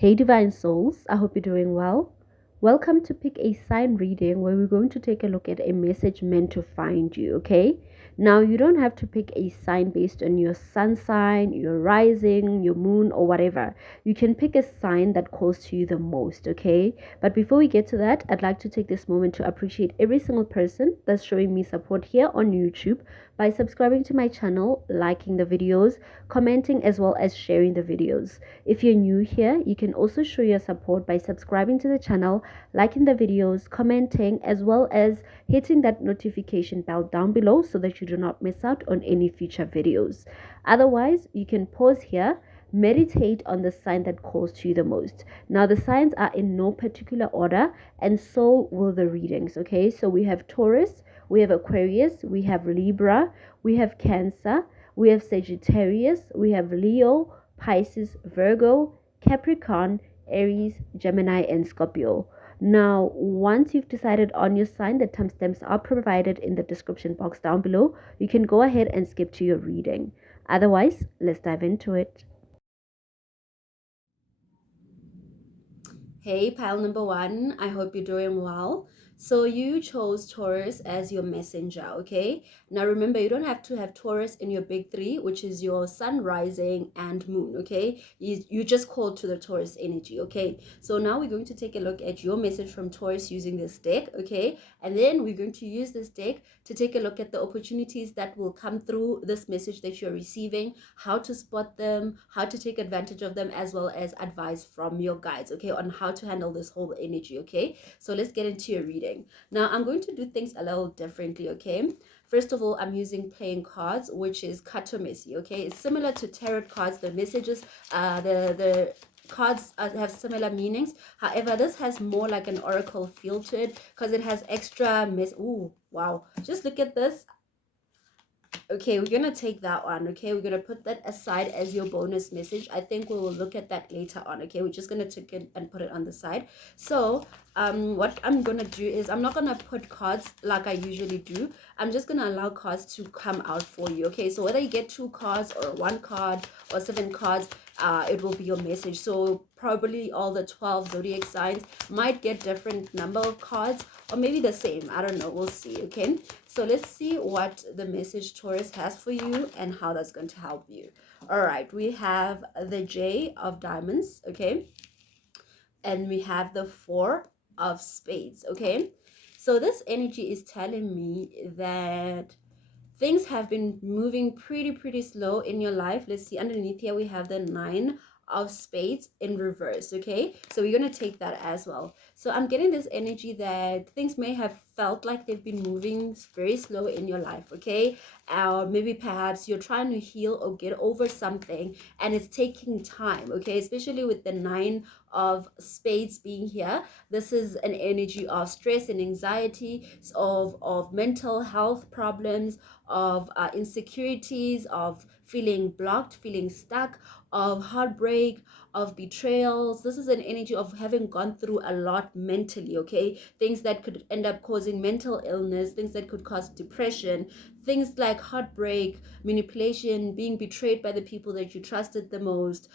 Hey, divine souls, I hope you're doing well. Welcome to Pick a Sign reading, where we're going to take a look at a message meant to find you, okay? Now, you don't have to pick a sign based on your sun sign, your rising, your moon, or whatever. You can pick a sign that calls to you the most, okay? But before we get to that, I'd like to take this moment to appreciate every single person that's showing me support here on YouTube by subscribing to my channel, liking the videos, commenting, as well as sharing the videos. If you're new here, you can also show your support by subscribing to the channel, liking the videos, commenting, as well as hitting that notification bell down below so that you do not miss out on any future videos. Otherwise, you can pause here, meditate on the sign that calls to you the most. Now, the signs are in no particular order, and so will the readings, okay? So we have Taurus, we have Aquarius, we have Libra, we have Cancer, we have Sagittarius, we have Leo, Pisces, Virgo, Capricorn, Aries, Gemini, and Scorpio. Now, once you've decided on your sign, the timestamps are provided in the description box down below. You can go ahead and skip to your reading. Otherwise, let's dive into it. Hey, pile number one, I hope you're doing well. So you chose Taurus as your messenger, okay? Now remember, you don't have to have Taurus in your big three, which is your sun, rising, and moon, okay? You just called to the Taurus energy, okay? So now we're going to take a look at your message from Taurus using this deck, okay? And then we're going to use this deck to take a look at the opportunities that will come through this message that you're receiving, how to spot them, how to take advantage of them, as well as advice from your guides, okay, on how to handle this whole energy, okay? So let's get into your reading. Now, I'm going to do things a little differently, okay? First of all, I'm using playing cards, which is cartomancy, okay? It's similar to tarot cards. The messages, the cards have similar meanings. However, this has more like an oracle filtered because it has extra Ooh, wow. Just look at this. Okay, we're gonna take that one. Okay, we're gonna put that aside as your bonus message. I think we will look at that later on. Okay, we're just gonna take it and put it on the side. So what I'm gonna do is I'm not gonna put cards like I usually do. I'm just gonna allow cards to come out for you. Okay, so whether you get 2 cards or 1 card or 7 cards, it will be your message. So probably all the 12 zodiac signs might get different number of cards, or maybe the same. I don't know, we'll see. Okay, so let's see what the message Taurus has for you and how that's going to help you. All right, we have the J of Diamonds, okay? And we have the 4 of Spades, okay? So this energy is telling me that things have been moving pretty slow in your life. Let's see, underneath here we have the 9 of Spades in reverse, okay? So we're going to take that as well. So I'm getting this energy that things may have felt like they've been moving very slow in your life, okay? Or maybe perhaps you're trying to heal or get over something and it's taking time, okay? Especially with the 9 of Spades being here. This is an energy of stress and anxiety, of mental health problems, of insecurities, of feeling blocked, feeling stuck, of heartbreak, of betrayals. This is an energy of having gone through a lot mentally, okay? Things that could end up causing mental illness, things that could cause depression, things like heartbreak, manipulation, being betrayed by the people that you trusted the most,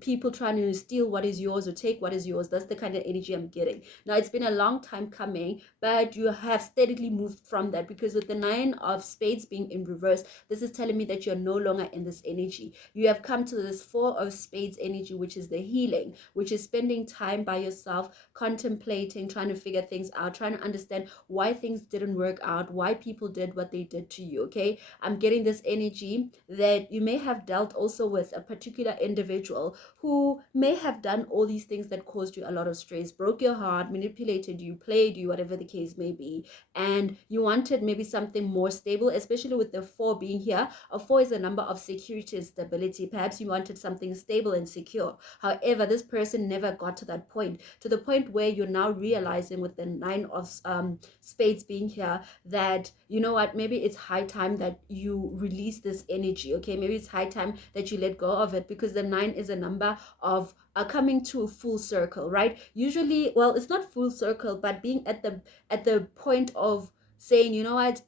people trying to steal what is yours or take what is yours. That's the kind of energy I'm getting. Now, it's been a long time coming, but you have steadily moved from that, because with the 9 of Spades being in reverse, this is telling me that you're no longer in this energy. You have come to this 4 of Spades energy, which is the healing, which is spending time by yourself, contemplating, trying to figure things out, trying to understand why things didn't work out, why people did what they did to you, okay? I'm getting this energy that you may have dealt also with a particular individual who may have done all these things that caused you a lot of stress, broke your heart, manipulated you, played you, whatever the case may be, and you wanted maybe something more stable, especially with the 4 being here. A 4 is a number of security and stability. Perhaps you wanted something stable and secure. However, this person never got to that point, to the point where you're now realizing with the 9 of Spades being here that, you know what, maybe it's high time that you release this energy, okay? Maybe it's high time that you let go of it, because the 9 is a number of coming to a full circle, right? Usually, well, it's not full circle, but being at the point of saying, you know what,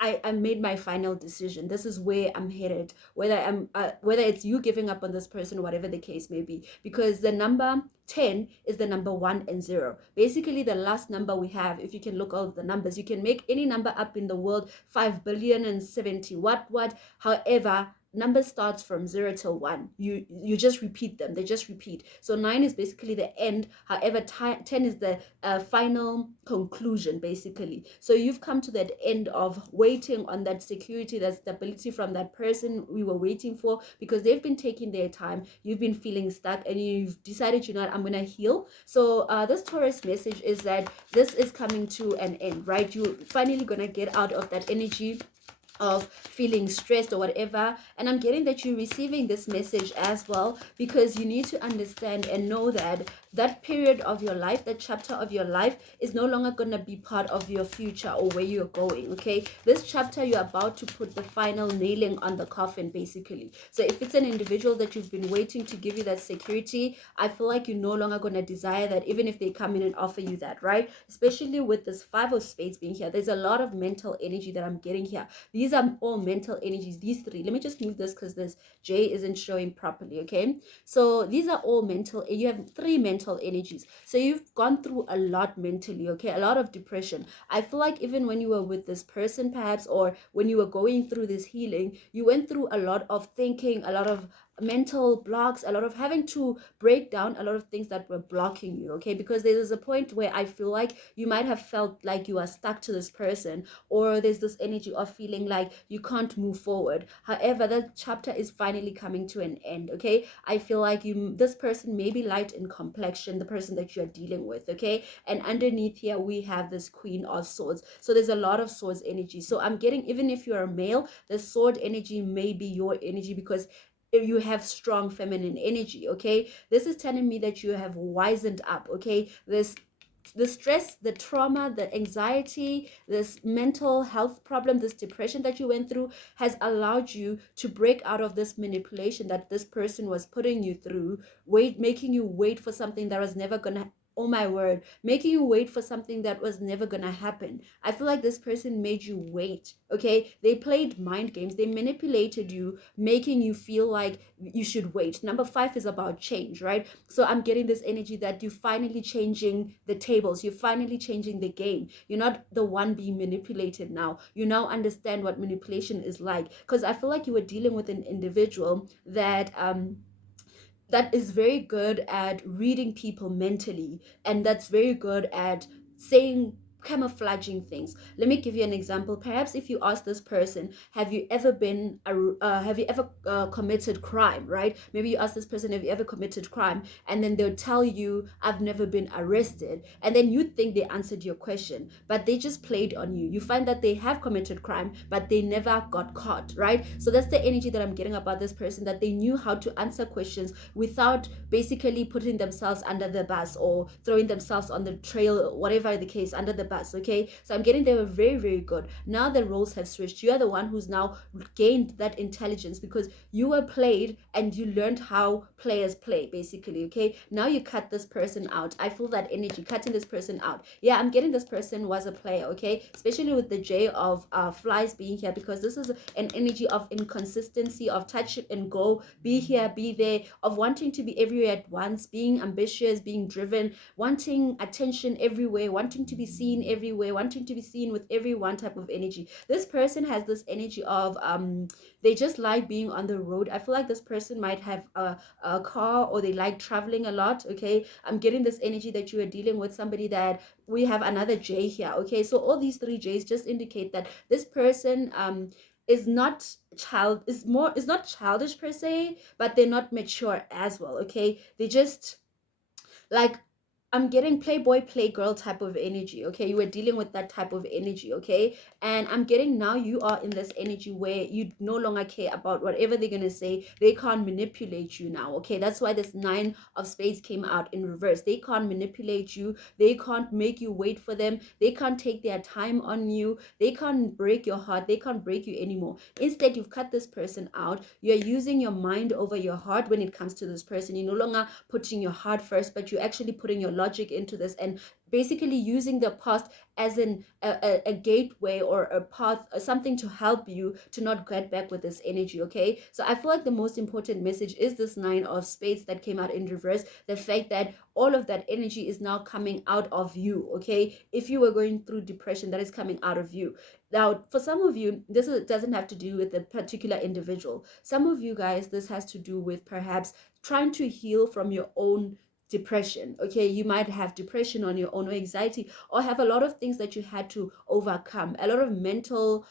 I made my final decision. This is where I'm headed. Whether it's you giving up on this person, whatever the case may be, because the number 10 is the number 1 and 0. Basically, the last number we have, if you can look all the numbers, you can make any number up in the world, 5 billion and 70, what. However, number starts from 0 till 1. You just repeat them. They just repeat. So 9 is basically the end. However, 10 is the final conclusion, basically. So you've come to that end of waiting on that security, that stability from that person we were waiting for, because they've been taking their time. You've been feeling stuck and you've decided, you know what, I'm gonna heal. So this Taurus message is that this is coming to an end, right? You're finally gonna get out of that energy of feeling stressed or whatever. And I'm getting that you're receiving this message as well, because you need to understand and know that that period of your life, that chapter of your life, is no longer going to be part of your future or where you're going. Okay, this chapter, you're about to put the final nailing on the coffin, basically. So if it's an individual that you've been waiting to give you that security, I feel like you're no longer going to desire that, even if they come in and offer you that, right? Especially with this 5 of spades being here, there's a lot of mental energy that I'm getting here. These are all mental energies, these 3. Let me just move this because this J isn't showing properly. Okay, so these are all mental. You have 3 mental energies. So you've gone through a lot mentally. Okay, a lot of depression. I feel like even when you were with this person, perhaps, or when you were going through this healing, you went through a lot of thinking, a lot of mental blocks, a lot of having to break down a lot of things that were blocking you. Okay, because there's a point where I feel like you might have felt like you are stuck to this person, or there's this energy of feeling like you can't move forward. However, that chapter is finally coming to an end. Okay, I feel like this person may be light in complexion, the person that you're dealing with. Okay, and underneath here we have this Queen of Swords. So there's a lot of swords energy. So I'm getting, even if you're a male, the sword energy may be your energy, because you have strong feminine energy. Okay, this is telling me that you have wisened up. Okay, the stress, the trauma, the anxiety, this mental health problem, this depression that you went through has allowed you to break out of this manipulation that this person was putting you through, making you wait for something that was never gonna, oh my word, making you wait for something that was never gonna happen. I feel like this person made you wait. Okay, they played mind games, they manipulated you, making you feel like you should wait. Number 5 is about change, right? So I'm getting this energy that you're finally changing the tables, you're finally changing the game. You're not the one being manipulated now. You now understand what manipulation is like, because I feel like you were dealing with an individual that is very good at reading people mentally, and that's very good at saying, camouflaging things. Let me give you an example. Perhaps if you ask this person, have you ever committed crime, right? Maybe you ask this person, have you ever committed crime, and then they'll tell you, I've never been arrested, and then you think they answered your question, but they just played on you. You find that they have committed crime, but they never got caught, right? So that's the energy that I'm getting about this person, that they knew how to answer questions without basically putting themselves under the bus or throwing themselves on the trail, whatever the case, under the bus. Okay, so I'm getting they were very, very good. Now the roles have switched. You are the one who's now gained that intelligence, because you were played and you learned how players play, basically. Okay, now you cut this person out. I feel that energy, cutting this person out. Yeah, I'm getting this person was a player. Okay, especially with the J of flies being here, because this is an energy of inconsistency, of touch and go, be here, be there, of wanting to be everywhere at once, being ambitious, being driven, wanting attention everywhere, wanting to be seen everywhere, wanting to be seen with everyone type of energy. This person has this energy of they just like being on the road. I feel like this person might have a car, or they like traveling a lot. Okay, I'm getting this energy that you are dealing with somebody that we have another J here. Okay, so all these 3 J's just indicate that this person is not is not childish per se, but they're not mature as well. Okay, they just like, I'm getting playboy playgirl type of energy. Okay, you were dealing with that type of energy. Okay, and I'm getting now you are in this energy where you no longer care about whatever they're gonna say. They can't manipulate you now. Okay, that's why this 9 of spades came out in reverse. They can't manipulate you, they can't make you wait for them, they can't take their time on you, they can't break your heart, they can't break you anymore. Instead, you've cut this person out. You're using your mind over your heart when it comes to this person. You're no longer putting your heart first, but you're actually putting your logic into this, and basically using the past as a gateway or a path, something to help you to not get back with this energy. Okay, so I feel like the most important message is this Nine of Spades that came out in reverse, the fact that all of that energy is now coming out of you. Okay, if you were going through depression, that is coming out of you. Now, for some of you, doesn't have to do with a particular individual. Some of you guys, this has to do with perhaps trying to heal from your own depression. Okay, you might have depression on your own, or anxiety, or have a lot of things that you had to overcome, a lot of mental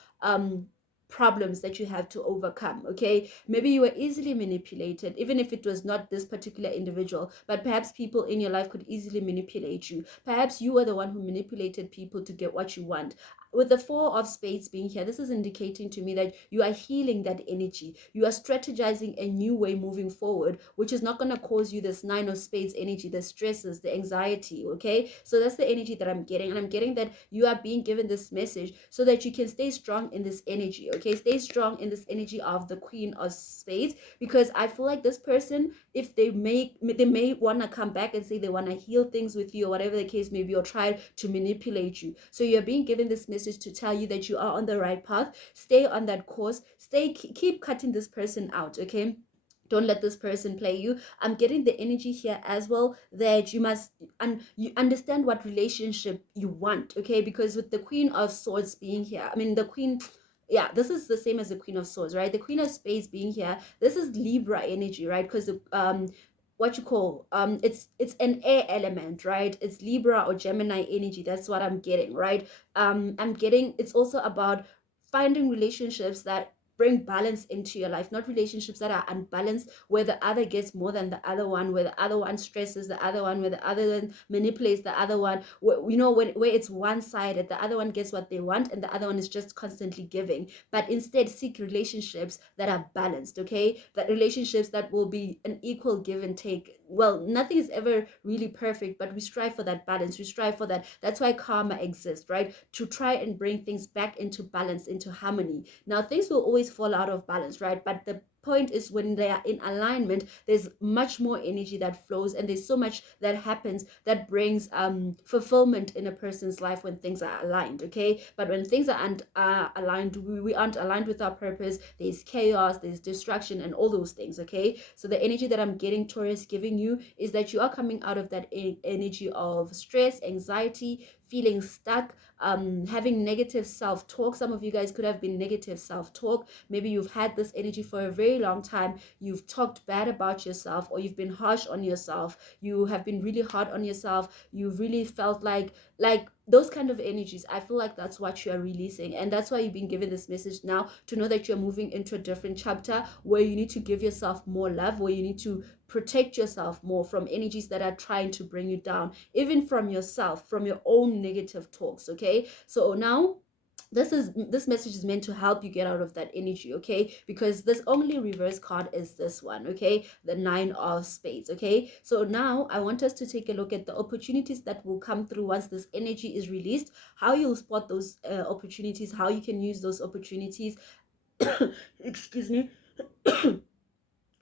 problems that you have to overcome. Okay, maybe you were easily manipulated, even if it was not this particular individual, but perhaps people in your life could easily manipulate you. Perhaps you were the one who manipulated people to get what you want. With the Four of Spades being here, this is indicating to me that you are healing that energy. You are strategizing a new way moving forward, which is not going to cause you this Nine of Spades energy, the stresses, the anxiety. Okay, so that's the energy that I'm getting, and I'm getting that you are being given this message so that you can stay strong in this energy. Okay, stay strong in this energy of the Queen of Spades, because I feel like this person, if they may want to come back and say they want to heal things with you, or whatever the case may be, or try to manipulate you. So you're being given this message to tell you that you are on the right path. Stay on that course. Keep cutting this person out. Okay, don't let this person play you. I'm getting the energy here as well that you must you understand what relationship you want. Okay, because with the Queen of Swords being here, I mean the Queen, yeah, this is the same as the Queen of Swords, right? The Queen of Spades being here, this is Libra energy, right? Because what you call it's an air element, right? It's Libra or Gemini energy. That's what I'm getting, right? I'm getting, it's also about finding relationships that bring balance into your life, not relationships that are unbalanced, where the other gets more than the other one, where the other one stresses the other one, where the other one manipulates the other one, where it's one-sided. The other one gets what they want and the other one is just constantly giving. But instead, seek relationships that are balanced. Okay, that relationships that will be an equal give and take. Well, nothing is ever really perfect, but we strive for that balance. We strive for that. That's why karma exists, right? To try and bring things back into balance, into harmony. Now, things will always fall out of balance, right? But the point is, when they are in alignment, there's much more energy that flows, and there's so much that happens that brings fulfillment in a person's life when things are aligned. Okay, but when things aren't aligned, we aren't aligned with our purpose, there's chaos, there's destruction, and all those things. Okay, so the energy that I'm getting, Taurus, giving you is that you are coming out of that energy of stress, anxiety, feeling stuck, having negative self-talk. Some of you guys could have been negative self-talk. Maybe you've had this energy for a very long time. You've talked bad about yourself, or you've been harsh on yourself. You have been really hard on yourself. You've really felt like those kind of energies. I feel like that's what you are releasing, and that's why you've been given this message now, to know that you're moving into a different chapter where you need to give yourself more love, where you need to protect yourself more from energies that are trying to bring you down, even from yourself, from your own negative talks. Okay, so now this message is meant to help you get out of that energy. Okay, because this only reverse card is this one. Okay, the Nine of Spades. Okay, so now I want us to take a look at the opportunities that will come through once this energy is released, how you'll spot those opportunities, how you can use those opportunities. Excuse me.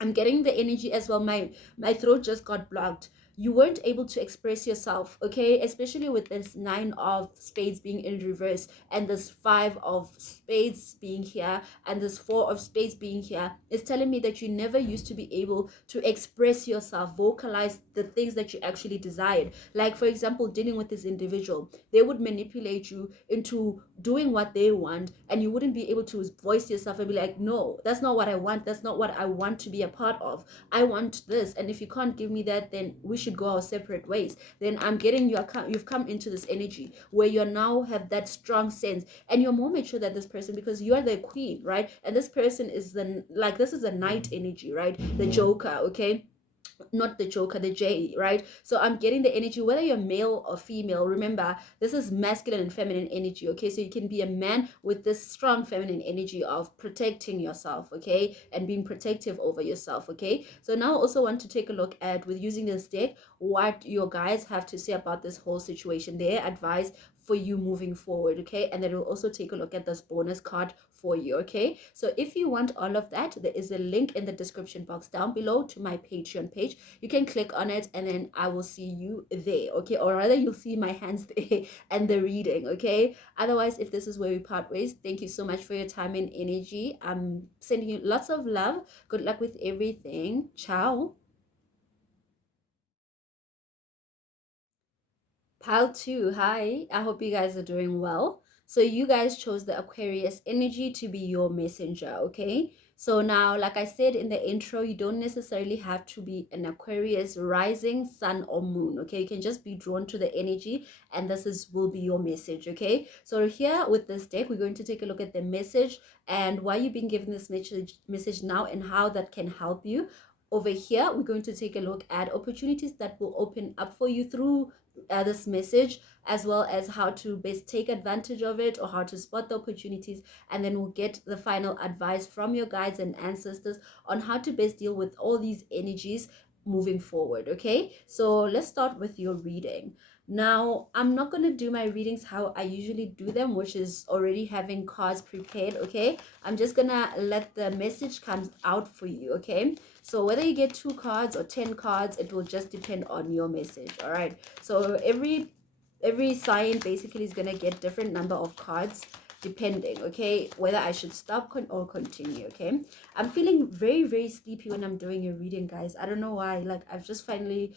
I'm getting the energy as well. My throat just got blocked. You weren't able to express yourself, okay? Especially with this Nine of Spades being in reverse, and this Five of Spades being here, and this Four of Spades being here. It's telling me that you never used to be able to express yourself, vocalize the things that you actually desired. Like, for example, dealing with this individual, they would manipulate you into doing what they want, and you wouldn't be able to voice yourself and be like, no, that's not what I want. That's not what I want to be a part of. I want this, and if you can't give me that, then we should go our separate ways. Then I'm getting you've come into this energy where you now have that strong sense, and you're more mature than this person, because you are the queen, right? And this person is this is a knight energy, right? The Joker. Okay, not the Joker, the J, right? So I'm getting the energy, whether you're male or female. Remember, this is masculine and feminine energy. Okay, so you can be a man with this strong feminine energy of protecting yourself, okay, and being protective over yourself. Okay, so now I also want to take a look at, with using this deck, what your guys have to say about this whole situation, their advice for you moving forward. Okay, and then we'll also take a look at this bonus card for you, okay? So if you want all of that, there is a link in the description box down below to my Patreon page. You can click on it and then I will see you there, okay? Or rather, you'll see my hands there and the reading, okay? Otherwise, if this is where we part ways, thank you so much for your time and energy. I'm sending you lots of love. Good luck with everything. Ciao. Pile 2, hi. I hope you guys are doing well. So you guys chose the Aquarius energy to be your messenger, okay? So now, like I said in the intro, you don't necessarily have to be an Aquarius rising, sun, or moon, okay? You can just be drawn to the energy, and this is will be your message, okay? So here with this deck, we're going to take a look at the message and why you've been given this message now and how that can help you. Over here, we're going to take a look at opportunities that will open up for you through this message, as well as how to best take advantage of it or how to spot the opportunities, and then we'll get the final advice from your guides and ancestors on how to best deal with all these energies moving forward, okay? So let's start with your reading. Now, I'm not going to do my readings how I usually do them, which is already having cards prepared, okay? I'm just going to let the message come out for you, okay? So whether you get 2 cards or 10 cards, it will just depend on your message, all right? So every sign basically is going to get different number of cards depending, okay, whether I should stop or continue, okay? I'm feeling very, very sleepy when I'm doing a reading, guys. I don't know why. Like, I've just finally,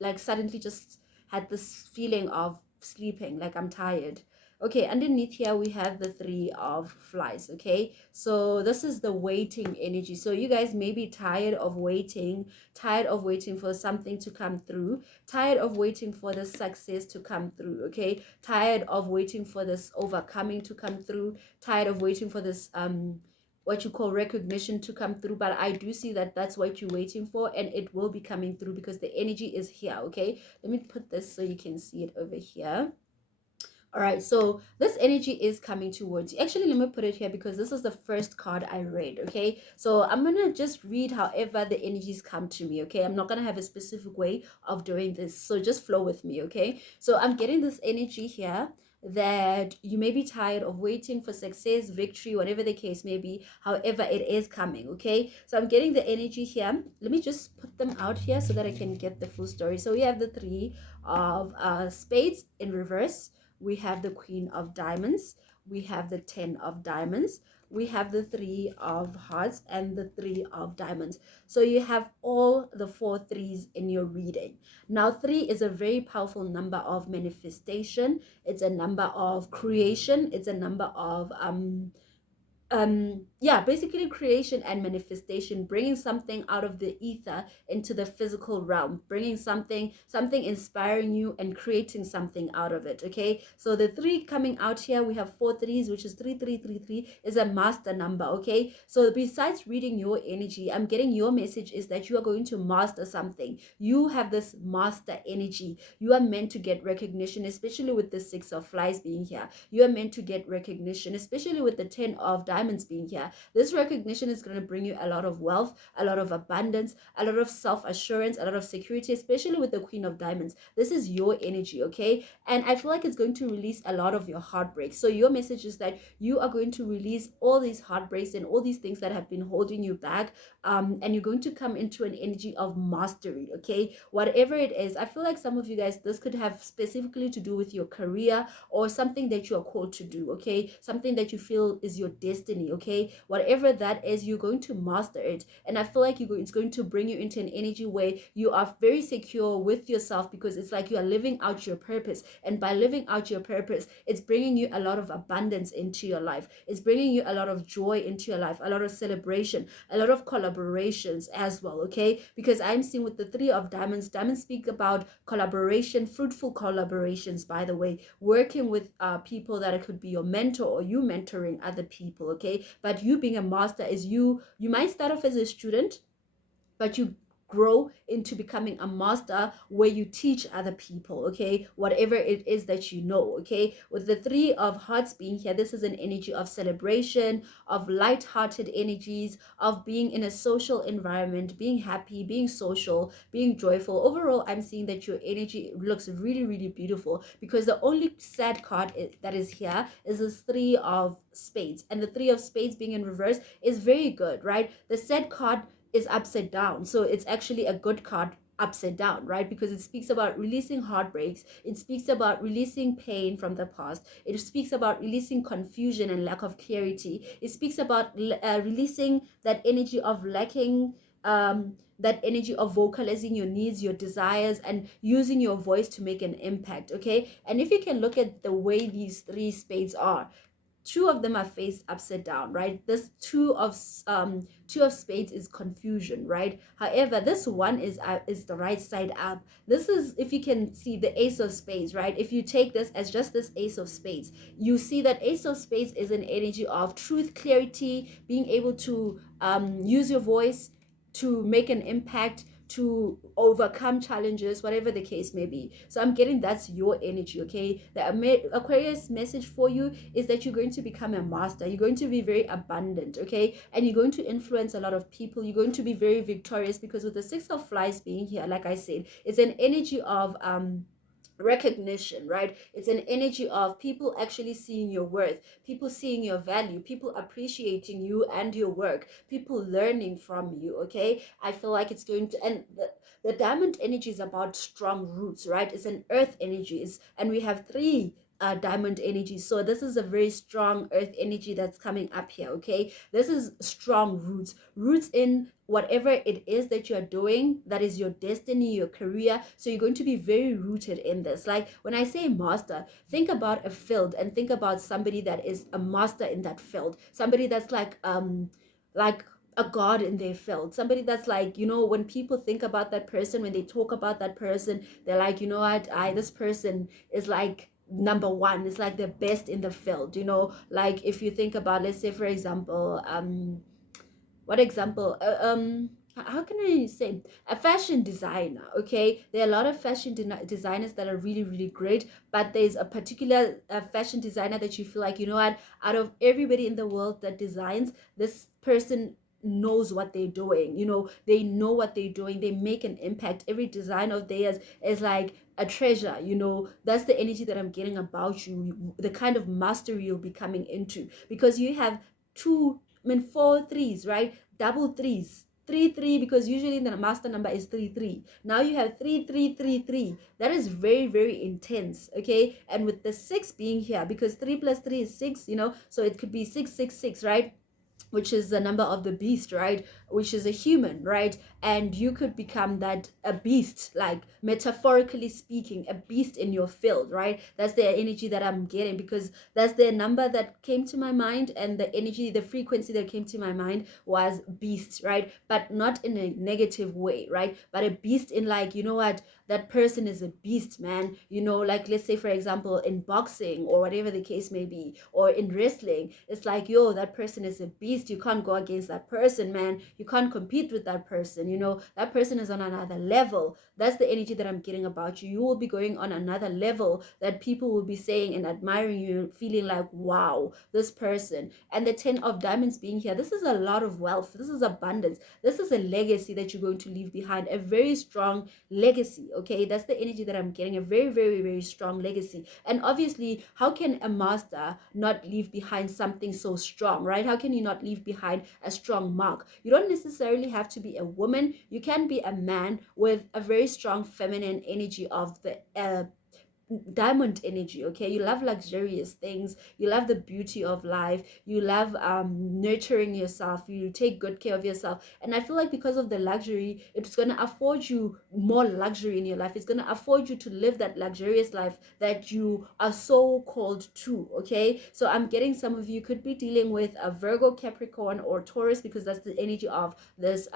like, suddenly just had this feeling of sleeping, like I'm tired. Okay, underneath here we have the 3 of flies, okay? So this is the waiting energy. So you guys may be tired of waiting for something to come through, tired of waiting for the success to come through, okay? Tired of waiting for this overcoming to come through, tired of waiting for this what you call recognition to come through. But I do see that that's what you're waiting for, and it will be coming through because the energy is here, okay? Let me put this so you can see it over here. All right, so this energy is coming towards you. Actually, let me put it here because this is the first card I read, okay? So I'm going to just read however the energies come to me, okay? I'm not going to have a specific way of doing this, so just flow with me, okay? So I'm getting this energy here that you may be tired of waiting for success, victory, whatever the case may be, however it is coming, okay? So I'm getting the energy here. Let me just put them out here so that I can get the full story. So we have the 3 of spades in reverse. We have the Queen of Diamonds, we have the 10 of Diamonds, we have the 3 of Hearts, and the 3 of Diamonds. So you have all the 4 threes in your reading. Now, 3 is a very powerful number of manifestation. It's a number of creation. It's a number of yeah, basically creation and manifestation, bringing something out of the ether into the physical realm, bringing something inspiring you and creating something out of it, okay? So the 3 coming out here, we have 4 threes, which is 3333 is a master number, okay? So besides reading your energy, I'm getting your message is that you are going to master something. You have this master energy. You are meant to get recognition, especially with the 6 of flies being here. You are meant to get recognition, especially with the 10 of diamonds being here. This recognition is going to bring you a lot of wealth, a lot of abundance, a lot of self-assurance, a lot of security, especially with the Queen of Diamonds. This is your energy, okay? And I feel like it's going to release a lot of your heartbreaks. So your message is that you are going to release all these heartbreaks and all these things that have been holding you back, and you're going to come into an energy of mastery, okay? Whatever it is, I feel like some of you guys, this could have specifically to do with your career or something that you are called to do, okay? Something that you feel is your destiny, okay? Whatever that is, you're going to master it. And I feel like it's going to bring you into an energy where you are very secure with yourself, because it's like you are living out your purpose. And by living out your purpose, it's bringing you a lot of abundance into your life. It's bringing you a lot of joy into your life, a lot of celebration, a lot of collaborations as well, okay? Because I'm seeing with the 3 of diamonds, diamonds speak about collaboration, fruitful collaborations, by the way, working with people that it could be your mentor or you mentoring other people, okay? But you being a master is you might start off as a student, but you grow into becoming a master where you teach other people, okay, whatever it is that you know, okay. With the Three of Hearts being here, this is an energy of celebration, of light-hearted energies, of being in a social environment, being happy, being social, being joyful. Overall, I'm seeing that your energy looks really, really beautiful, because the only sad card that is here is this Three of Spades, and the Three of Spades being in reverse is very good, right? The sad card is upside down, so it's actually a good card upside down, right? Because it speaks about releasing heartbreaks, it speaks about releasing pain from the past, it speaks about releasing confusion and lack of clarity, it speaks about releasing that energy of lacking, that energy of vocalizing your needs, your desires, and using your voice to make an impact, okay. And if you can look at the way these three spades are, two of them are faced upside down, right? This two of spades is confusion, right? However, this one is the right side up. This is, if you can see the Ace of Spades, right? If you take this as just this Ace of Spades, you see that Ace of Spades is an energy of truth, clarity, being able to use your voice to make an impact, to overcome challenges, whatever the case may be. So I'm getting that's your energy, okay. The Aquarius message for you is that you're going to become a master, you're going to be very abundant, okay, and you're going to influence a lot of people, you're going to be very victorious, because with the Six of Flies being here, like I said, it's an energy of recognition, right? It's an energy of people actually seeing your worth, people seeing your value, people appreciating you and your work, people learning from you, okay. I feel like it's going to, and the diamond energy is about strong roots, right? It's an earth energy, and we have three diamond energy, so this is a very strong earth energy that's coming up here, okay. This is strong roots in whatever it is that you're doing, that is your destiny, your career. So you're going to be very rooted in this. Like when I say master, think about a field and think about somebody that is a master in that field, somebody that's like a god in their field, somebody that's like, you know, when people think about that person, when they talk about that person, they're like, you know what, this person is like number one, it's like the best in the field, you know. Like if you think about, let's say for example, what example, how can I say, a fashion designer, okay. There are a lot of fashion designers that are really, really great, but there's a particular fashion designer that you feel like, you know what, out of everybody in the world that designs, this person knows what they're doing, you know, they know what they're doing, they make an impact, every design of theirs is like a treasure, you know. That's the energy that I'm getting about you, the kind of mastery you'll be coming into, because you have two, I mean, four threes, right? Double threes. 3 3, because usually the master number is 3 3. Now you have 3 3 3 3. That is very, very intense, okay. And with the 6 being here, because 3 plus 3 is 6, you know, so it could be 6 6 6, right? Which is the number of the beast, right? Which is a human, right? And you could become that, a beast, like metaphorically speaking, a beast in your field, right? That's the energy that I'm getting, because that's the number that came to my mind, and the energy, the frequency that came to my mind was beast, right? But not in a negative way, right? But a beast in like, you know what, that person is a beast, man. You know, like let's say for example in boxing or whatever the case may be, or in wrestling, it's like, yo, that person is a beast, you can't go against that person, man, you can't compete with that person, you know, that person is on another level. That's the energy that I'm getting about you. You will be going on another level that people will be saying and admiring you, feeling like, wow, this person. And the 10 of diamonds being here, this is a lot of wealth, this is abundance, this is a legacy that you're going to leave behind, a very strong legacy, okay. That's the energy that I'm getting, a very, very, very strong legacy. And obviously, how can a master not leave behind something so strong, right? How can you not leave behind a strong mark? You don't necessarily have to be a woman, you can be a man with a very strong feminine energy of the diamond energy, okay. You love luxurious things, you love the beauty of life, you love nurturing yourself, you take good care of yourself. And I feel like because of the luxury, it's going to afford you more luxury in your life, it's going to afford you to live that luxurious life that you are so called to, okay. So I'm getting some of you could be dealing with a Virgo, Capricorn, or Taurus, because that's the energy of this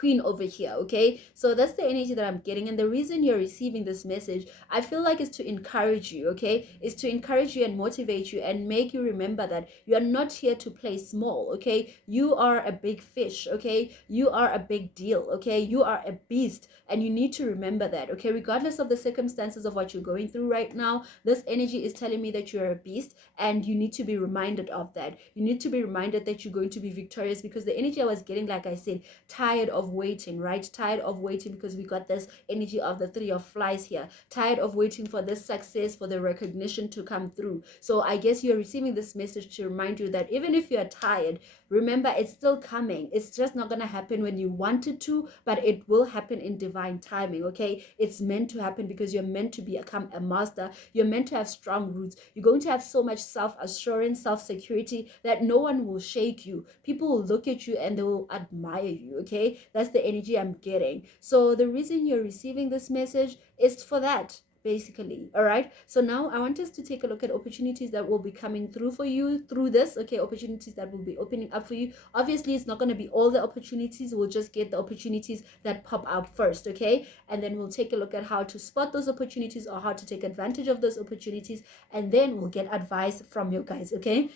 queen over here, okay? So that's the energy that I'm getting. And the reason you're receiving this message, I feel like, is to encourage you, okay? Is to encourage you and motivate you and make you remember that you are not here to play small, okay? You are a big fish, okay? You are a big deal, okay? You are a beast, and you need to remember that, okay? Regardless of the circumstances of what you're going through right now, this energy is telling me that you're a beast, and you need to be reminded of that. You need to be reminded that you're going to be victorious, because the energy I was getting, like I said, tired of waiting, right? Tired of waiting, because we got this energy of the three of flies here. Tired of waiting for this success, for the recognition to come through. So I guess you're receiving this message to remind you that even if you're tired, remember, it's still coming. It's just not going to happen when you want it to, but it will happen in divine timing, okay? It's meant to happen because you're meant to become a master. You're meant to have strong roots. You're going to have so much self-assurance, self-security, that no one will shake you. People will look at you and they will admire you, okay? That's the energy I'm getting. So the reason you're receiving this message is for that, basically. All right, so now I want us to take a look at opportunities that will be coming through for you through this, okay? Opportunities that will be opening up for you. Obviously, it's not going to be all the opportunities. We'll just get the opportunities that pop up first, okay? And then we'll take a look at how to spot those opportunities or how to take advantage of those opportunities, and then we'll get advice from you guys, okay?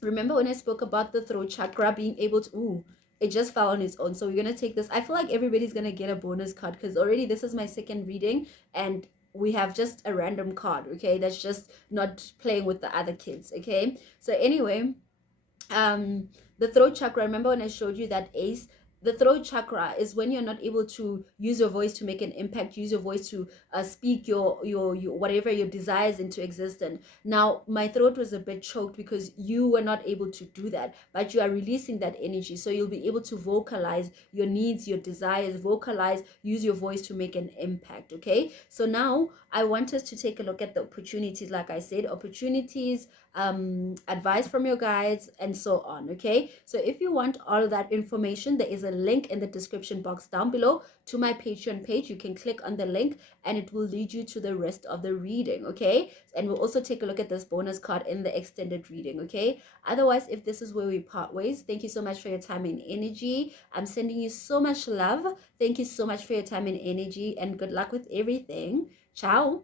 Remember when I spoke about the throat chakra being able to, it just fell on its own. So we're going to take this. I feel like everybody's going to get a bonus card, because already this is my second reading, and we have just a random card, okay? That's just not playing with the other kids, okay? So anyway, the throat chakra, remember when I showed you that ace? The throat chakra is when you're not able to use your voice to make an impact, use your voice to speak your whatever your desires into existence. Now my throat was a bit choked because you were not able to do that, but you are releasing that energy, so you'll be able to vocalize your needs, your desires, vocalize, use your voice to make an impact, okay? So now I want us to take a look at the opportunities. Like I said, opportunities, advice from your guides, and so on, okay? So if you want all that information, there is a link in the description box down below to my Patreon page. You can click on the link and it will lead you to the rest of the reading, okay? And we'll also take a look at this bonus card in the extended reading, okay? Otherwise, if this is where we part ways, thank you so much for your time and energy. I'm sending you so much love. Thank you so much for your time and energy, and good luck with everything. Ciao.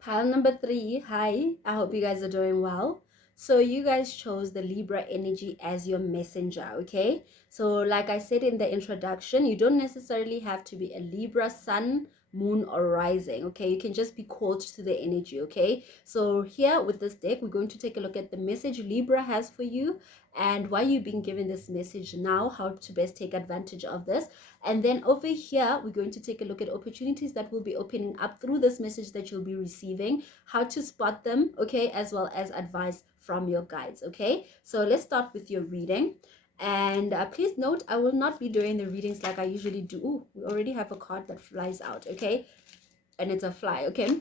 Pile number 3, hi. I hope you guys are doing well. So you guys chose the Libra energy as your messenger, okay? So like I said in the introduction, you don't necessarily have to be a Libra sun, moon, or rising, okay? You can just be called to the energy, okay? So here with this deck, we're going to take a look at the message Libra has for you and why you've been given this message now, how to best take advantage of this. And then over here, we're going to take a look at opportunities that will be opening up through this message that you'll be receiving, how to spot them, okay, as well as advice from your guides, okay? So let's start with your reading. And please note, I will not be doing the readings like I usually do. Ooh, we already have a card that flies out, okay? And it's a fly, okay?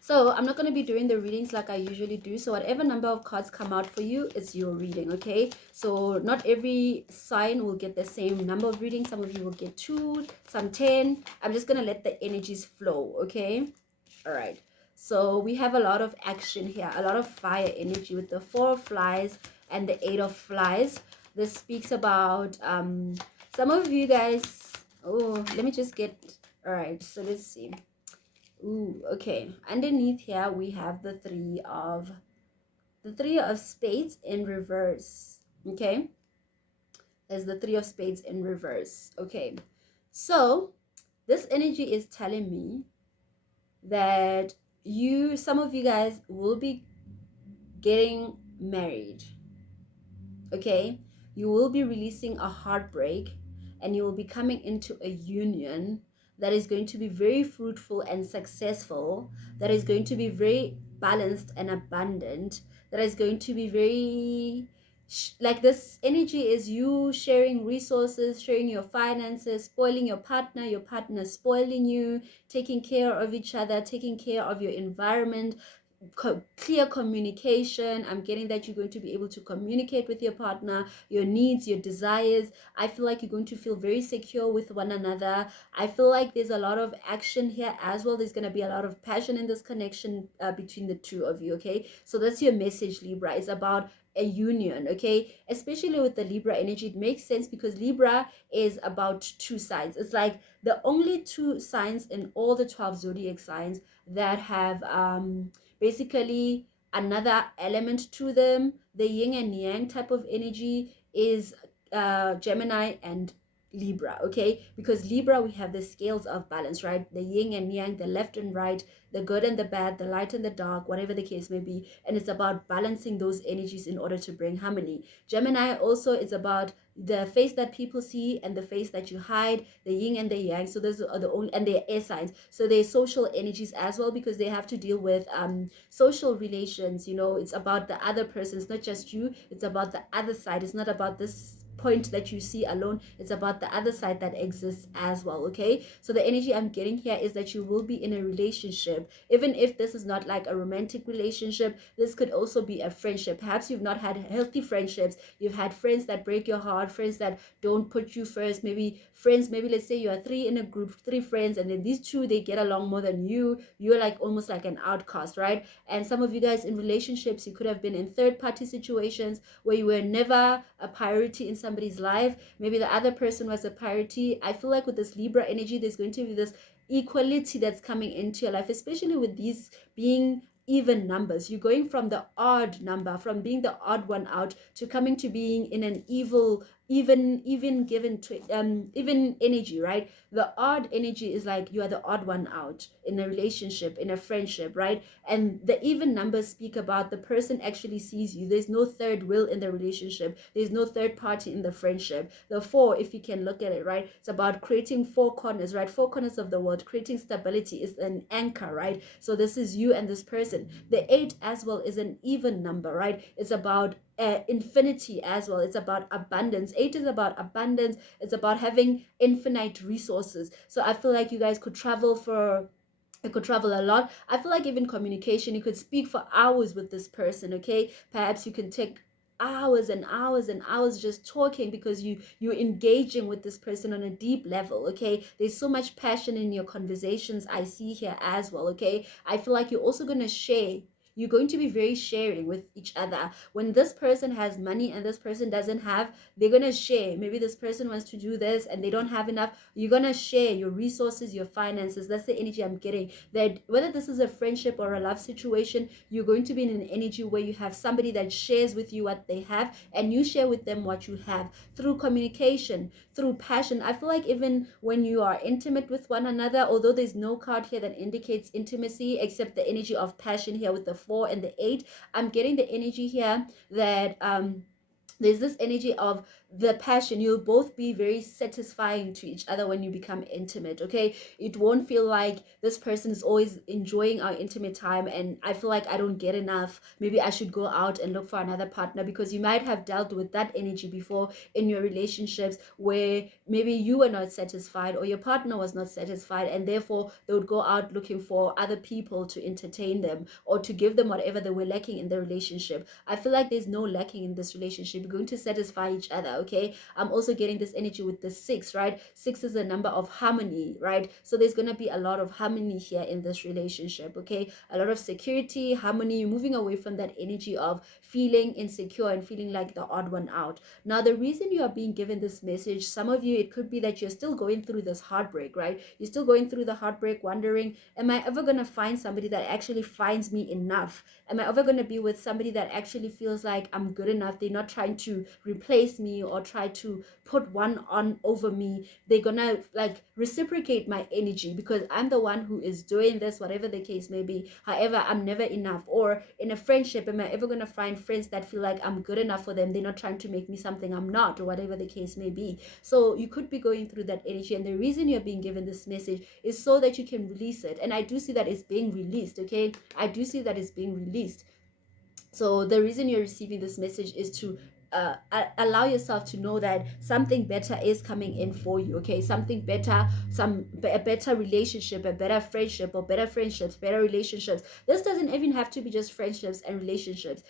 So I'm not going to be doing the readings like I usually do. So whatever number of cards come out for you, it's your reading, okay? So not every sign will get the same number of readings. Some of you will get 2, some 10. I'm just going to let the energies flow, okay? All right. So we have a lot of action here, a lot of fire energy with the 4 of flies and the 8 of flies. This speaks about some of you guys. Oh, let me just get, all right, so let's see. Ooh, okay. Underneath here we have the 3 of spades in reverse. Okay, there's the 3 of spades in reverse. Okay, so this energy is telling me that some of you guys will be getting married. Okay, you will be releasing a heartbreak and you will be coming into a union that is going to be very fruitful and successful, that is going to be very balanced and abundant, that is going to be very like, this energy is you sharing resources, sharing your finances, spoiling your partner spoiling you, taking care of each other, taking care of your environment, clear communication. I'm getting that you're going to be able to communicate with your partner, your needs, your desires. I feel like you're going to feel very secure with one another. I feel like there's a lot of action here as well. There's going to be a lot of passion in this connection between the two of you, okay? So that's your message, Libra. It's about a union, okay? Especially with the Libra energy, it makes sense because Libra is about two sides. It's like the only two signs in all the 12 zodiac signs that have basically another element to them. The yin and yang type of energy is Gemini and Libra, okay? Because Libra, we have the scales of balance, right? The yin and yang, the left and right, the good and the bad, the light and the dark, whatever the case may be. And it's about balancing those energies in order to bring harmony. Gemini also is about the face that people see and the face that you hide, the yin and the yang. So those are the only, and they're air signs. So they're social energies as well, because they have to deal with social relations. You know, it's about the other person. It's not just you, it's about the other side. It's not about this point that you see alone, it's about the other side that exists as well, okay? So the energy I'm getting here is that you will be in a relationship, even if this is not like a romantic relationship. This could also be a friendship. Perhaps you've not had healthy friendships. You've had friends that break your heart, friends that don't put you first. Maybe friends, maybe let's say you are three in a group, three friends, and then these two, they get along more than you're like almost like an outcast, right? And some of you guys in relationships, you could have been in third party situations where you were never a priority in somebody's life. Maybe the other person was a priority. I feel like with this Libra energy, there's going to be this equality that's coming into your life, especially with these being even numbers. You're going from the odd number, from being the odd one out, to coming to being in an even given to even energy, right? The odd energy is like you are the odd one out in a relationship, in a friendship, right? And the even numbers speak about the person actually sees you. There's no third wheel in the relationship, there's no third party in the friendship. The four, if you can look at it, right, it's about creating four corners, right? Four corners of the world, creating stability is an anchor, right? So this is you and this person. The eight as well is an even number, right? It's about infinity as well. It's about abundance. Eight is about abundance. It's about having infinite resources. So I feel like you guys could travel for, you could travel a lot. I feel like even communication, you could speak for hours with this person, okay? Perhaps you can take hours and hours and hours just talking, because you're engaging with this person on a deep level, okay? There's so much passion in your conversations I see here as well, okay? I feel like you're also going to share, you're going to be very sharing with each other. When this person has money and this person doesn't have, they're going to share. Maybe this person wants to do this and they don't have enough. You're going to share your resources, your finances. That's the energy I'm getting. That whether this is a friendship or a love situation, you're going to be in an energy where you have somebody that shares with you what they have, and you share with them what you have, through communication, through passion. I feel like even when you are intimate with one another, although there's no card here that indicates intimacy except the energy of passion here with the 4 and the 8, I'm getting the energy here that there's this energy of the passion. You'll both be very satisfying to each other when you become intimate, okay? It won't feel like this person is always enjoying our intimate time and I feel like I don't get enough, maybe I should go out and look for another partner, because you might have dealt with that energy before in your relationships, where maybe you were not satisfied or your partner was not satisfied, and therefore they would go out looking for other people to entertain them or to give them whatever they were lacking in the relationship. I feel like there's no lacking in this relationship. You're going to satisfy each other, okay? I'm also getting this energy with the 6, right? 6 is a number of harmony, right? So there's going to be a lot of harmony here in this relationship, okay? A lot of security, harmony. You're moving away from that energy of feeling insecure and feeling like the odd one out. Now, the reason you are being given this message, some of you, it could be that you're still going through this heartbreak, right? You're still going through the heartbreak, wondering, am I ever going to find somebody that actually finds me enough? Am I ever going to be with somebody that actually feels like I'm good enough? They're not trying to replace me or try to put one on over me. They're going to like reciprocate my energy because I'm the one who is doing this, whatever the case may be. However, I'm never enough. Or in a friendship, am I ever going to find friends that feel like I'm good enough for them? They're not trying to make me something I'm not, or whatever the case may be. So you could be going through that energy, and the reason you're being given this message is so that you can release it. And I do see that it's being released, okay? I do see that it's being released. So the reason you're receiving this message is to allow yourself to know that something better is coming in for you, okay? Something better, a better relationship, a better friendship, or better friendships, better relationships. This doesn't even have to be just friendships and relationships,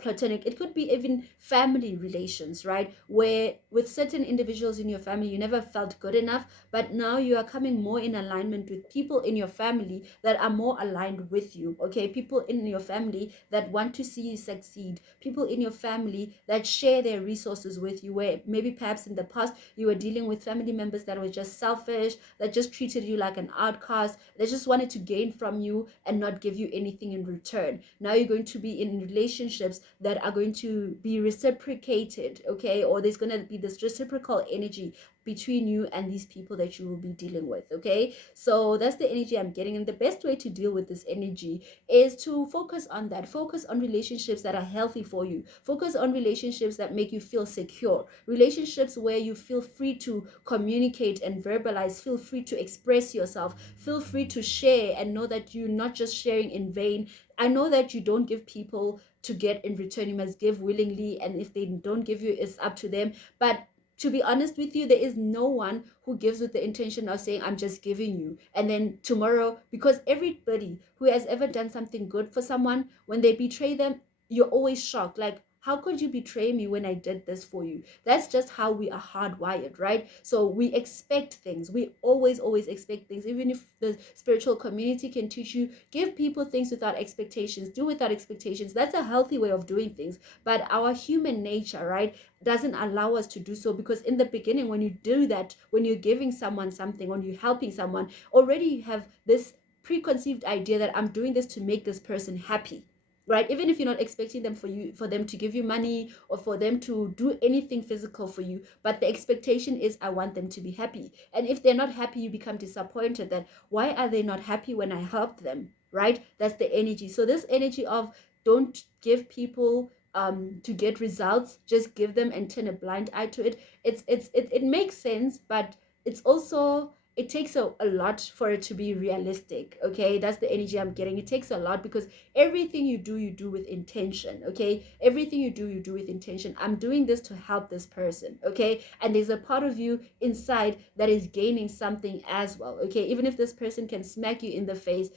platonic. It could be even family relations, right? Where with certain individuals in your family you never felt good enough, but now you are coming more in alignment with people in your family that are more aligned with you, okay? People in your family that want to see you succeed, people in your family that share their resources with you, where maybe perhaps in the past you were dealing with family members that were just selfish, that just treated you like an outcast, they just wanted to gain from you and not give you anything in return. Now you're going to be in relationships that are going to be reciprocated, okay? Or there's going to be this reciprocal energy between you and these people that you will be dealing with, okay? So that's the energy I'm getting, and the best way to deal with this energy is to focus on that. Focus on relationships that are healthy for you. Focus on relationships that make you feel secure, relationships where you feel free to communicate and verbalize, feel free to express yourself, feel free to share, and know that you're not just sharing in vain. I know that you don't give people to get in return, you must give willingly, and if they don't give you, it's up to them. But to be honest with you, there is no one who gives with the intention of saying, I'm just giving you. And then tomorrow, because everybody who has ever done something good for someone, when they betray them, you're always shocked. Like, how could you betray me when I did this for you? That's just how we are hardwired, right? So we expect things. We always expect things. Even if the spiritual community can teach you, give people things without expectations, do without expectations. That's a healthy way of doing things. But our human nature, right, doesn't allow us to do so, because in the beginning, when you do that, when you're giving someone something, when you're helping someone, already you have this preconceived idea that I'm doing this to make this person happy, right? Even if you're not expecting them for them to give you money or for them to do anything physical for you, but the expectation is, I want them to be happy. And if they're not happy, you become disappointed that why are they not happy when I helped them, right? That's the energy. So this energy of don't give people to get results, just give them and turn a blind eye to it. It makes sense, but it's also, it takes a lot for it to be realistic, okay? That's the energy I'm getting. It takes a lot, because everything you do with intention, okay? Everything you do with intention. I'm doing this to help this person, okay? And there's a part of you inside that is gaining something as well, okay? Even if this person can smack you in the face,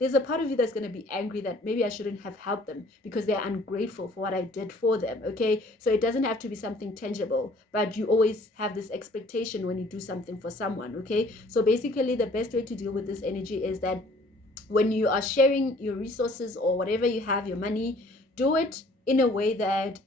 there's a part of you that's going to be angry that maybe I shouldn't have helped them because they're ungrateful for what I did for them, okay? So it doesn't have to be something tangible, but you always have this expectation when you do something for someone, okay? So basically the best way to deal with this energy is that when you are sharing your resources or whatever you have, your money, do it in a way that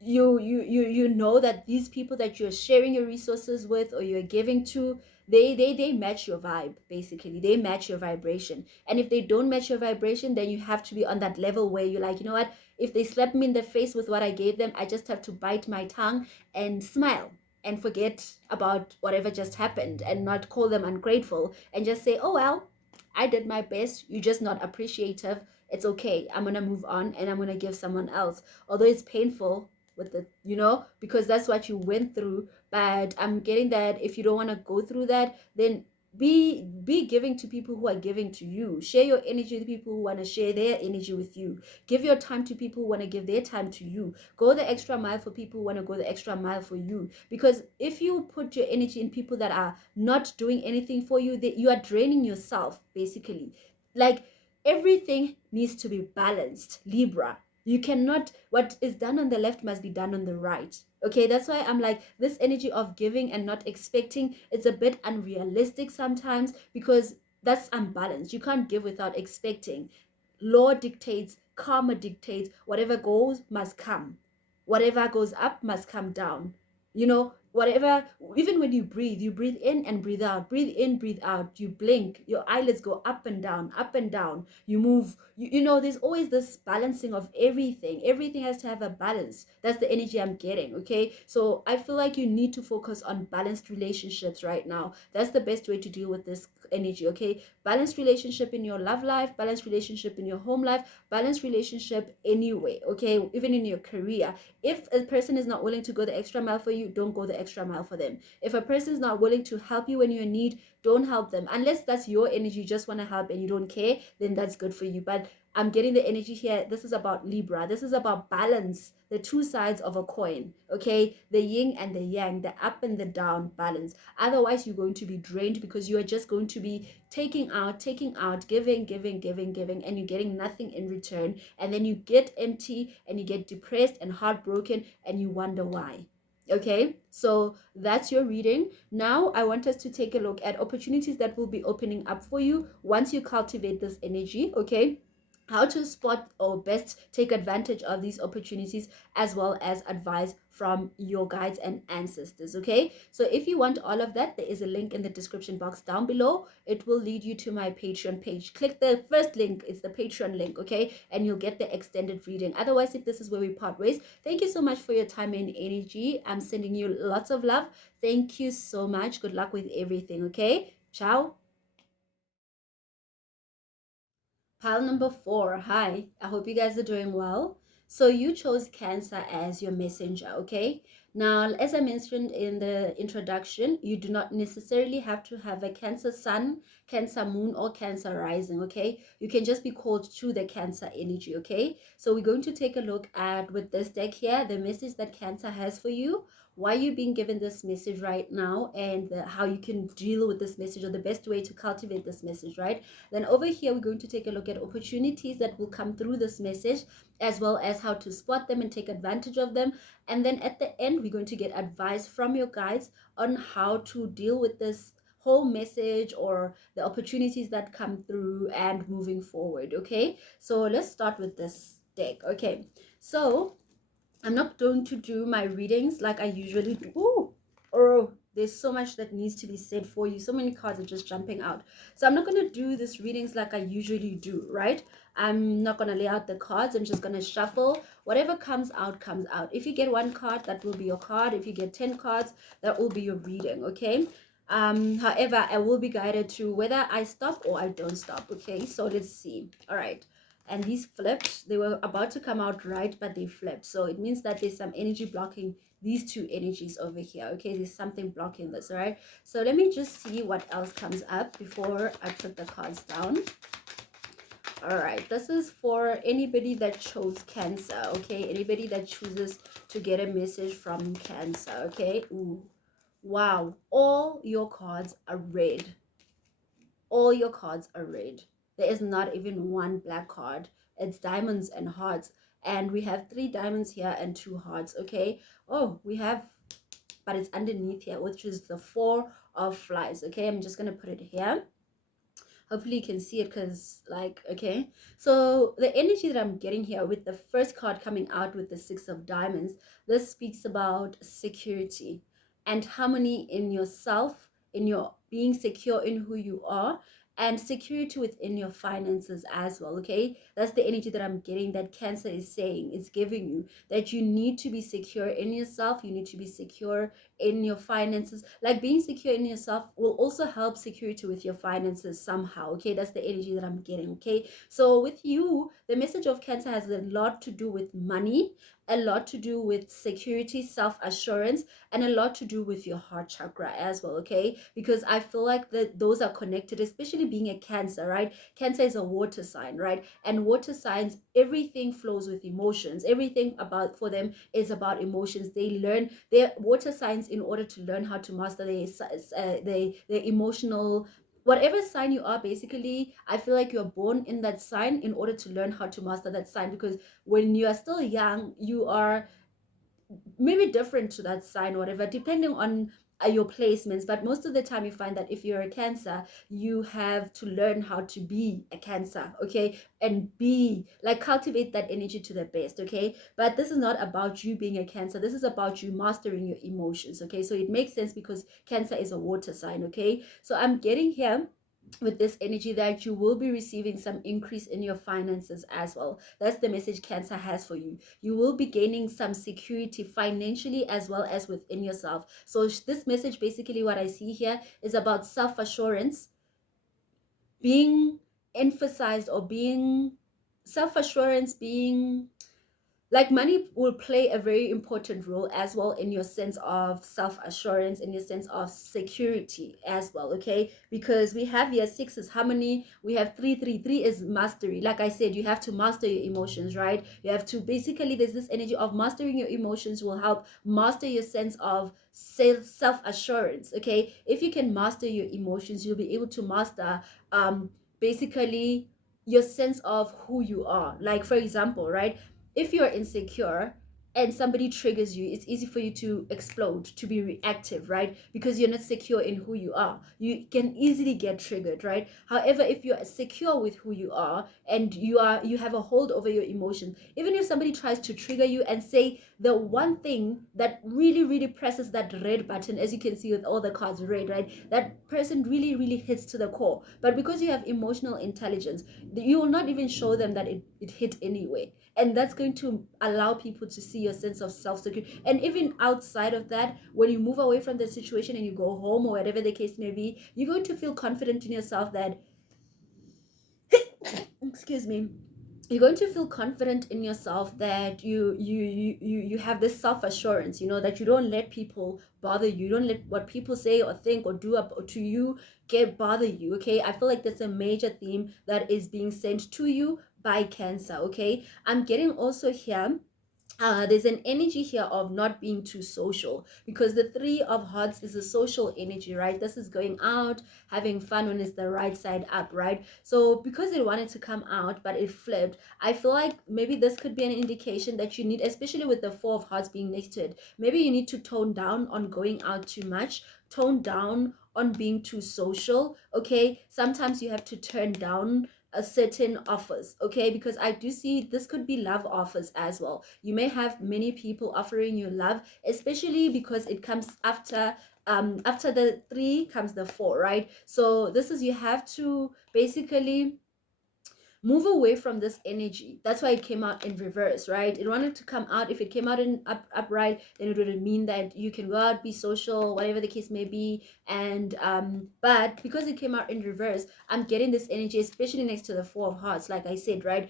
you know that these people that you're sharing your resources with or you're giving to, they match your vibe. Basically, they match your vibration. And if they don't match your vibration, then you have to be on that level where you're like, you know what, if they slap me in the face with what I gave them, I just have to bite my tongue and smile and forget about whatever just happened and not call them ungrateful and just say, oh well, I did my best, you're just not appreciative. It's okay, I'm gonna move on and I'm gonna give someone else, although it's painful with the, because that's what you went through. But I'm getting that if you don't want to go through that, then be giving to people who are giving to you. Share your energy with people who want to share their energy with you. Give your time to people who want to give their time to you. Go the extra mile for people who want to go the extra mile for you. Because if you put your energy in people that are not doing anything for you, you are draining yourself, basically. Like, everything needs to be balanced, Libra. You cannot, what is done on the left must be done on the right, okay? That's why I'm like, this energy of giving and not expecting, it's a bit unrealistic sometimes, because that's unbalanced. You can't give without expecting. Law dictates, karma dictates, whatever goes must come, whatever goes up must come down, whatever. Even when you breathe in and breathe out, breathe in, breathe out, you blink, your eyelids go up and down, up and down, you move, there's always this balancing of everything has to have a balance. That's the energy I'm getting, okay? So I feel like you need to focus on balanced relationships right now. That's the best way to deal with this energy, okay? Balanced relationship in your love life, balanced relationship in your home life, balanced relationship anyway, okay? Even in your career. If a person is not willing to go the extra mile for you, don't go the extra mile for them. If a person is not willing to help you when you're in need, don't help them. Unless that's your energy, you just want to help and you don't care, then that's good for you. But I'm getting the energy here. This is about Libra. This is about balance, the two sides of a coin, okay? The yin and the yang, the up and the down balance. Otherwise, you're going to be drained because you are just going to be taking out, giving, giving, giving, giving, and you're getting nothing in return. And then you get empty and you get depressed and heartbroken and you wonder why. Okay, so that's your reading. Now I want us to take a look at opportunities that will be opening up for you once you cultivate this energy. Okay, how to spot or best take advantage of these opportunities, as well as advice from your guides and ancestors. Okay, so if you want all of that, there is a link in the description box down below. It will lead you to my Patreon page. Click the first link, it's the Patreon link, okay, and you'll get the extended reading. Otherwise, if this is where we part ways, thank you so much for your time and energy. I'm sending you lots of love. Thank you so much. Good luck with everything. Okay, ciao. Pile number 4. Hi, I hope you guys are doing well. So you chose Cancer as your messenger, okay? Now, as I mentioned in the introduction, you do not necessarily have to have a Cancer sun, Cancer moon, or Cancer rising, okay? You can just be called to the Cancer energy, okay? So we're going to take a look at, with this deck here, the message that Cancer has for you, why you're being given this message right now, and how you can deal with this message, or the best way to cultivate this message, right? Then over here, we're going to take a look at opportunities that will come through this message, as well as how to spot them and take advantage of them. And then at the end, we're going to get advice from your guides on how to deal with this whole message or the opportunities that come through and moving forward. Okay, so let's start with this deck. Okay, so I'm not going to do my readings like I usually do. Ooh, oh, there's so much that needs to be said for you. So many cards are just jumping out. So I'm not going to do this readings like I usually do, right? I'm not going to lay out the cards. I'm just going to shuffle. Whatever comes out, comes out. If you get one card, that will be your card. If you get 10 cards, that will be your reading, okay? However, I will be guided to whether I stop or I don't stop, okay? So let's see. All right, and these flipped. They were about to come out right, but they flipped, so it means that there's some energy blocking these two energies over here. Okay, there's something blocking this. All right, so let me just see what else comes up before I put the cards down. All right, this is for anybody that chose Cancer. Okay, anybody that chooses to get a message from Cancer. Okay. Ooh, wow, all your cards are red. All your cards are red. There is not even one black card. It's diamonds and hearts, and we have 3 diamonds here and 2 hearts. Okay, oh, we have, but it's underneath here, which is the 4 of flies. Okay, I'm just gonna put it here. Hopefully you can see it, because like, okay, so the energy that I'm getting here with the first card coming out with the 6 of diamonds, this speaks about security and harmony in yourself, in your being secure in who you are, and security within your finances as well. Okay, that's the energy that I'm getting, that Cancer is saying, it's giving you, that you need to be secure in yourself, you need to be secure in your finances. Like, being secure in yourself will also help security with your finances somehow. Okay, that's the energy that I'm getting. Okay, so with you, the message of Cancer has a lot to do with money, a lot to do with security, self-assurance, and a lot to do with your heart chakra as well. Okay, because I feel like that those are connected, especially being a Cancer, right? Cancer is a water sign, right? And water signs, everything flows with emotions. Everything about for them is about emotions. They learn, their water signs, in order to learn how to master their emotional, whatever sign you are. Basically, I feel like you're born in that sign in order to learn how to master that sign, because when you are still young, you are maybe different to that sign, whatever, depending on your placements. But most of the time, you find that if you're a Cancer, you have to learn how to be a Cancer, okay, and be like, cultivate that energy to the best. Okay, but this is not about you being a Cancer, this is about you mastering your emotions. Okay, so it makes sense because Cancer is a water sign. Okay, so I'm getting here with this energy that you will be receiving some increase in your finances as well. That's the message Cancer has for you. You will be gaining some security financially, as well as within yourself. So this message, basically what I see here, is about self-assurance being emphasized, or being self-assurance being like money will play a very important role as well in your sense of self-assurance, in your sense of security as well, okay? Because we have here six is harmony, we have three is mastery. Like I said, you have to master your emotions, right? You have to basically, there's this energy of mastering your emotions will help master your sense of self-assurance, okay? If you can master your emotions, you'll be able to master basically your sense of who you are. Like for example, right, if you're insecure and somebody triggers you, it's easy for you to explode, to be reactive, right? Because you're not secure in who you are. You can easily get triggered, right? However, if you're secure with who you are and you have a hold over your emotions, even if somebody tries to trigger you and say the one thing that really, really presses that red button, as you can see with all the cards red, right? That person really, really hits to the core. But because you have emotional intelligence, you will not even show them that it hit anyway, and that's going to allow people to see your sense of self-security. And even outside of that, when you move away from the situation and you go home or whatever the case may be, you're going to feel confident in yourself that excuse me, you're going to feel confident in yourself that you have this self-assurance, you know, that you don't let people bother you, you don't let what people say or think or do up to you get bother you, okay? I feel like that's a major theme that is being sent to you by Cancer, okay? I'm getting also here there's an energy here of not being too social, because the three of hearts is a social energy, right? This is going out, having fun when it's the right side up, right? So because it wanted to come out but it flipped, I feel like maybe this could be an indication that you need, especially with the four of hearts being next to it, maybe you need to tone down on going out too much, tone down on being too social, okay? Sometimes you have to turn down a certain offers, okay? Because I do see this could be love offers as well. You may have many people offering you love, especially because it comes after the three comes the four, right? So this is, you have to basically move away from this energy. That's why it came out in reverse, right? It wanted to come out. If it came out in upright, then it would mean that you can go out, be social, whatever the case may be. And but because it came out in reverse, I'm getting this energy, especially next to the four of hearts, like I said, right?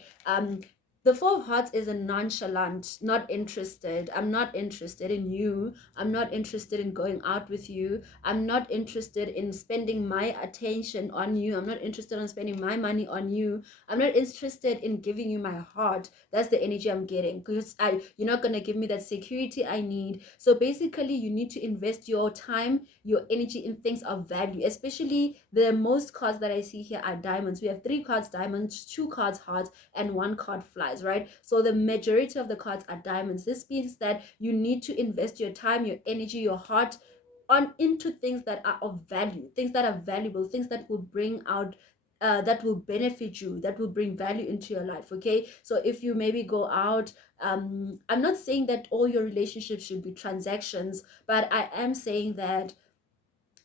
The four of hearts is a nonchalant, not interested. I'm not interested in you. I'm not interested in going out with you. I'm not interested in spending my attention on you. I'm not interested in spending my money on you. I'm not interested in giving you my heart. That's the energy I'm getting, because you're not gonna give me that security I need. So basically, you need to invest your time, your energy in things of value. Especially the most cards that I see here are diamonds. We have three cards diamonds, two cards hearts, and one card flies, right? So the majority of the cards are diamonds. This means that you need to invest your time, your energy, your heart on into things that are of value, things that are valuable, things that will bring out that will benefit you, that will bring value into your life, okay? So if you maybe go out, I'm not saying that all your relationships should be transactions, but I am saying that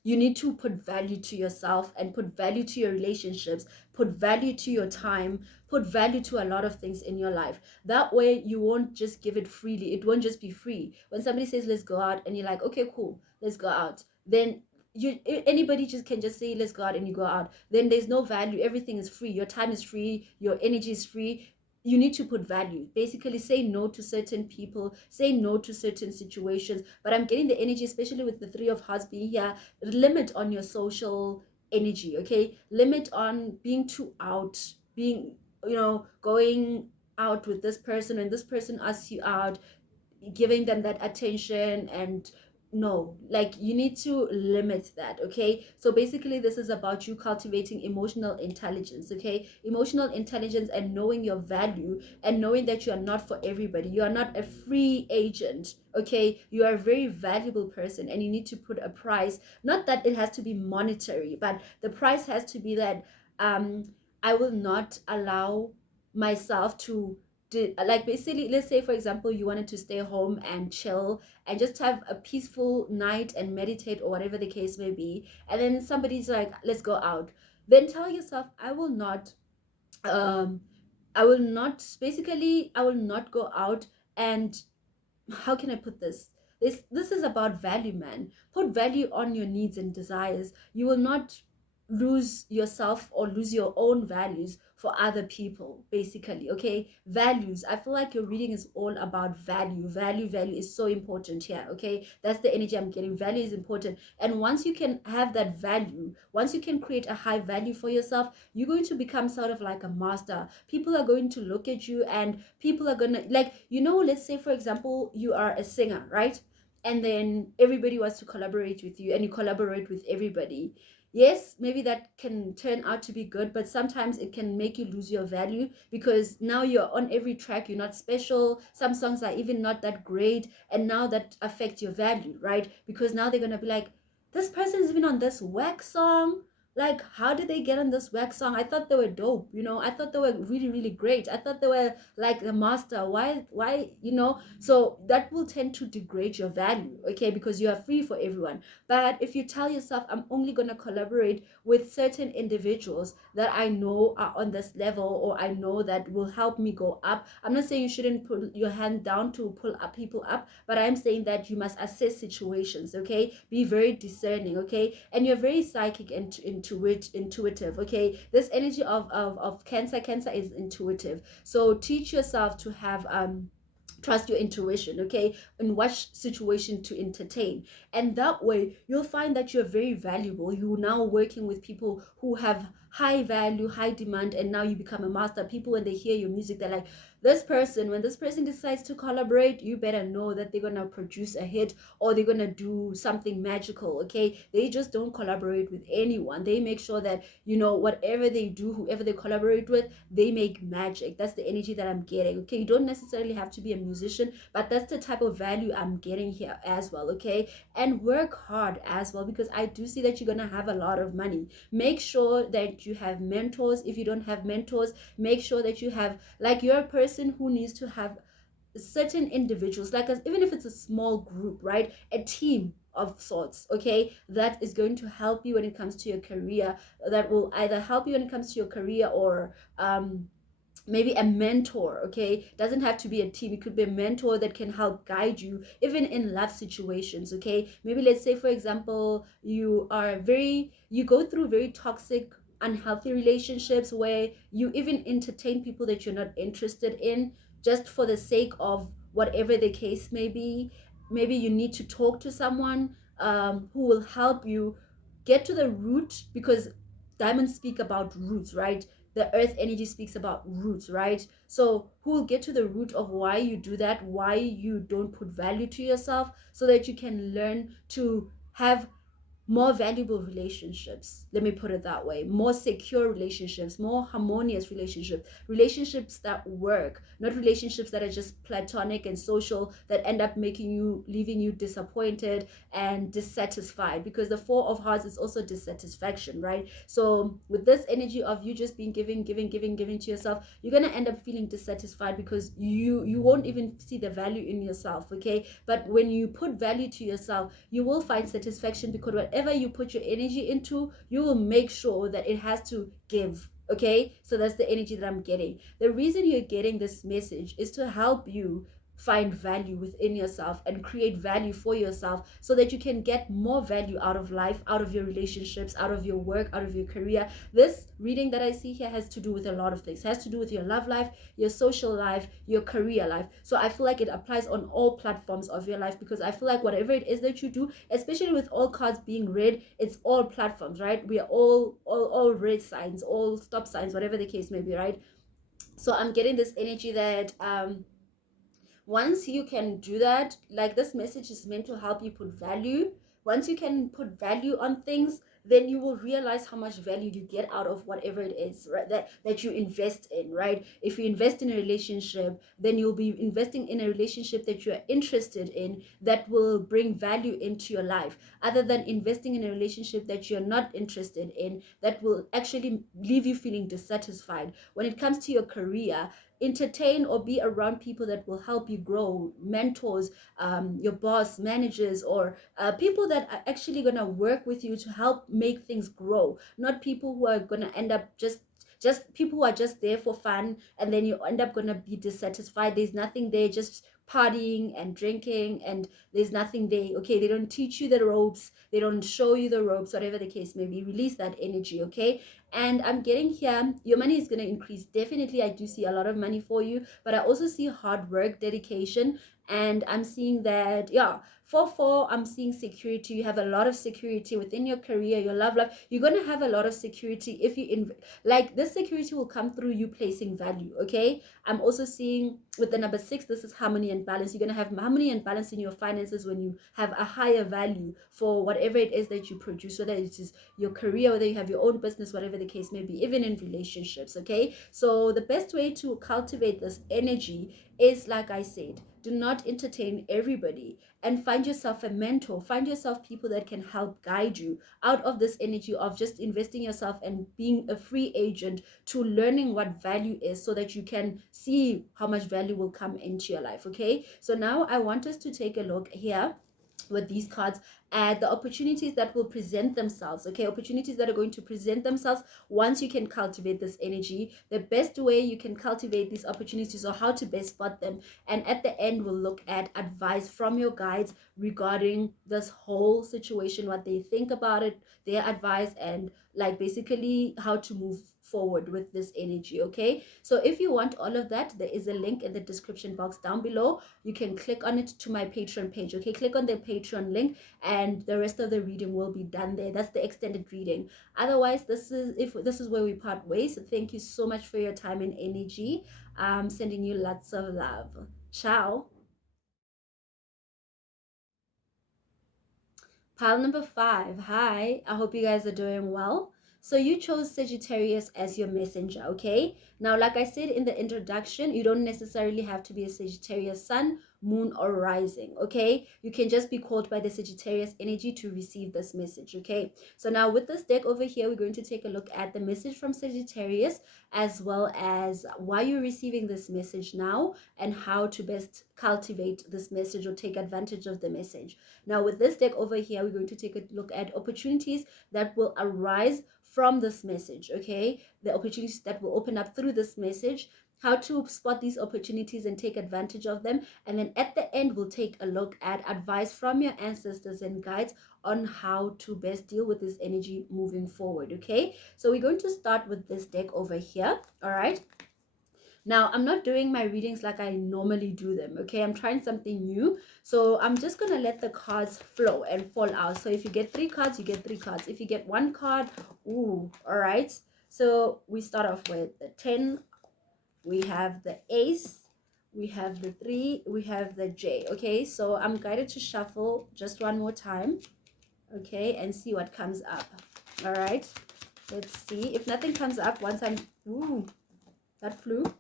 you need to put value to yourself and put value to your relationships, put value to your time, put value to a lot of things in your life. That way you won't just give it freely. It won't just be free. When somebody says let's go out and you're like, okay, cool, let's go out, then anybody just can just say let's go out and you go out, then there's no value. Everything is free, your time is free, your energy is free. You need to put value. Basically, say no to certain people, say no to certain situations. But I'm getting the energy, especially with the three of hearts being here, limit on your social energy, okay? Limit on being too out, being, you know, going out with this person and this person asks you out, giving them that attention. And no, like, you need to limit that, okay? So basically this is about you cultivating emotional intelligence, okay? Emotional intelligence and knowing your value, and knowing that you are not for everybody. You are not a free agent, okay? You are a very valuable person, and you need to put a price. Not that it has to be monetary, but the price has to be that I will not allow myself to like, basically, let's say for example you wanted to stay home and chill and just have a peaceful night and meditate or whatever the case may be, and then somebody's like let's go out, then tell yourself um I will not go out. And how can I put this? This is about value, man. Put value on your needs and desires. You will not lose yourself or lose your own values for other people, basically. Okay, values. I feel like your reading is all about value is so important here. Okay, that's the energy I'm getting. Value is important, and once you can have that value, once you can create a high value for yourself, you're going to become sort of like a master. People are going to look at you, and people are gonna, like, let's say for example you are a singer, right? And then everybody wants to collaborate with you, and you collaborate with everybody. Yes, maybe that can turn out to be good, but sometimes it can make you lose your value, because now you're on every track, you're not special. Some songs are even not that great, and now that affects your value, right? Because now they're gonna be like, this person is even on this whack song. Like, how did they get on this whack song? I thought they were dope, I thought they were really, really great. I thought they were like the master. Why, So that will tend to degrade your value, okay? Because you are free for everyone. But if you tell yourself, I'm only going to collaborate with certain individuals that I know are on this level, or I know that will help me go up. I'm not saying you shouldn't put your hand down to pull up people up, but I'm saying that you must assess situations, okay? Be very discerning, okay? And you're very psychic and intuitive, okay? This energy of Cancer is intuitive. So teach yourself to have trust your intuition, okay, in what situation to entertain. And that way you'll find that you're very valuable. You're now working with people who have high value, high demand, and now you become a master. People, when they hear your music, they're like, when this person decides to collaborate, you better know that they're gonna produce a hit, or they're gonna do something magical, okay? They just don't collaborate with anyone. They make sure that, whatever they do, whoever they collaborate with, they make magic. That's the energy that I'm getting, okay? You don't necessarily have to be a musician, but that's the type of value I'm getting here as well, okay? And work hard as well, because I do see that you're gonna have a lot of money. Make sure that you have mentors. If you don't have mentors, make sure that you have, like, you're a person who needs to have certain individuals, like, even if it's a small group, right? A team of sorts, okay, that is going to help you when it comes to your career, that will either help you when it comes to your career, or maybe a mentor, okay? Doesn't have to be a team. It could be a mentor that can help guide you even in love situations, okay? Maybe let's say for example you go through very toxic, unhealthy relationships, where you even entertain people that you're not interested in, just for the sake of whatever the case may be. Maybe you need to talk to someone who will help you get to the root, because diamonds speak about roots, right? The earth energy speaks about roots, right? So who will get to the root of why you do that, why you don't put value to yourself, so that you can learn to have more valuable relationships. Let me put it that way. More secure relationships, more harmonious relationships that work, not relationships that are just platonic and social, that end up leaving you disappointed and dissatisfied, because the Four of Hearts is also dissatisfaction, right? So with this energy of you just being giving to yourself, you're going to end up feeling dissatisfied, because you won't even see the value in yourself, okay? But when you put value to yourself, you will find satisfaction, because whatever you put your energy into, you will make sure that it has to give, okay? So that's the energy that I'm getting. The reason you're getting this message is to help you find value within yourself and create value for yourself, so that you can get more value out of life, out of your relationships, out of your work, out of your career. This reading that I see here has to do with a lot of things. It has to do with your love life, your social life, your career life. So I feel like it applies on all platforms of your life, because I feel like whatever it is that you do, especially with all cards being red, it's all platforms, right? We are all red signs, all stop signs, whatever the case may be, right? So I'm getting this energy that once you can do that, like, this message is meant to help you put value. Once you can put value on things, then you will realize how much value you get out of whatever it is, right? That you invest in, right? If you invest in a relationship, then you'll be investing in a relationship that you're interested in, that will bring value into your life, other than investing in a relationship that you're not interested in, that will actually leave you feeling dissatisfied. When it comes to your career, entertain or be around people that will help you grow, mentors, your boss, managers, or people that are actually going to work with you to help make things grow, not people who are going to end up just people who are just there for fun, and then you end up going to be dissatisfied. There's nothing there, just partying and drinking, and there's nothing there, okay? They don't teach you the ropes, they don't show you the ropes, whatever the case may be. Release that energy, okay? And I'm getting here, your money is going to increase. Definitely, I do see a lot of money for you, but I also see hard work, dedication, and I'm seeing that, yeah, 4 I'm seeing security. You have a lot of security within your career, your love life. You're going to have a lot of security if you like, this security will come through you placing value. Okay, I'm also seeing with the number 6, this is harmony and balance. You're going to have harmony and balance in your finances when you have a higher value for whatever it is that you produce, whether it is your career, whether you have your own business, whatever the case may be, even in relationships. Okay, so the best way to cultivate this energy is, like I said, do not entertain everybody, and find yourself a mentor, find yourself people that can help guide you out of this energy of just investing yourself and being a free agent to learning what value is, so that you can see how much value will come into your life. Okay, so now I want us to take a look here with these cards at the opportunities that will present themselves. Okay, opportunities that are going to present themselves once you can cultivate this energy, the best way you can cultivate these opportunities, or how to best spot them. And at the end, we'll look at advice from your guides regarding this whole situation, what they think about it, their advice, and like basically how to move forward with this energy. Okay, so if you want all of that, there is a link in the description box down below. You can click on it to my Patreon page. Okay, click on the Patreon link, and the rest of the reading will be done there. That's the extended reading. Otherwise, this is where we part ways. So thank you so much for your time and energy. Sending you lots of love. Ciao. Pile number 5. Hi, I hope you guys are doing well. So you chose Sagittarius as your messenger, okay? Now, like I said in the introduction, you don't necessarily have to be a Sagittarius sun, moon, or rising, okay? You can just be called by the Sagittarius energy to receive this message, okay? So now with this deck over here, we're going to take a look at the message from Sagittarius, as well as why you're receiving this message now, and how to best cultivate this message or take advantage of the message. Now, with this deck over here, we're going to take a look at opportunities that will arise from this message, okay? The opportunities that will open up through this message, how to spot these opportunities and take advantage of them. And then at the end, we'll take a look at advice from your ancestors and guides on how to best deal with this energy moving forward, okay? So we're going to start with this deck over here, all right? Now, I'm not doing my readings like I normally do them, okay? I'm trying something new. So I'm just going to let the cards flow and fall out. So if you get 3 cards, you get 3 cards. If you get 1 card, ooh, all right. So we start off with the 10. We have the ace. We have the 3. We have the J, okay? So I'm guided to shuffle just one more time, okay? And see what comes up, all right? Let's see. If nothing comes up, once I'm, ooh, that flew.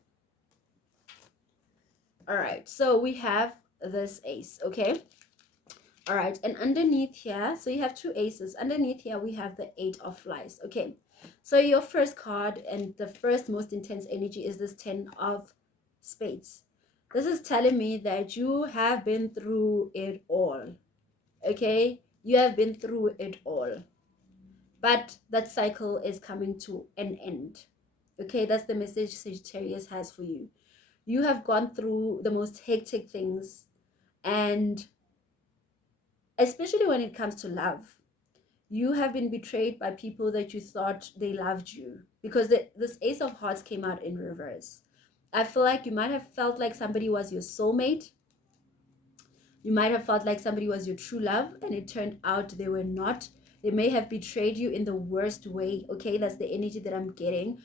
All right, so we have this ace, okay? All right, and underneath here, so you have 2 aces. Underneath here, we have the 8 of flies, okay? So your first card and the first most intense energy is this 10 of spades. This is telling me that you have been through it all, okay? You have been through it all. But that cycle is coming to an end, okay? That's the message Sagittarius has for you. You have gone through the most hectic things, and especially when it comes to love, you have been betrayed by people that you thought they loved you, because this ace of hearts came out in reverse. I feel like you might have felt like somebody was your soulmate. You might have felt like somebody was your true love, and it turned out they were not. They may have betrayed you in the worst way, okay? That's the energy that I'm getting.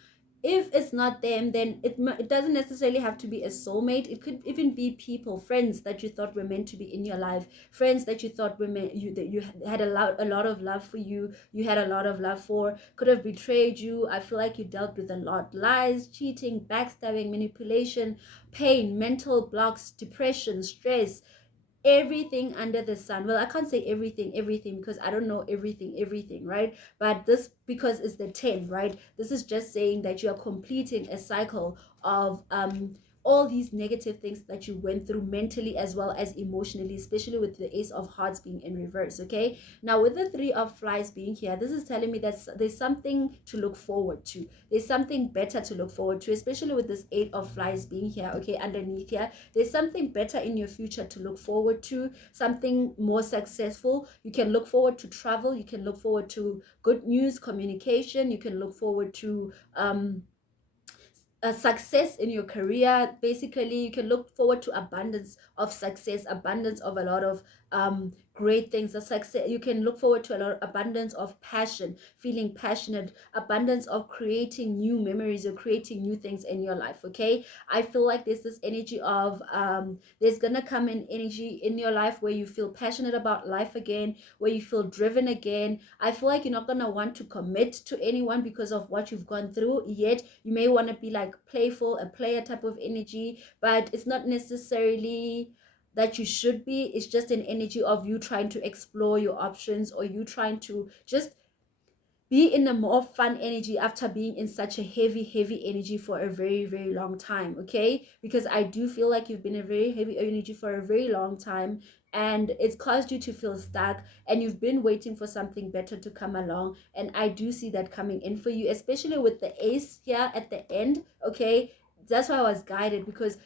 If it's not them, then it doesn't necessarily have to be a soulmate. It could even be people, friends that you thought were meant to be in your life, friends that you thought were meant, that you had a lot of love for you, you had a lot of love for, could have betrayed you. I feel like you dealt with a lot: lies, cheating, backstabbing, manipulation, pain, mental blocks, depression, stress, everything under the sun. Well, I can't say everything because I don't know everything, right? But this, because it's the 10, right? This is just saying that you are completing a cycle of all these negative things that you went through mentally as well as emotionally, especially with the Ace of Hearts being in reverse. Okay, now with the Three of Flies being here, this is telling me that there's something to look forward to. There's something better to look forward to, especially with this Eight of Flies being here. Okay, underneath here, there's something better in your future to look forward to, something more successful. You can look forward to travel, you can look forward to good news, communication, you can look forward to success in your career. Basically, you can look forward to abundance of success, abundance of a lot of great things. A success, you can look forward to a lot of abundance of passion, feeling passionate, abundance of creating new memories or creating new things in your life. Okay, I feel like there's this energy of there's gonna come an energy in your life where you feel passionate about life again, where you feel driven again. I feel like you're not gonna want to commit to anyone because of what you've gone through yet. You may want to be like playful, a player type of energy, but it's not necessarily that you should be. It's just an energy of you trying to explore your options, or you trying to just be in a more fun energy after being in such a heavy energy for a very long time. Okay, because I do feel like you've been a very heavy energy for a very long time, and it's caused you to feel stuck, and you've been waiting for something better to come along. And I do see that coming in for you, especially with the Ace here at the end. Okay, that's why I was guided, because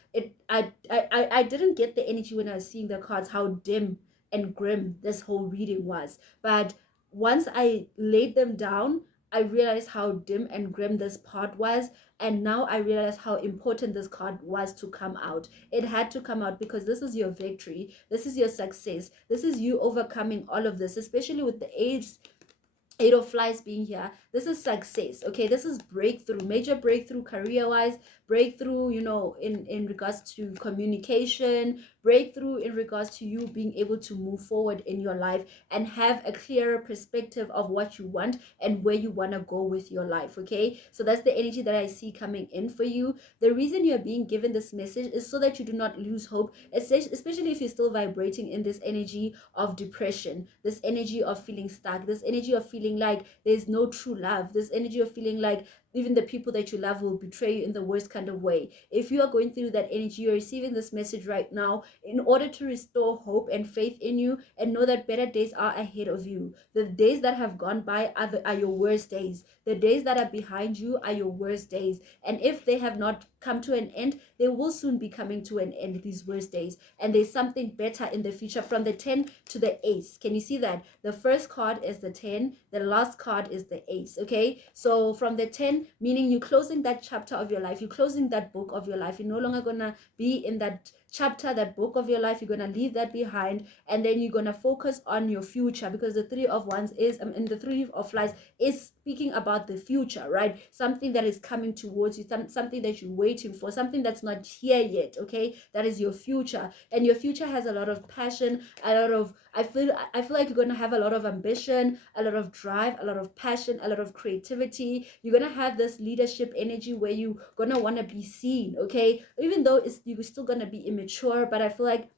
I didn't get the energy when I was seeing the cards, how dim and grim this whole reading was. But once I laid them down, I realized how dim and grim this part was. And now I realize how important this card was to come out. It had to come out because this is your victory. This is your success. This is you overcoming all of this, especially with the Eight of Flies being here. This is success. Okay, this is breakthrough, major breakthrough career wise, breakthrough, you know, in regards to communication, breakthrough in regards to you being able to move forward in your life and have a clearer perspective of what you want and where you want to go with your life. Okay, so that's the energy that I see coming in for you. The reason you're being given this message is so that you do not lose hope, especially if you're still vibrating in this energy of depression, this energy of feeling stuck, this energy of feeling like there's no true love, this energy of feeling like even the people that you love will betray you in the worst kind of way. If you are going through that energy, you're receiving this message right now in order to restore hope and faith in you, and know that better days are ahead of you. The days that have gone by are your worst days. The days that are behind you are your worst days. And if they have not come to an end, they will soon be coming to an end, these worst days. And there's something better in the future. From the 10 to the Ace, can you see that? The first card is the 10, the last card is the Ace. Okay, so from the 10, meaning you're closing that chapter of your life, you're closing that book of your life. You're no longer gonna be in that chapter, that book of your life. You're gonna leave that behind, and then you're gonna focus on your future, because the Three of Wands is and the Three of Flies is speaking about the future, right? Something that is coming towards you, something that you're waiting for, something that's not here yet. Okay, that is your future, and your future has a lot of passion, a lot of, I feel like you're gonna have a lot of ambition, a lot of drive, a lot of passion, a lot of creativity. You're gonna have this leadership energy where you're gonna want to be seen. Okay, even though you're still gonna be immature, but I feel like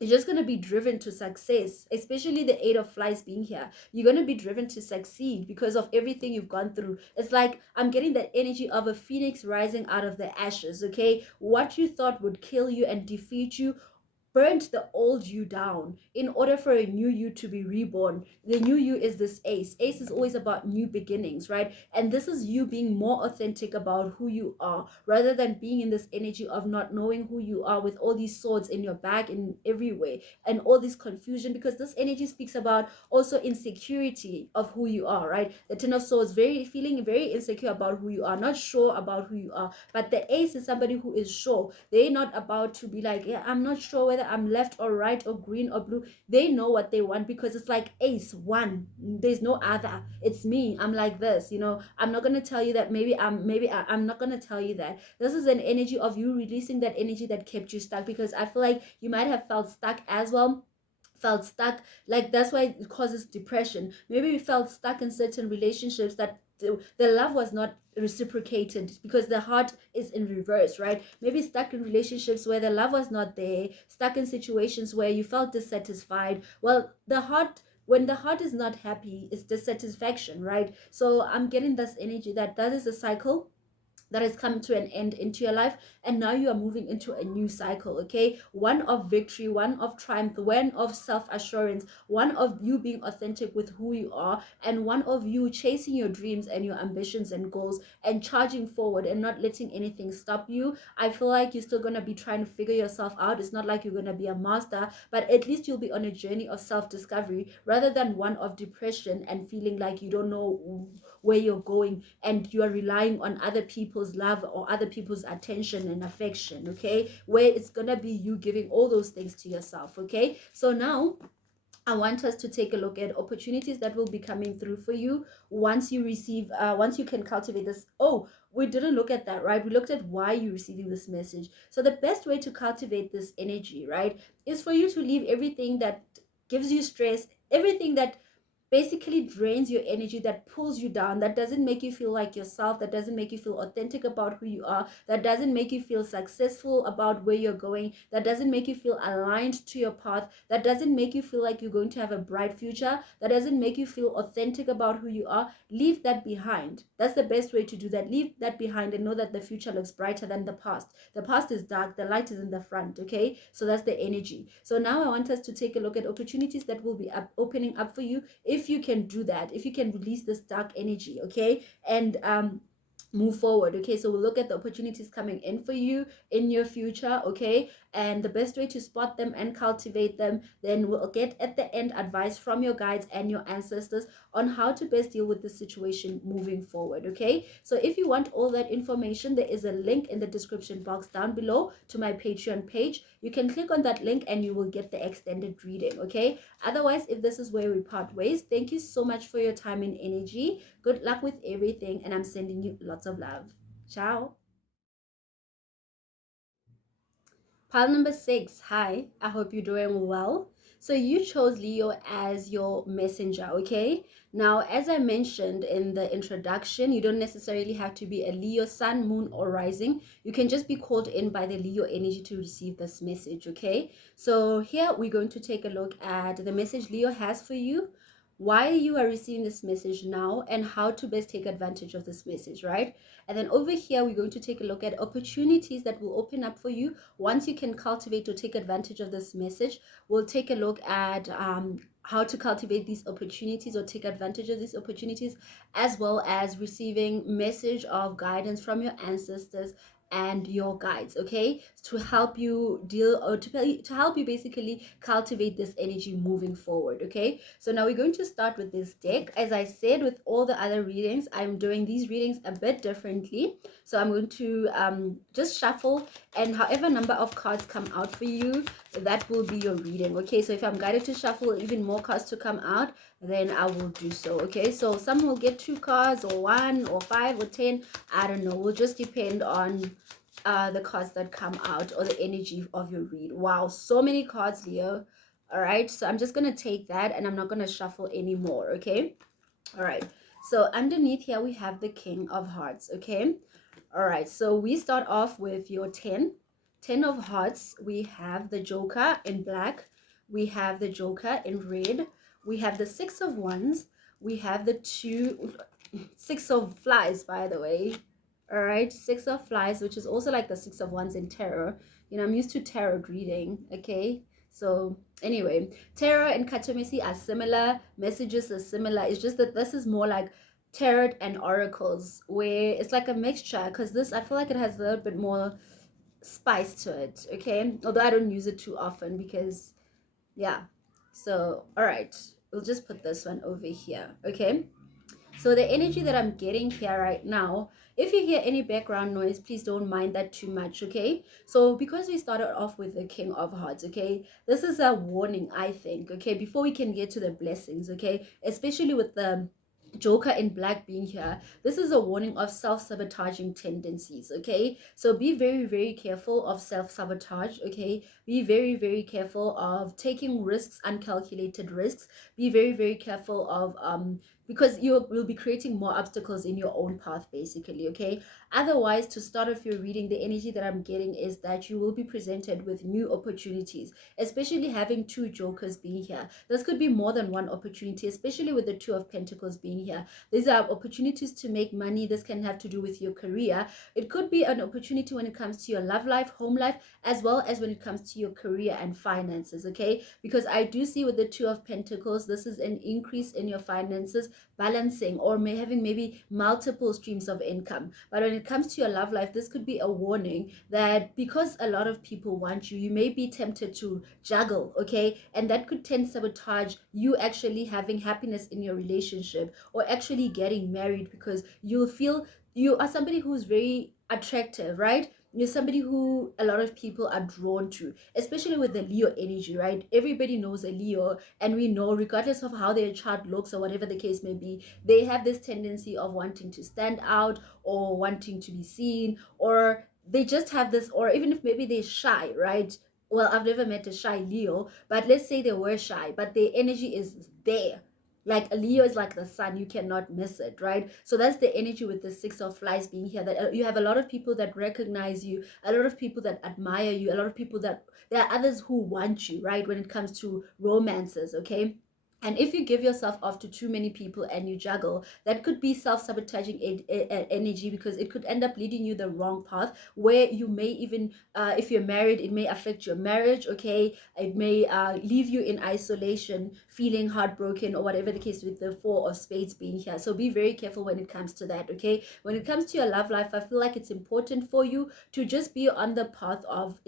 you're just going to be driven to success, especially the Eight of Flies being here. You're going to be driven to succeed because of everything you've gone through. It's like I'm getting that energy of a phoenix rising out of the ashes. Okay, what you thought would kill you and defeat you burnt the old you down in order for a new you to be reborn. The new you is this Ace. Ace is always about new beginnings, right? And this is you being more authentic about who you are, rather than being in this energy of not knowing who you are, with all these swords in your back in every way and all this confusion, because this energy speaks about also insecurity of who you are, right? The Ten of Swords, feeling very insecure about who you are, not sure about who you are. But the Ace is somebody who is sure. They're not about to be like, yeah, I'm not sure whether I'm left or right or green or blue. They know what they want, because it's like Ace one, there's no other, it's me, I'm like this, you know. I'm not going to tell you that I'm not going to tell you that. This is an energy of you releasing that energy that kept you stuck, because I feel like you might have felt stuck as well, felt stuck, like that's why it causes depression. Maybe you felt stuck in certain relationships that the love was not reciprocated, because the heart is in reverse, right? Maybe stuck in relationships where the love was not there, stuck in situations where you felt dissatisfied. Well, the heart, when the heart is not happy, it's dissatisfaction, right? So I'm getting this energy that is a cycle that has come to an end into your life, and now you are moving into a new cycle, okay? One of victory, one of triumph, one of self-assurance, one of you being authentic with who you are, and one of you chasing your dreams and your ambitions and goals and charging forward and not letting anything stop you. I feel like you're still going to be trying to figure yourself out. It's not like you're going to be a master, but at least you'll be on a journey of self-discovery rather than one of depression and feeling like you don't know where you're going and you are relying on other people's love or other people's attention and affection, okay? Where it's gonna be you giving all those things to yourself, okay? So now I want us to take a look at opportunities that will be coming through for you once you receive, once you can cultivate this. Oh, we didn't look at that, right? We looked at why you're receiving this message. So the best way to cultivate this energy, right, is for you to leave everything that gives you stress, everything that basically drains your energy, that pulls you down, that doesn't make you feel like yourself, that doesn't make you feel authentic about who you are, that doesn't make you feel successful about where you're going, that doesn't make you feel aligned to your path, that doesn't make you feel like you're going to have a bright future, that doesn't make you feel authentic about who you are. Leave that behind. That's the best way to do that. Leave that behind and know that the future looks brighter than the past. The past is dark, the light is in the front, okay? So that's the energy. So now I want us to take a look at opportunities that will be opening up for you if you can do that, if you can release this dark energy, okay, and move forward, okay? So we'll look at the opportunities coming in for you in your future, okay, and the best way to spot them and cultivate them. Then we'll get at the end advice from your guides and your ancestors on how to best deal with the situation moving forward, okay? So if you want all that information, there is a link in the description box down below to my Patreon page. You can click on that link and you will get the extended reading, okay? Otherwise, if this is where we part ways, thank you so much for your time and energy. Good luck with everything, and I'm sending you lots of love. Ciao. Pile number 6, hi, I hope you're doing well. So you chose Leo as your messenger, okay? Now, as I mentioned in the introduction, you don't necessarily have to be a Leo sun, moon, or rising. You can just be called in by the Leo energy to receive this message, okay? So here we're going to take a look at the message Leo has for you, why you are receiving this message now, and how to best take advantage of this message, right? And then over here, we're going to take a look at opportunities that will open up for you once you can cultivate or take advantage of this message. We'll take a look at how to cultivate these opportunities or take advantage of these opportunities, as well as receiving message of guidance from your ancestors and your guides, okay, to help you deal or to help you basically cultivate this energy moving forward, okay? So now we're going to start with this deck. As I said, with all the other readings, I'm doing these readings a bit differently. So I'm going to just shuffle, and however number of cards come out for you, that will be your reading, okay? So if I'm guided to shuffle even more cards to come out, then I will do so, okay? So some will get 2 cards or 1 or 5 or 10, I don't know, will just depend on the cards that come out or the energy of your read. Wow, so many cards, Leo. All right, so I'm just gonna take that and I'm not gonna shuffle anymore, okay? All right, so underneath here we have the King of Hearts, okay? All right, so we start off with your 10 of Hearts. We have the Joker in black, we have the Joker in red, we have the 6 of Wands, we have the 6 of Flies, by the way. All right, 6 of Flies, which is also like the 6 of Wands in tarot. You know, I'm used to tarot reading, okay? So anyway, tarot and cartomancy are similar, messages are similar. It's just that this is more like tarot and oracles, where it's like a mixture, because this, I feel like it has a little bit more spice to it, okay? Although I don't use it too often because, yeah. So, all right, we'll just put this one over here, okay? So the energy that I'm getting here right now, if you hear any background noise, please don't mind that too much, okay? So because we started off with the King of Hearts, okay, this is a warning, I think, okay, before we can get to the blessings, okay, especially with the Joker in black being here, this is a warning of self-sabotaging tendencies, okay? So be very, very careful of self-sabotage, okay? Be very, very careful of taking risks, uncalculated risks. Be very, very careful of because you will be creating more obstacles in your own path, basically, okay? Otherwise, to start off your reading, the energy that I'm getting is that you will be presented with new opportunities, especially having two jokers being here. This could be more than one opportunity, especially with the Two of Pentacles being here. These are opportunities to make money. This can have to do with your career. It could be an opportunity when it comes to your love life, home life, as well as when it comes to your career and finances, okay? Because I do see with the Two of Pentacles, this is an increase in your finances, balancing, or having maybe multiple streams of income. But when it comes to your love life, this could be a warning that because a lot of people want you, you may be tempted to juggle, okay? And that could tend to sabotage you actually having happiness in your relationship, or actually getting married, because you'll feel you are somebody who's very attractive, right? You're somebody who a lot of people are drawn to, especially with the Leo energy, right? Everybody knows a Leo, and we know, regardless of how their chart looks or whatever the case may be, they have this tendency of wanting to stand out, or wanting to be seen, or they just have this, or even if maybe they're shy, right? Well, I've never met a shy Leo, but let's say they were shy, but their energy is there. Like a Leo is like the sun, you cannot miss it, right? So that's the energy with the Six of Flies being here, that you have a lot of people that recognize you, a lot of people that admire you, a lot of people that, there are others who want you, right? When it comes to romances, okay? And if you give yourself off to too many people and you juggle, that could be self-sabotaging energy, because it could end up leading you the wrong path, where you may even, if you're married, it may affect your marriage, okay? It may leave you in isolation, feeling heartbroken, or whatever the case, with the Four of Spades being here. So be very careful when it comes to that, okay? When it comes to your love life, I feel like it's important for you to just be on the path of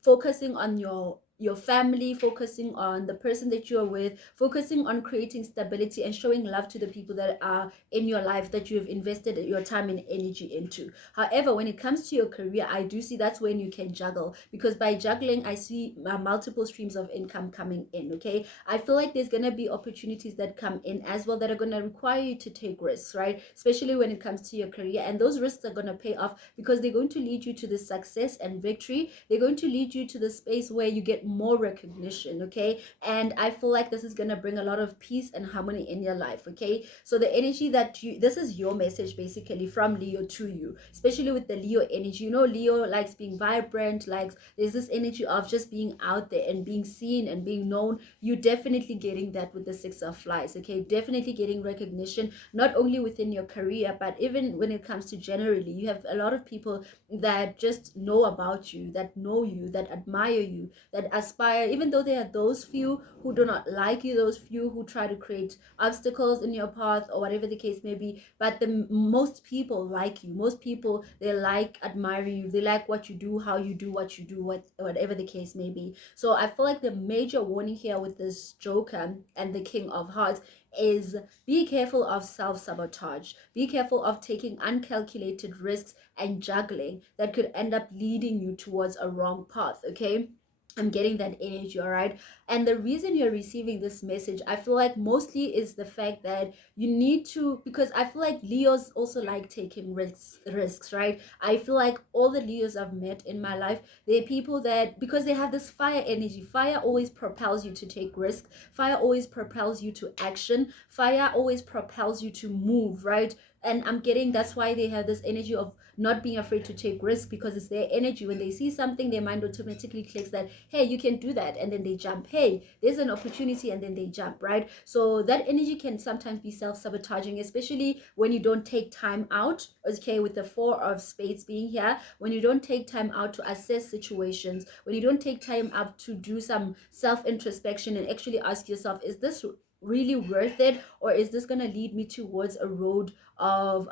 focusing on your family, focusing on the person that you're with, focusing on creating stability and showing love to the people that are in your life, that you have invested your time and energy into. However, when it comes to your career, I do see that's when you can juggle, because by juggling, I see multiple streams of income coming in, okay? I feel like there's going to be opportunities that come in as well that are going to require you to take risks, right? Especially when it comes to your career, and those risks are going to pay off, because they're going to lead you to the success and victory. They're going to lead you to the space where you get more recognition, okay? And I feel like this is going to bring a lot of peace and harmony in your life, okay? So the energy that this is your message basically from Leo to you, especially with the Leo energy. You know, Leo likes being vibrant, likes, there's this energy of just being out there and being seen and being known. You're definitely getting that with the Six of Flies, okay? Definitely getting recognition, not only within your career, but even when it comes to generally. You have a lot of people that just know about you, that know you, that admire you, that aspire, even though there are those few who do not like you, those few who try to create obstacles in your path, or whatever the case may be. But the most people like you. Most people, they like admiring you, they like what you do, how you do what you do, whatever the case may be. So I feel like the major warning here with this Joker and the King of Hearts is be careful of self-sabotage. Be careful of taking uncalculated risks and juggling that could end up leading you towards a wrong path, okay? I'm getting that energy, all right? And the reason you're receiving this message, I feel like mostly is the fact that you need to, because I feel like Leos also like taking risks, right? I feel like all the Leos I've met in my life, they're people that, because they have this fire energy, fire always propels you to take risks, fire always propels you to action, fire always propels you to move, right? And I'm getting, that's why they have this energy of not being afraid to take risks, because it's their energy. When they see something, their mind automatically clicks that, hey, you can do that, and then they jump. Hey, there's an opportunity, and then they jump, right? So that energy can sometimes be self-sabotaging, especially when you don't take time out, okay? With the Four of Spades being here, when you don't take time out to assess situations, when you don't take time out to do some self-introspection and actually ask yourself, is this really worth it, or is this going to lead me towards a road of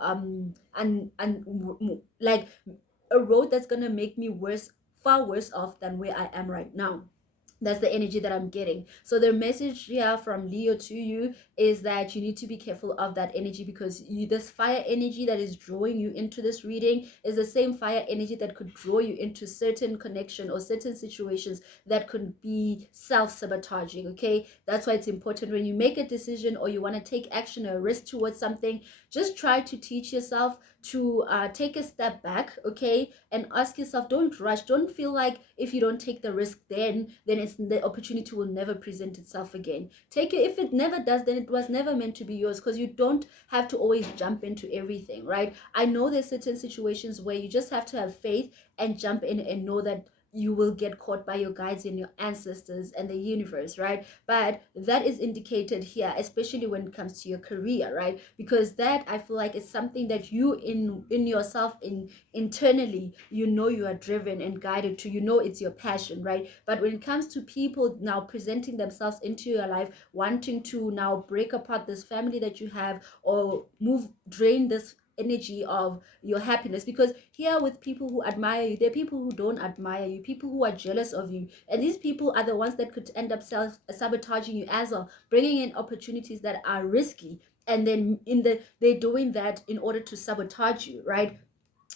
like a road that's going to make me worse, far worse off than where I am right now? That's the energy that I'm getting. So the message here from Leo to you is that you need to be careful of that energy, because this fire energy that is drawing you into this reading is the same fire energy that could draw you into certain connection or certain situations that could be self-sabotaging, okay? That's why it's important when you make a decision or you want to take action or risk towards something, just try to teach yourself, to take a step back, okay, and ask yourself, don't rush, don't feel like if you don't take the risk, then it's the opportunity will never present itself again. Take it. If it never does, then it was never meant to be yours, because you don't have to always jump into everything, right? I know there's certain situations where you just have to have faith and jump in and know that you will get caught by your guides and your ancestors and the universe, right? But that is indicated here, especially when it comes to your career, right? Because that, I feel like, is something that you in yourself, in internally, you know, you are driven and guided to, you know, it's your passion, right? But when it comes to people now presenting themselves into your life, wanting to now break apart this family that you have, or drain this energy of your happiness, because here with people who admire you, there are people who don't admire you, people who are jealous of you, and these people are the ones that could end up sabotaging you as well, bringing in opportunities that are risky, and then they're doing that in order to sabotage you, right?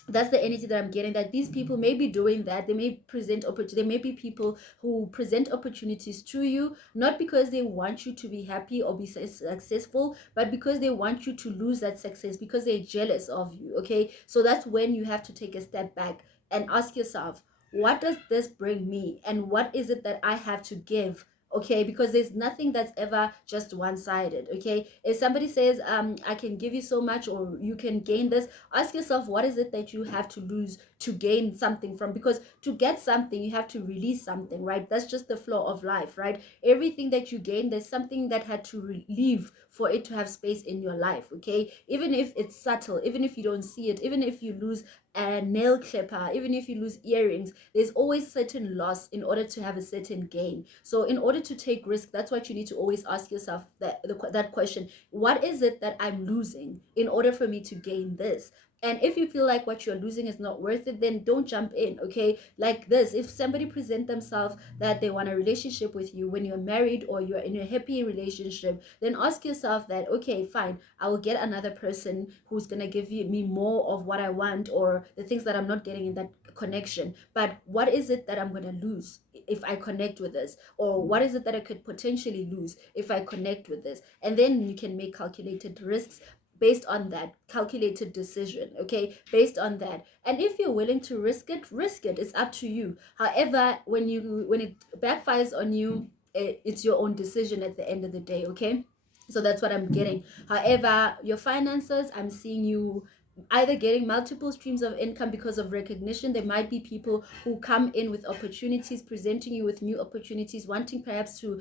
That's the energy that I'm getting, that these people may be doing that. They may present opportunity. There may be people who present opportunities to you, not because they want you to be happy or be successful, but because they want you to lose that success, because they're jealous of you, okay? So that's when you have to take a step back and ask yourself, what does this bring me, and what is it that I have to give? Okay, because there's nothing that's ever just one-sided. Okay, if somebody says I can give you so much, or you can gain this, ask yourself, what is it that you have to lose to gain something from? Because to get something, you have to release something, right? That's just the flow of life, right? Everything that you gain, there's something that had to leave for it to have space in your life, okay? Even if it's subtle, even if you don't see it, even if you lose a nail clipper, even if you lose earrings, there's always certain loss in order to have a certain gain. So in order to take risk, that's what you need to always ask yourself, that question: what is it that I'm losing in order for me to gain this? And if you feel like what you're losing is not worth it, then don't jump in, okay? Like this, if somebody present themselves that they want a relationship with you when you're married or you're in a happy relationship, then ask yourself that, okay, fine, I will get another person who's gonna give me more of what I want, or the things that I'm not getting in that connection. But what is it that I'm gonna lose if I connect with this? Or what is it that I could potentially lose if I connect with this? And then you can make calculated risks based on that calculated decision, okay, based on that. And if you're willing to risk it, it's up to you. However, when it backfires on you, it's your own decision at the end of the day, okay? So that's what I'm getting. However, your finances, I'm seeing you either getting multiple streams of income because of recognition. There might be people who come in with opportunities, presenting you with new opportunities, wanting perhaps to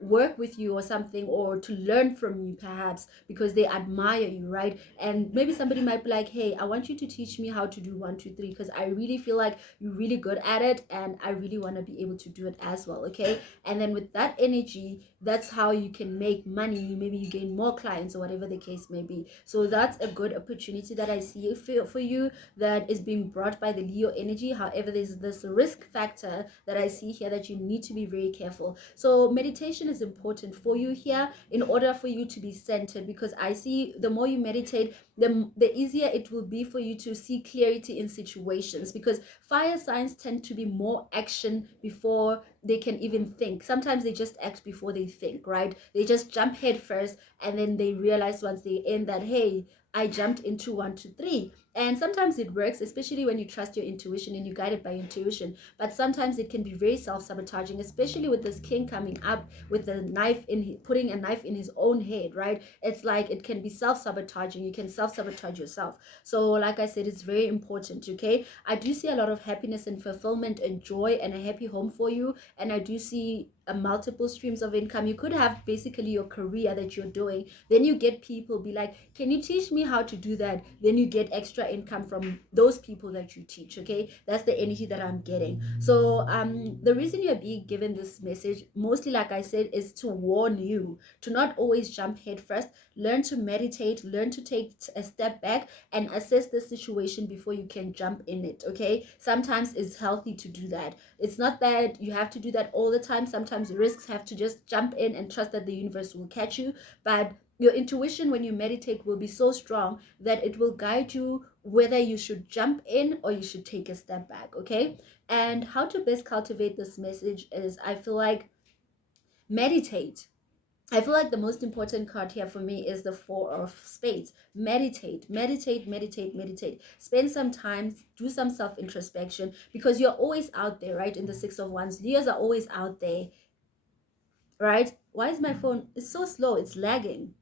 work with you or something, or to learn from you perhaps because they admire you, right? And maybe somebody might be like, hey, I want you to teach me how to do 1 2 3, because I really feel like you're really good at it, and I really want to be able to do it as well, okay? And then with that energy, that's how you can make money. Maybe you gain more clients, or whatever the case may be. So that's a good opportunity that I see for you, that is being brought by the Leo energy. However, there's this risk factor that I see here that you need to be very careful. So meditation is important for you here in order for you to be centered, because I see the more you meditate, the easier it will be for you to see clarity in situations, because fire signs tend to be more action before they can even think. Sometimes they just act before they think, right? They just jump head first, and then they realize once they end that, hey, I jumped into 1 2 3. And sometimes it works, especially when you trust your intuition and you're guided by intuition. But sometimes it can be very self-sabotaging, especially with this king coming up with the knife putting a knife in his own head, right? It's like it can be self-sabotaging. You can self-sabotage yourself. So like I said, it's very important, okay? I do see a lot of happiness and fulfillment and joy and a happy home for you. And I do see multiple streams of income. You could have basically your career that you're doing, then you get people be like, can you teach me how to do that? Then you get extra income from those people that you teach, okay? That's the energy that I'm getting. So the reason you're being given this message, mostly like I said, is to warn you to not always jump head first. Learn to meditate, learn to take a step back and assess the situation before you can jump in it, okay? Sometimes it's healthy to do that. It's not that you have to do that all the time. Sometimes risks have to just jump in and trust that the universe will catch you. But your intuition when you meditate will be so strong that it will guide you whether you should jump in or you should take a step back, okay? And how to best cultivate this message is, I feel like, meditate. I feel like the most important card here for me is the Four of Spades. Meditate, meditate, meditate, meditate. Spend some time, do some self-introspection, because you're always out there, right? In the Six of Wands, Leos are always out there, right? Why is my phone? It's so slow. It's lagging.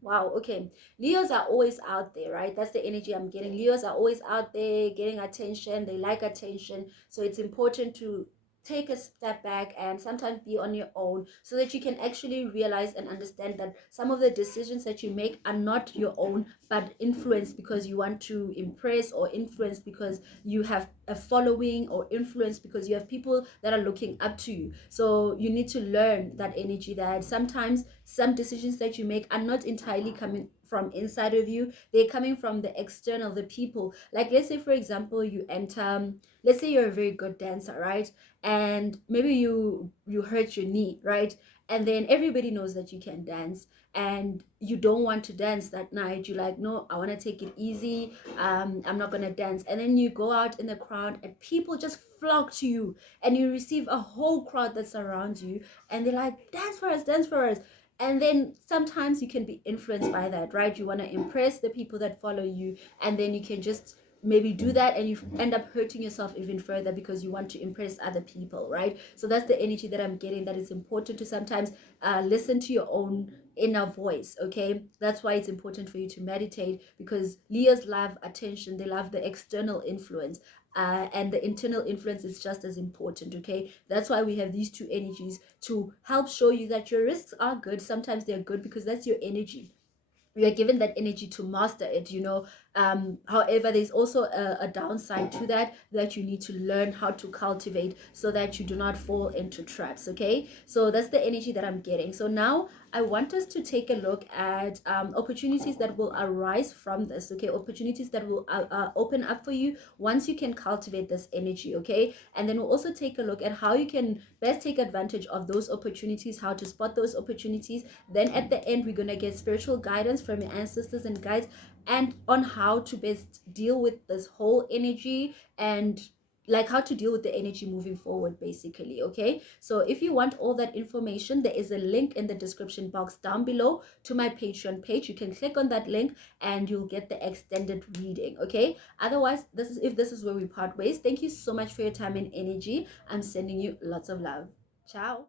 Wow, okay. Leos are always out there, right? That's the energy I'm getting. Leos are always out there getting attention. They like attention. So it's important to take a step back and sometimes be on your own so that you can actually realize and understand that some of the decisions that you make are not your own, but influenced because you want to impress, or influenced because you have a following, or influenced because you have people that are looking up to you. So you need to learn that energy, that sometimes some decisions that you make are not entirely coming from inside of you. They're coming from the external, the people. Like, let's say for example, you enter, let's say you're a very good dancer, right? And maybe you hurt your knee, right? And then everybody knows that you can dance, and you don't want to dance that night. You're like, no, I want to take it easy. I'm not gonna dance. And then you go out in the crowd and people just flock to you, and you receive a whole crowd that surrounds you, and they're like, dance for us, dance for us. And then sometimes you can be influenced by that, right? You want to impress the people that follow you, and then you can just maybe do that, and you end up hurting yourself even further because you want to impress other people, right? So that's the energy that I'm getting, that it's important to sometimes listen to your own inner voice. Okay, that's why it's important for you to meditate, because Leos love attention, they love the external influence, and the internal influence is just as important. Okay, that's why we have these two energies to help show you that your risks are good. Sometimes they're good because that's your energy. We are given that energy to master it, however, there's also a downside to that, that you need to learn how to cultivate so that you do not fall into traps. Okay, so that's the energy that I'm getting. So now I want us to take a look at opportunities that will arise from this. Okay, opportunities that will open up for you once you can cultivate this energy. Okay, and then we'll also take a look at how you can best take advantage of those opportunities, how to spot those opportunities. Then at the end, we're going to get spiritual guidance from your ancestors and guides, and on how to best deal with this whole energy, and like how to deal with the energy moving forward, basically. Okay, so if you want all that information, there is a link in the description box down below to my Patreon page. You can click on that link and you'll get the extended reading. Okay, otherwise, this is where we part ways. Thank you so much for your time and energy. I'm sending you lots of love. Ciao.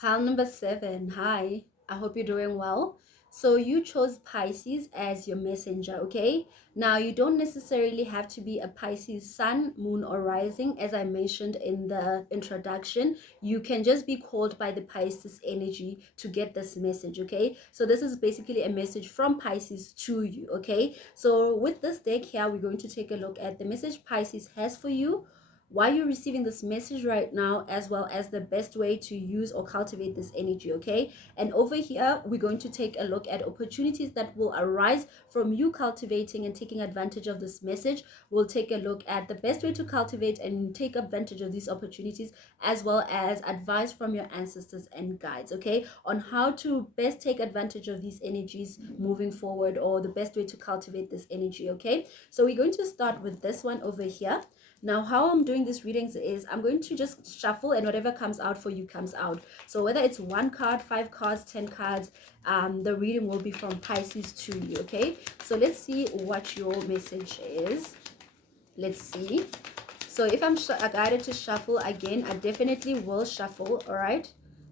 Pile number 7. Hi, I hope you're doing well. So you chose Pisces as your messenger, okay? Now you don't necessarily have to be a Pisces sun, moon, or rising, as I mentioned in the introduction. You can just be called by the Pisces energy to get this message, okay? So this is basically a message from Pisces to you, okay? So with this deck here, we're going to take a look at the message Pisces has for you, why you're receiving this message right now, as well as the best way to use or cultivate this energy. Okay, and over here we're going to take a look at opportunities that will arise from you cultivating and taking advantage of this message. We'll take a look at the best way to cultivate and take advantage of these opportunities, as well as advice from your ancestors and guides, okay, on how to best take advantage of these energies moving forward, or the best way to cultivate this energy. Okay, so we're going to start with this one over here. Now, how I'm doing these readings is I'm going to just shuffle, and whatever comes out for you comes out. So whether it's 1 card, 5 cards, 10 cards, the reading will be from Pisces to you, okay? So let's see what your message is. Let's see. So if I'm guided to shuffle again, I definitely will shuffle, all right?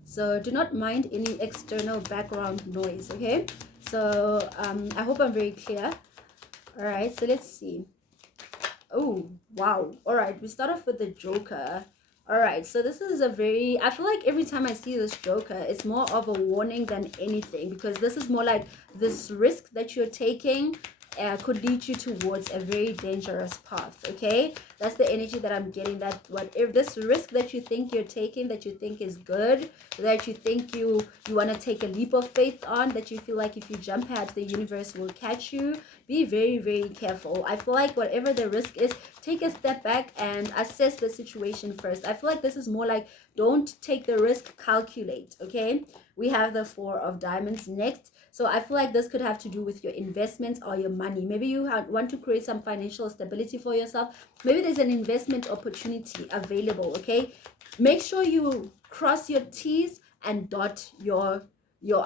So do not mind any external background noise, okay? So I hope I'm very clear. All right, so let's see. Oh, wow. All right, we start off with the Joker. All right, so this is a very, I feel like every time I see this Joker, it's more of a warning than anything, because this is more like this risk that you're taking could lead you towards a very dangerous path. Okay, that's the energy that I'm getting, that what if this risk that you think you're taking, that you think is good, that you think you want to take a leap of faith on, that you feel like if you jump at, the universe will catch you, be very, very careful. I feel like whatever the risk is, take a step back and assess the situation first. I feel like this is more like, don't take the risk, calculate. Okay, we have the 4 of Diamonds next. So I feel like this could have to do with your investments or your money. Maybe you want to create some financial stability for yourself. Maybe there's an investment opportunity available, okay? Make sure you cross your T's and dot your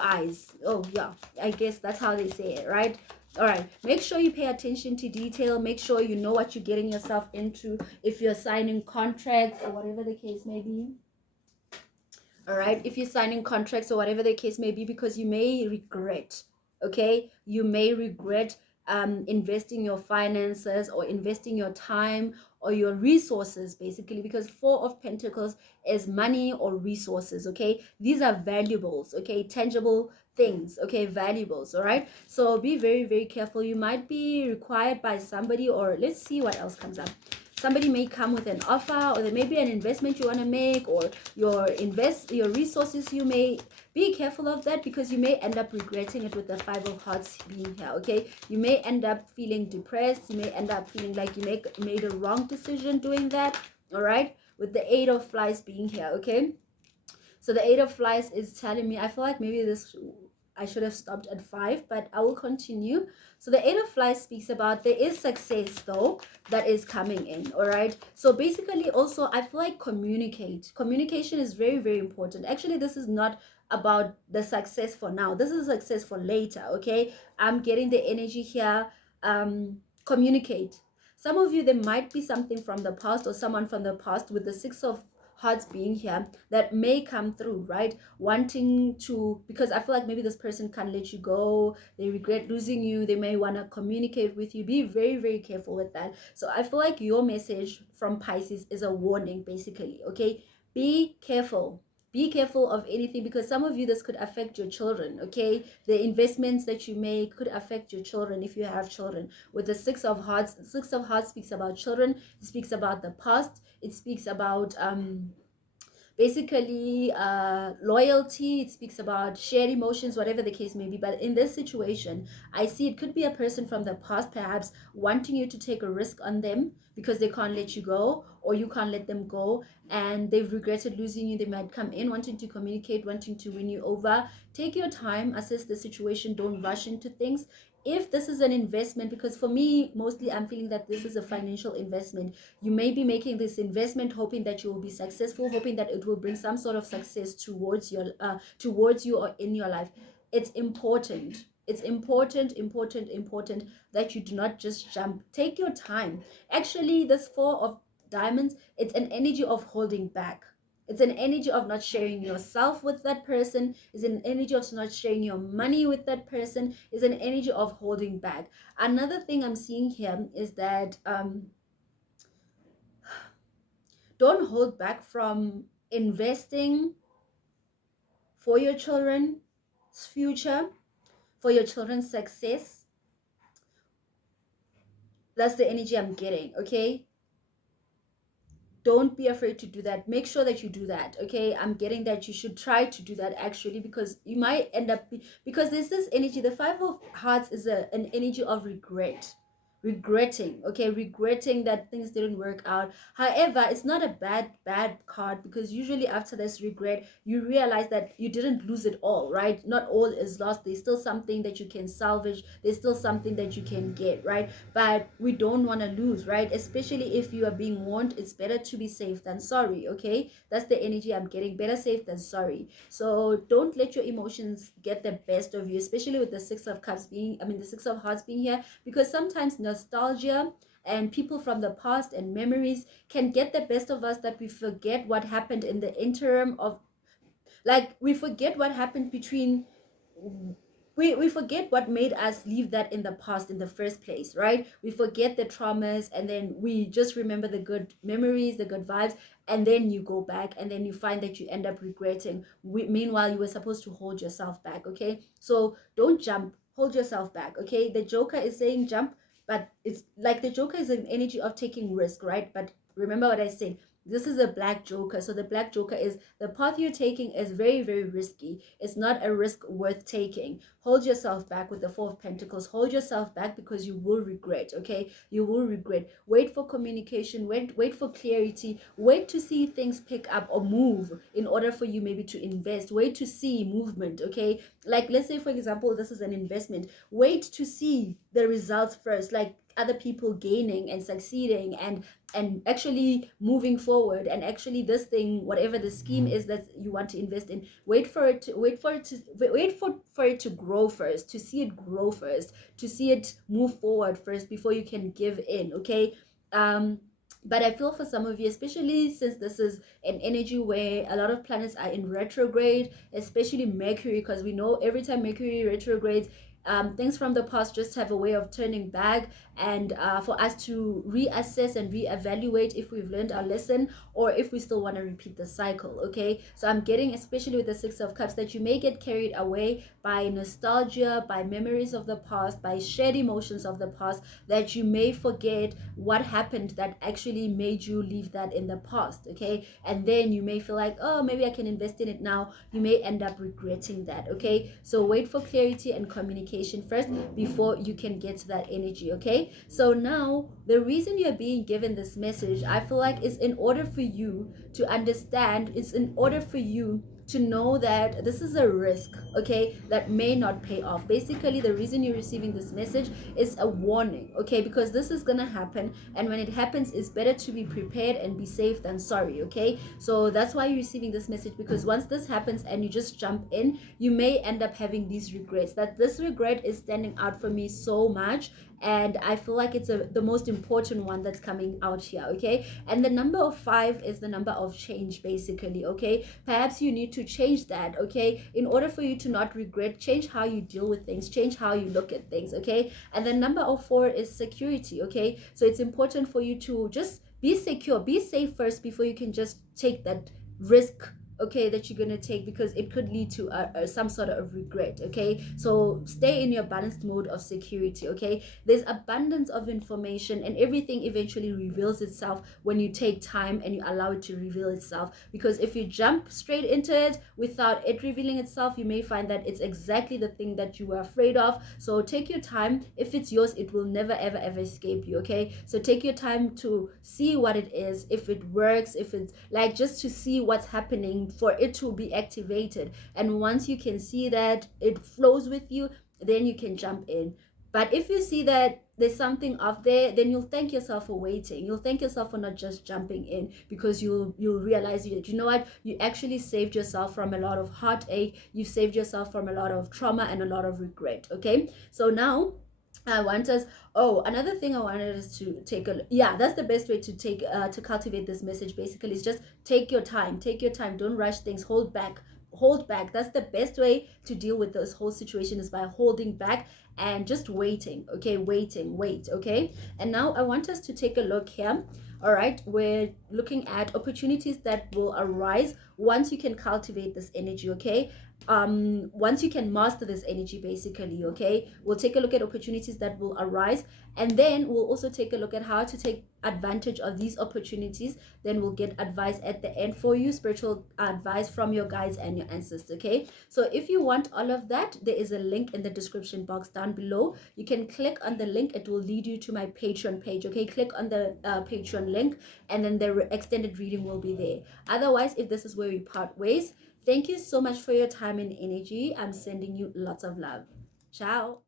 I's. Oh yeah, I guess that's how they say it, right? All right, make sure you pay attention to detail. Make sure you know what you're getting yourself into if you're signing contracts or whatever the case may be. All right, if you're signing contracts or whatever the case may be, because you may regret, okay, you may regret investing your finances or investing your time or your resources, basically, because Four of Pentacles is money or resources. Okay, these are valuables, okay, tangible things, okay, valuables. All right, so be very, very careful. You might be required by somebody, or let's see what else comes up. Somebody may come with an offer, or there may be an investment you want to make, or your resources. You may be careful of that, because you may end up regretting it with the Five of Hearts being here. Okay, you may end up feeling depressed. You may end up feeling like you made a wrong decision doing that. All right, with the Eight of Flies being here. Okay, so the Eight of Flies is telling me, I feel like maybe I should have stopped at 5, but I will continue. So the Eight of Flies speaks about there is success though that is coming in. All right, so basically also I feel like communication is very, very important. Actually, this is not about the success for now, this is success for later. Okay, I'm getting the energy here. Communicate. Some of you, there might be something from the past or someone from the past with the Six of Hearts being here that may come through, right? Wanting to, because I feel like maybe this person can't let you go, they regret losing you, they may want to communicate with you. Be very, very careful with that. So I feel like your message from Pisces is a warning, basically. Okay, be careful. Be careful of anything, because some of you, this could affect your children. Okay, the investments that you make could affect your children if you have children. With the Six of Hearts speaks about children. It speaks about the past. It speaks about basically loyalty. It speaks about shared emotions, whatever the case may be. But in this situation, I see it could be a person from the past perhaps wanting you to take a risk on them because they can't let you go, or you can't let them go, and they've regretted losing you. They might come in wanting to communicate, wanting to win you over. Take your time, assess the situation, don't rush into things. If this is an investment, because for me mostly I'm feeling that this is a financial investment, you may be making this investment hoping that you will be successful, hoping that it will bring some sort of success towards you or in your life. It's important, important that you do not just jump. Take your time. Actually, this Four of Diamonds, it's an energy of holding back. It's an energy of not sharing yourself with that person. It's an energy of not sharing your money with that person. It's an energy of holding back. Another thing I'm seeing here is that don't hold back from investing for your children's future, for your children's success. That's the energy I'm getting. Okay, don't be afraid to do that. Make sure that you do that. Okay, I'm getting that you should try to do that, actually, because you might end up because there's this energy. The Five of Hearts is an energy of regretting. Okay, regretting that things didn't work out. However, it's not a bad card, because usually after this regret you realize that you didn't lose it all, right? Not all is lost. There's still something that you can salvage. There's still something that you can get, right? But we don't want to lose, right? Especially if you are being warned, it's better to be safe than sorry. Okay, that's the energy I'm getting. Better safe than sorry. So don't let your emotions get the best of you, especially with the Six of Cups being, the Six of Hearts being here, because sometimes nostalgia and people from the past and memories can get the best of us, that we forget what happened in the interim of, like, we forget what happened between, we forget what made us leave that in the past in the first place, right? We forget the traumas, and then we just remember the good memories, the good vibes, and then you go back and then you find that you end up regretting. Meanwhile, you were supposed to hold yourself back. Okay, so don't jump, hold yourself back. Okay, the Joker is saying jump, but it's like the Joker is an energy of taking risk, right? But remember what I said, this is a black Joker. So the black Joker is the path you're taking is very, very risky. It's not a risk worth taking. Hold yourself back with the Four of Pentacles. Hold yourself back, because you will regret. Okay, you will regret. Wait for communication. Wait for clarity. Wait to see things pick up or move in order for you maybe to invest. Wait to see movement. Okay, like let's say for example this is an investment. Wait to see the results first, like other people gaining and succeeding and actually moving forward, and actually this thing, whatever the scheme is that you want to invest in, wait for it to for it to grow first, to see it grow first, to see it move forward first before you can give in. Okay. But I feel for some of you, especially since this is an energy where a lot of planets are in retrograde, especially Mercury, because we know every time Mercury retrogrades, things from the past just have a way of turning back, and for us to reassess and reevaluate if we've learned our lesson or if we still want to repeat the cycle. Okay, so I'm getting, especially with the Six of Cups, that you may get carried away by nostalgia, by memories of the past, by shared emotions of the past, that you may forget what happened that actually made you leave that in the past. Okay, and then you may feel like, oh, maybe I can invest in it now. You may end up regretting that. Okay, so wait for clarity and communication first before you can get to that energy. Okay, so now the reason you're being given this message, I feel like, is in order for you to understand, it's in order for you to know that this is a risk, okay, that may not pay off. Basically, the reason you're receiving this message is a warning, okay, because this is gonna happen, and when it happens, it's better to be prepared and be safe than sorry. Okay, so that's why you're receiving this message, because once this happens and you just jump in, you may end up having these regrets. That this regret is standing out for me so much, and I feel like it's the most important one that's coming out here. Okay, and the number of 5 is the number of change, basically. Okay, perhaps you need to change that. Okay, in order for you to not regret, change how you deal with things, change how you look at things. Okay, and the number of 4 is security. Okay, so it's important for you to just be secure, be safe first before you can just take that risk, okay, that you're gonna take, because it could lead to some sort of regret. Okay, so stay in your balanced mode of security. Okay, there's abundance of information, and everything eventually reveals itself when you take time and you allow it to reveal itself, because if you jump straight into it without it revealing itself, you may find that it's exactly the thing that you were afraid of. So take your time. If it's yours, it will never ever ever escape you. Okay, so take your time to see what it is, if it works, if it's like, just to see what's happening for it to be activated. And once you can see that it flows with you, then you can jump in. But if you see that there's something up there, then you'll thank yourself for waiting. You'll thank yourself for not just jumping in, because you'll realize that, you know what, you actually saved yourself from a lot of heartache. You saved yourself from a lot of trauma and a lot of regret. Okay, so now I want us, oh, another thing I wanted us to take a, yeah, that's the best way to take to cultivate this message. Basically, is just take your time, don't rush things, hold back. That's the best way to deal with this whole situation, is by holding back and just waiting. Okay, wait. Okay, and now I want us to take a look here. All right, we're looking at opportunities that will arise once you can cultivate this energy. Okay, once you can master this energy, basically. Okay, we'll take a look at opportunities that will arise, and then we'll also take a look at how to take advantage of these opportunities. Then we'll get advice at the end for you, spiritual advice from your guides and your ancestors. Okay, so if you want all of that, there is a link in the description box down below. You can click on the link, it will lead you to my Patreon page. Okay, click on the Patreon link, and then the extended reading will be there. Otherwise, if this is where we part ways, thank you so much for your time and energy. I'm sending you lots of love. Ciao.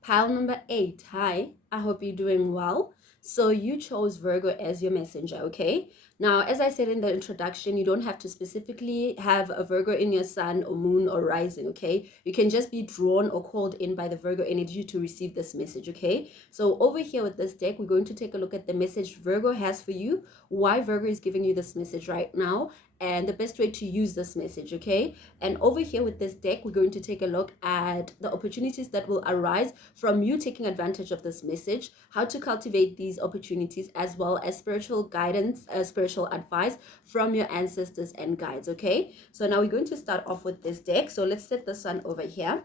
Pile number 8. Hi, I hope you're doing well. So you chose Virgo as your messenger. Okay, now, as I said in the introduction, you don't have to specifically have a Virgo in your sun or moon or rising. Okay, you can just be drawn or called in by the Virgo energy to receive this message. Okay, so over here with this deck, we're going to take a look at the message Virgo has for you, why Virgo is giving you this message right now, and the best way to use this message. Okay, and over here with this deck, we're going to take a look at the opportunities that will arise from you taking advantage of this message, how to cultivate these opportunities, as well as spiritual guidance, spiritual advice from your ancestors and guides. Okay, so now we're going to start off with this deck. So let's set the sun over here.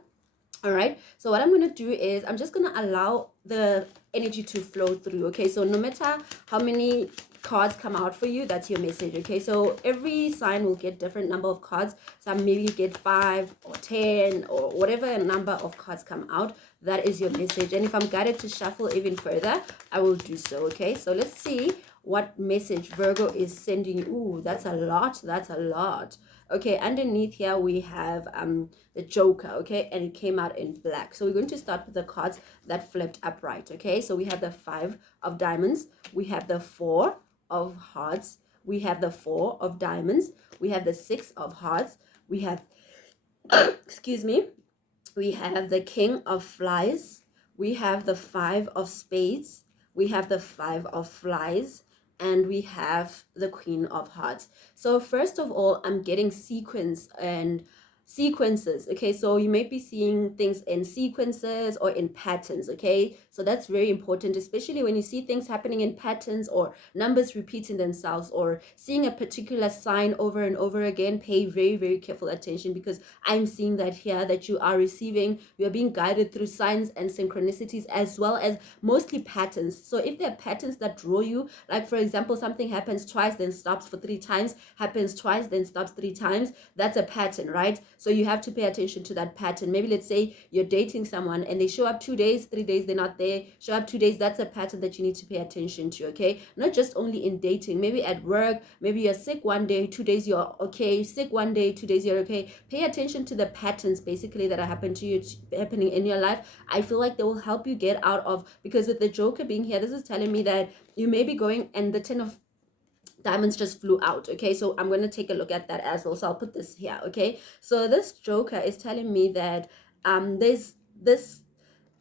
All right, so what I'm going to do is I'm just going to allow the energy to flow through. Okay, so no matter how many cards come out for you, that's your message. Okay, so every sign will get different number of cards. Some maybe get 5 or 10 or whatever number of cards come out, that is your message. And if I'm guided to shuffle even further, I will do so. Okay, so let's see what message Virgo is sending you. Ooh, that's a lot. That's a lot. Okay, underneath here we have the Joker, okay, and it came out in black. So we're going to start with the cards that flipped upright, okay? So we have the 5 of diamonds, we have the 4 of hearts, we have the 4 of diamonds, we have the 6 of hearts, we have excuse me, we have the King of Flies, we have the 5 of Spades, we have the 5 of Flies, and we have the Queen of Hearts. So first of all, I'm getting sequences, okay? So you may be seeing things in sequences or in patterns, okay? So that's very important, especially when you see things happening in patterns or numbers repeating themselves or seeing a particular sign over and over again. Pay very, very careful attention, because I'm seeing that here, that you are being guided through signs and synchronicities, as well as mostly patterns. So if there are patterns that draw you, like for example, something happens twice, then stops for 3 times, happens twice, then stops 3 times, that's a pattern, right? So you have to pay attention to that pattern. Maybe let's say you're dating someone and they show up 2 days, 3 days, they're not there, show up 2 days, that's a pattern that you need to pay attention to, okay? Not just only in dating, maybe at work, maybe you're sick one day, 2 days you're okay, sick one day, 2 days you're okay. Pay attention to the patterns basically that are happening in your life. I feel like they will help you get out of, because with the Joker being here, this is telling me that you may be going, and the 10 of diamonds just flew out, okay? So I'm going to take a look at that as well. So I'll put this here, okay? So this Joker is telling me that there's this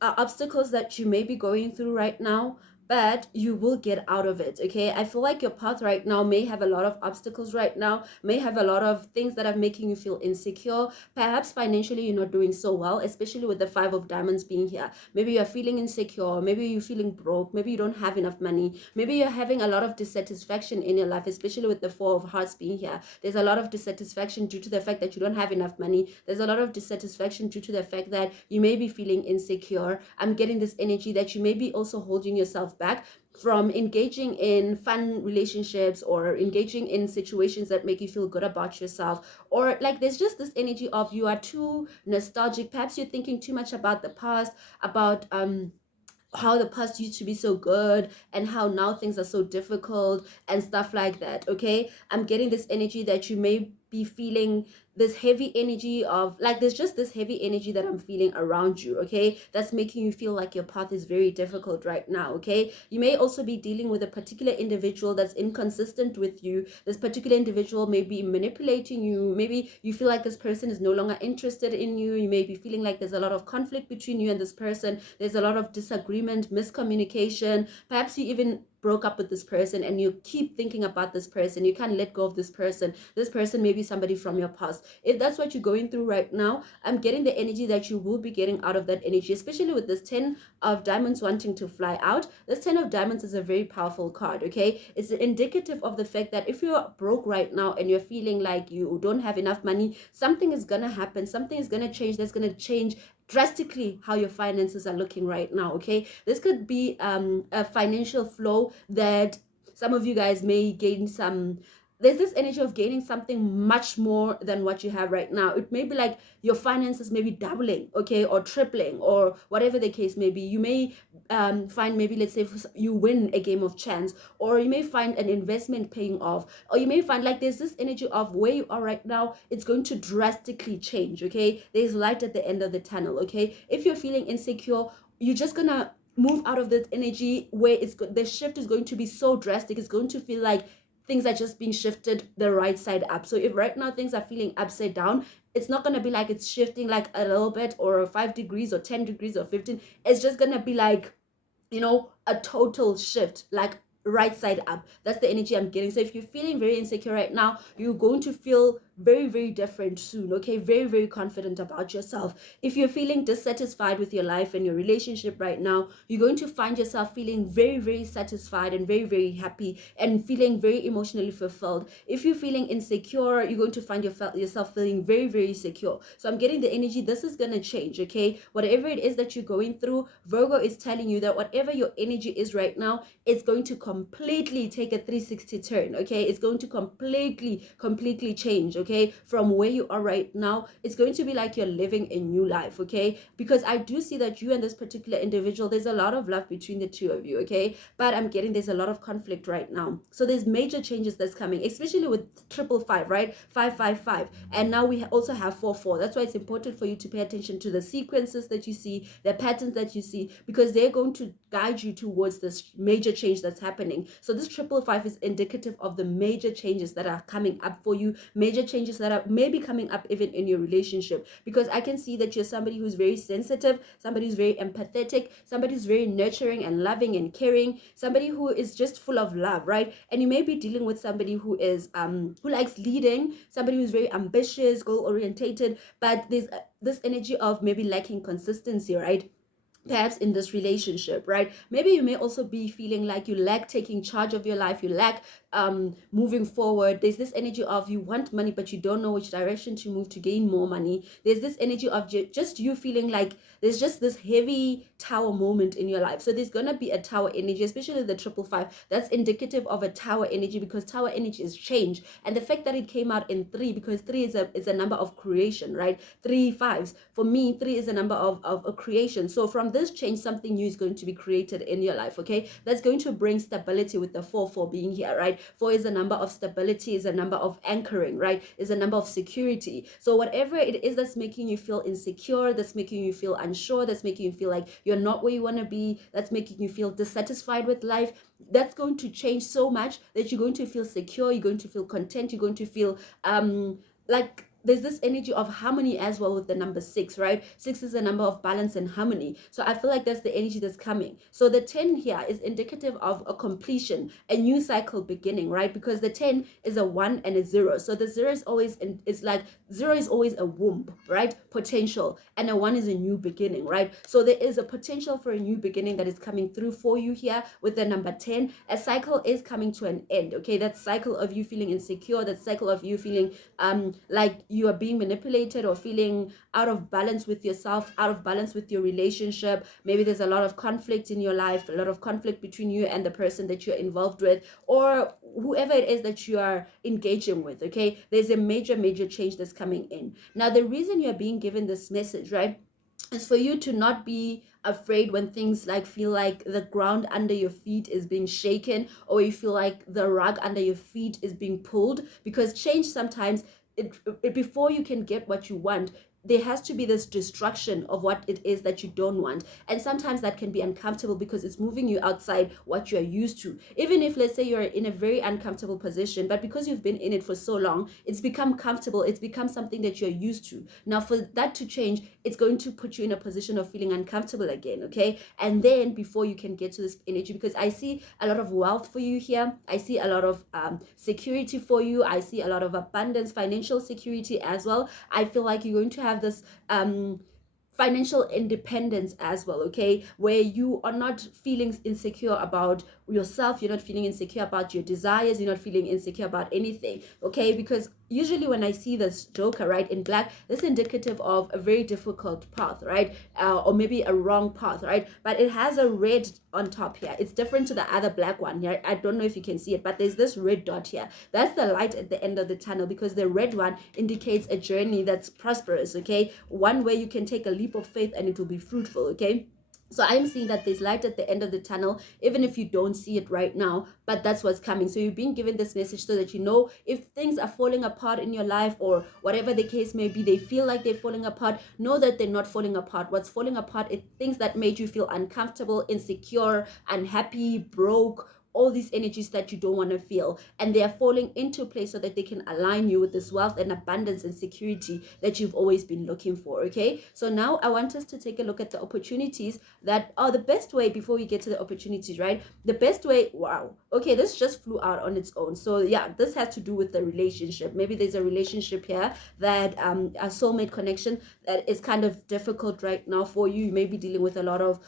obstacles that you may be going through right now, but you will get out of it, okay? I feel like your path right now may have a lot of obstacles right now, may have a lot of things that are making you feel insecure. Perhaps financially you're not doing so well, especially with the 5 of diamonds being here. Maybe you're feeling insecure, maybe you're feeling broke, maybe you don't have enough money, maybe you're having a lot of dissatisfaction in your life, especially with the 4 of hearts being here. There's a lot of dissatisfaction due to the fact that you don't have enough money. There's a lot of dissatisfaction due to the fact that you may be feeling insecure. I'm getting this energy that you may be also holding yourself back from engaging in fun relationships or engaging in situations that make you feel good about yourself, or like there's just this energy of you are too nostalgic. Perhaps you're thinking too much about the past, about how the past used to be so good and how now things are so difficult and stuff like that, okay? I'm getting this energy that you may be feeling this heavy energy of, like, there's just this heavy energy that I'm feeling around you, okay? That's making you feel like your path is very difficult right now, okay? You may also be dealing with a particular individual that's inconsistent with you. This particular individual may be manipulating you. Maybe you feel like this person is no longer interested in you. You may be feeling like there's a lot of conflict between you and this person. There's a lot of disagreement, miscommunication. Perhaps you even broke up with this person and you keep thinking about this person. You can't let go of this person. This person may be somebody from your past. If that's what you're going through right now, I'm getting the energy that you will be getting out of that energy, especially with this 10 of diamonds wanting to fly out. This 10 of diamonds is a very powerful card, okay? It's indicative of the fact that if you're broke right now and you're feeling like you don't have enough money, something is gonna happen. Something is gonna change. That's gonna change drastically how your finances are looking right now, okay? This could be a financial flow that some of you guys may gain some. There's this energy of gaining something much more than what you have right now. It may be like your finances may be doubling, okay, or tripling, or whatever the case may be. You may find, maybe let's say you win a game of chance, or you may find an investment paying off, or you may find like there's this energy of where you are right now, it's going to drastically change, okay? There's light at the end of the tunnel, okay? If you're feeling insecure, you're just gonna move out of that energy where the shift is going to be so drastic. It's going to feel like things are just being shifted the right side up. So if right now things are feeling upside down, it's not going to be like it's shifting like a little bit or 5 degrees or 10 degrees or 15. It's just going to be like, you know, a total shift, like right side up. That's the energy I'm getting. So if you're feeling very insecure right now, you're going to feel very, very different soon, okay? Very, very confident about yourself. If you're feeling dissatisfied with your life and your relationship right now, you're going to find yourself feeling very, very satisfied and very, very happy and feeling very emotionally fulfilled. If you're feeling insecure, you're going to find yourself feeling very, very secure. So I'm getting the energy, this is going to change, okay? Whatever it is that you're going through, Virgo is telling you that whatever your energy is right now, it's going to completely take a 360 turn, okay? It's going to completely change, okay? From where you are right now, it's going to be like you're living a new life, okay? Because I do see that you and this particular individual, there's a lot of love between the two of you, okay? But I'm getting there's a lot of conflict right now. So there's major changes that's coming, especially with 555, right? 555. And now we also have 44. That's why it's important for you to pay attention to the sequences that you see, the patterns that you see, because they're going to guide you towards this major change that's happening. So this 555 is indicative of the major changes that are coming up for you, major changes that are maybe coming up even in your relationship, because I can see that you're somebody who's very sensitive, somebody who's very empathetic, somebody who's very nurturing and loving and caring, somebody who is just full of love, right? And you may be dealing with somebody who is who likes leading, somebody who's very ambitious, goal orientated, but there's this energy of maybe lacking consistency, right? Perhaps in this relationship, right? Maybe you may also be feeling like you lack taking charge of your life, you lack moving forward. There's this energy of you want money but you don't know which direction to move to gain more money. There's this energy of just you feeling like there's just this heavy tower moment in your life. So there's gonna be a tower energy, especially the 555. That's indicative of a tower energy, because tower energy is change, and the fact that it came out in 3, because 3 is a number of creation, right? 3 5s for me, 3 is a number of a creation. So from this change, something new is going to be created in your life, okay? That's going to bring stability, with the 4 being here, right? 4 is a number of stability, is a number of anchoring, right? Is a number of security. So whatever it is that's making you feel insecure, that's making you feel unsure, that's making you feel like you're not where you want to be, that's making you feel dissatisfied with life, that's going to change so much that you're going to feel secure, you're going to feel content, you're going to feel like there's this energy of harmony as well with the number 6, right? 6 is a number of balance and harmony. So I feel like that's the energy that's coming. So the 10 here is indicative of a completion, a new cycle beginning, right? Because the 10 is a 1 and a 0. So the 0 is always, it's like 0 is always a womb, right? Potential. And a 1 is a new beginning, right? So there is a potential for a new beginning that is coming through for you here with the number 10. A cycle is coming to an end, okay? That cycle of you feeling insecure, that cycle of you feeling like you are being manipulated or feeling out of balance with yourself, out of balance with your relationship. Maybe there's a lot of conflict in your life, a lot of conflict between you and the person that you're involved with, or whoever it is that you are engaging with, okay? There's a major change that's coming in. Now, the reason you're being given this message, right, is for you to not be afraid when things like feel like the ground under your feet is being shaken, or you feel like the rug under your feet is being pulled, because change sometimes before you can get what you want, there has to be this destruction of what it is that you don't want. And sometimes that can be uncomfortable because it's moving you outside what you're used to. Even if, let's say, you're in a very uncomfortable position, but because you've been in it for so long, it's become comfortable, it's become something that you're used to. Now, for that to change, it's going to put you in a position of feeling uncomfortable again, okay? And then before you can get to this energy, because I see a lot of wealth for you here, I see a lot of security for you, I see a lot of abundance, financial security as well. I feel like you're going to have this financial independence as well, okay, where you are not feeling insecure about yourself, you're not feeling insecure about your desires, you're not feeling insecure about anything, okay? Because usually when I see this joker, right, in black, this is indicative of a very difficult path, right, or maybe a wrong path, right? But it has a red on top here. It's different to the other black one here. I don't know if you can see it, but there's this red dot here. That's the light at the end of the tunnel, because the red one indicates a journey that's prosperous, okay? One where you can take a leap of faith and it will be fruitful, okay? So I'm seeing that there's light at the end of the tunnel, even if you don't see it right now, but that's what's coming. So you're being given this message so that you know if things are falling apart in your life, or whatever the case may be, they feel like they're falling apart, know that they're not falling apart. What's falling apart is things that made you feel uncomfortable, insecure, unhappy, broke, all these energies that you don't want to feel, and they are falling into place so that they can align you with this wealth and abundance and security that you've always been looking for, okay? So now I want us to take a look at the opportunities that are the best way. Before we get to the opportunities, right, the best way, wow, okay, this just flew out on its own. So yeah, this has to do with the relationship. Maybe there's a relationship here that a soulmate connection that is kind of difficult right now for you. You may be dealing with a lot of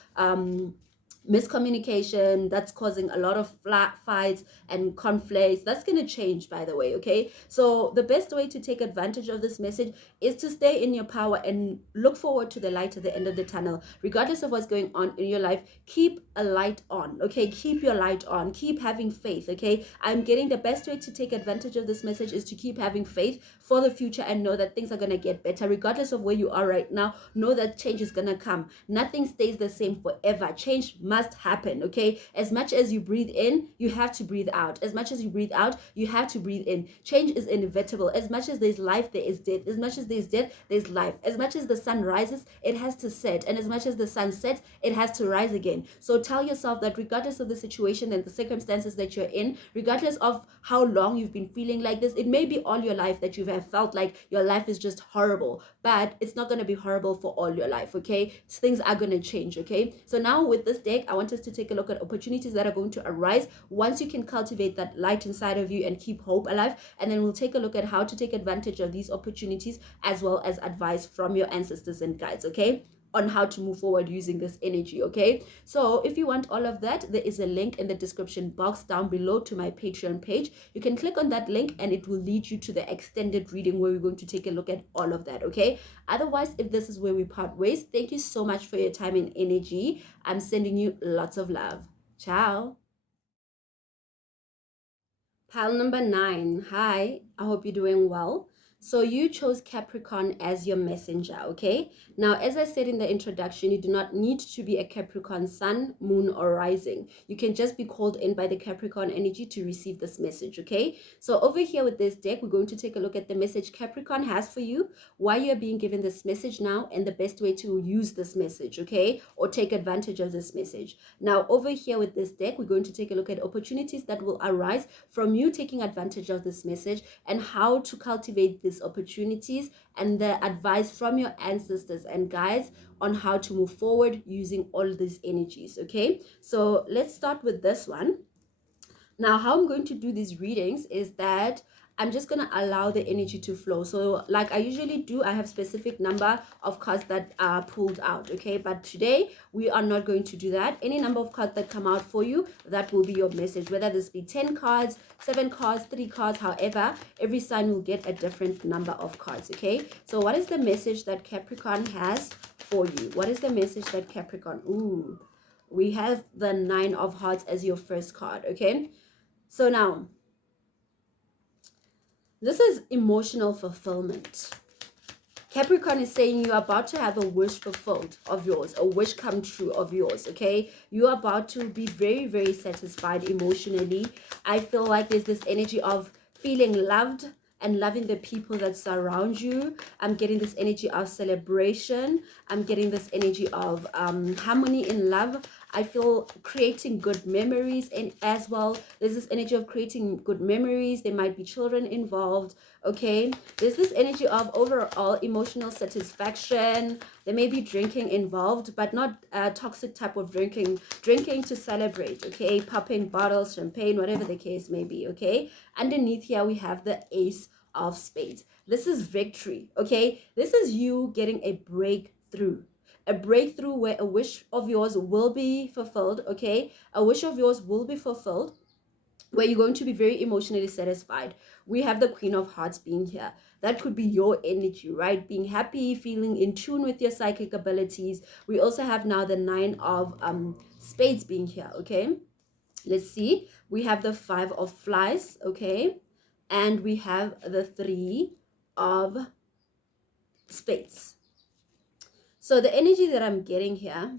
miscommunication that's causing a lot of flat fights and conflicts. That's going to change, by the way. Okay, so the best way to take advantage of this message is to stay in your power and look forward to the light at the end of the tunnel. Regardless of what's going on in your life, keep a light on. Okay, keep your light on, keep having faith. Okay, I'm getting the best way to take advantage of this message is to keep having faith for the future and know that things are going to get better. Regardless of where you are right now, know that change is going to come. Nothing stays the same forever. Change must happen. Okay, as much as you breathe in, you have to breathe out. As much as you breathe out, you have to breathe in. Change is inevitable. As much as there's life, there is death. As much as there's death, there's life. As much as the sun rises, it has to set, and as much as the sun sets, it has to rise again. So tell yourself that regardless of the situation and the circumstances that you're in, regardless of how long you've been feeling like this, it may be all your life that you have felt like your life is just horrible, but it's not going to be horrible for all your life. Okay, things are going to change. Okay, so now with this deck, I want us to take a look at opportunities that are going to arise once you can cultivate that light inside of you and keep hope alive. And then we'll take a look at how to take advantage of these opportunities, as well as advice from your ancestors and guides, okay, on how to move forward using this energy. Okay, so if you want all of that, there is a link in the description box down below to my Patreon page. You can click on that link and it will lead you to the extended reading where we're going to take a look at all of that. Okay, otherwise, if this is where we part ways, thank you so much for your time and energy. I'm sending you lots of love. Ciao. Pile number 9. Hi, I hope you're doing well. So you chose Capricorn as your messenger, okay? Now, as I said in the introduction, you do not need to be a Capricorn sun, moon, or rising. You can just be called in by the Capricorn energy to receive this message, okay? So over here with this deck, we're going to take a look at the message Capricorn has for you, why you're being given this message now, and the best way to use this message, okay? Or take advantage of this message. Now, over here with this deck, we're going to take a look at opportunities that will arise from you taking advantage of this message and how to cultivate these opportunities and the advice from your ancestors and guides on how to move forward using all these energies. Okay, so let's start with this one. Now, how I'm going to do these readings is that I'm just going to allow the energy to flow. So like I usually do, I have specific number of cards that are pulled out, okay? But today, we are not going to do that. Any number of cards that come out for you, that will be your message. Whether this be 10 cards, 7 cards, 3 cards, however, every sign will get a different number of cards, okay? So what is the message that Capricorn has for you? What is the message that Capricorn... Ooh, we have the 9 of Hearts as your first card, okay? So now, this is emotional fulfillment. Capricorn is saying you're about to have a wish fulfilled of yours, a wish come true of yours, okay? You're about to be very, very satisfied emotionally. I feel like there's this energy of feeling loved and loving the people that surround you. I'm getting this energy of celebration. I'm getting this energy of harmony in love. I feel creating good memories, and as well, there's this energy of creating good memories. There might be children involved, okay? There's this energy of overall emotional satisfaction. There may be drinking involved, but not a toxic type of drinking to celebrate, okay? Popping bottles, champagne, whatever the case may be, okay? Underneath here, we have the Ace of Spades. This is victory, okay? This is you getting a breakthrough. A breakthrough where a wish of yours will be fulfilled, okay? A wish of yours will be fulfilled where you're going to be very emotionally satisfied. We have the Queen of Hearts being here. That could be your energy, right? Being happy, feeling in tune with your psychic abilities. We also have now the 9 of Spades being here, okay? Let's see. We have the 5 of Flies, okay? And we have the 3 of Spades. So the energy that I'm getting here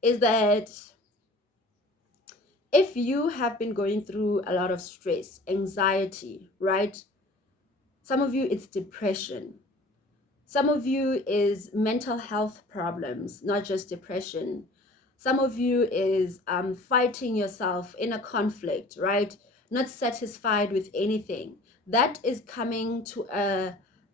is that if you have been going through a lot of stress, anxiety, right? Some of you, it's depression. Some of you is mental health problems, not just depression. Some of you is fighting yourself in a conflict, right? Not satisfied with anything. That is coming to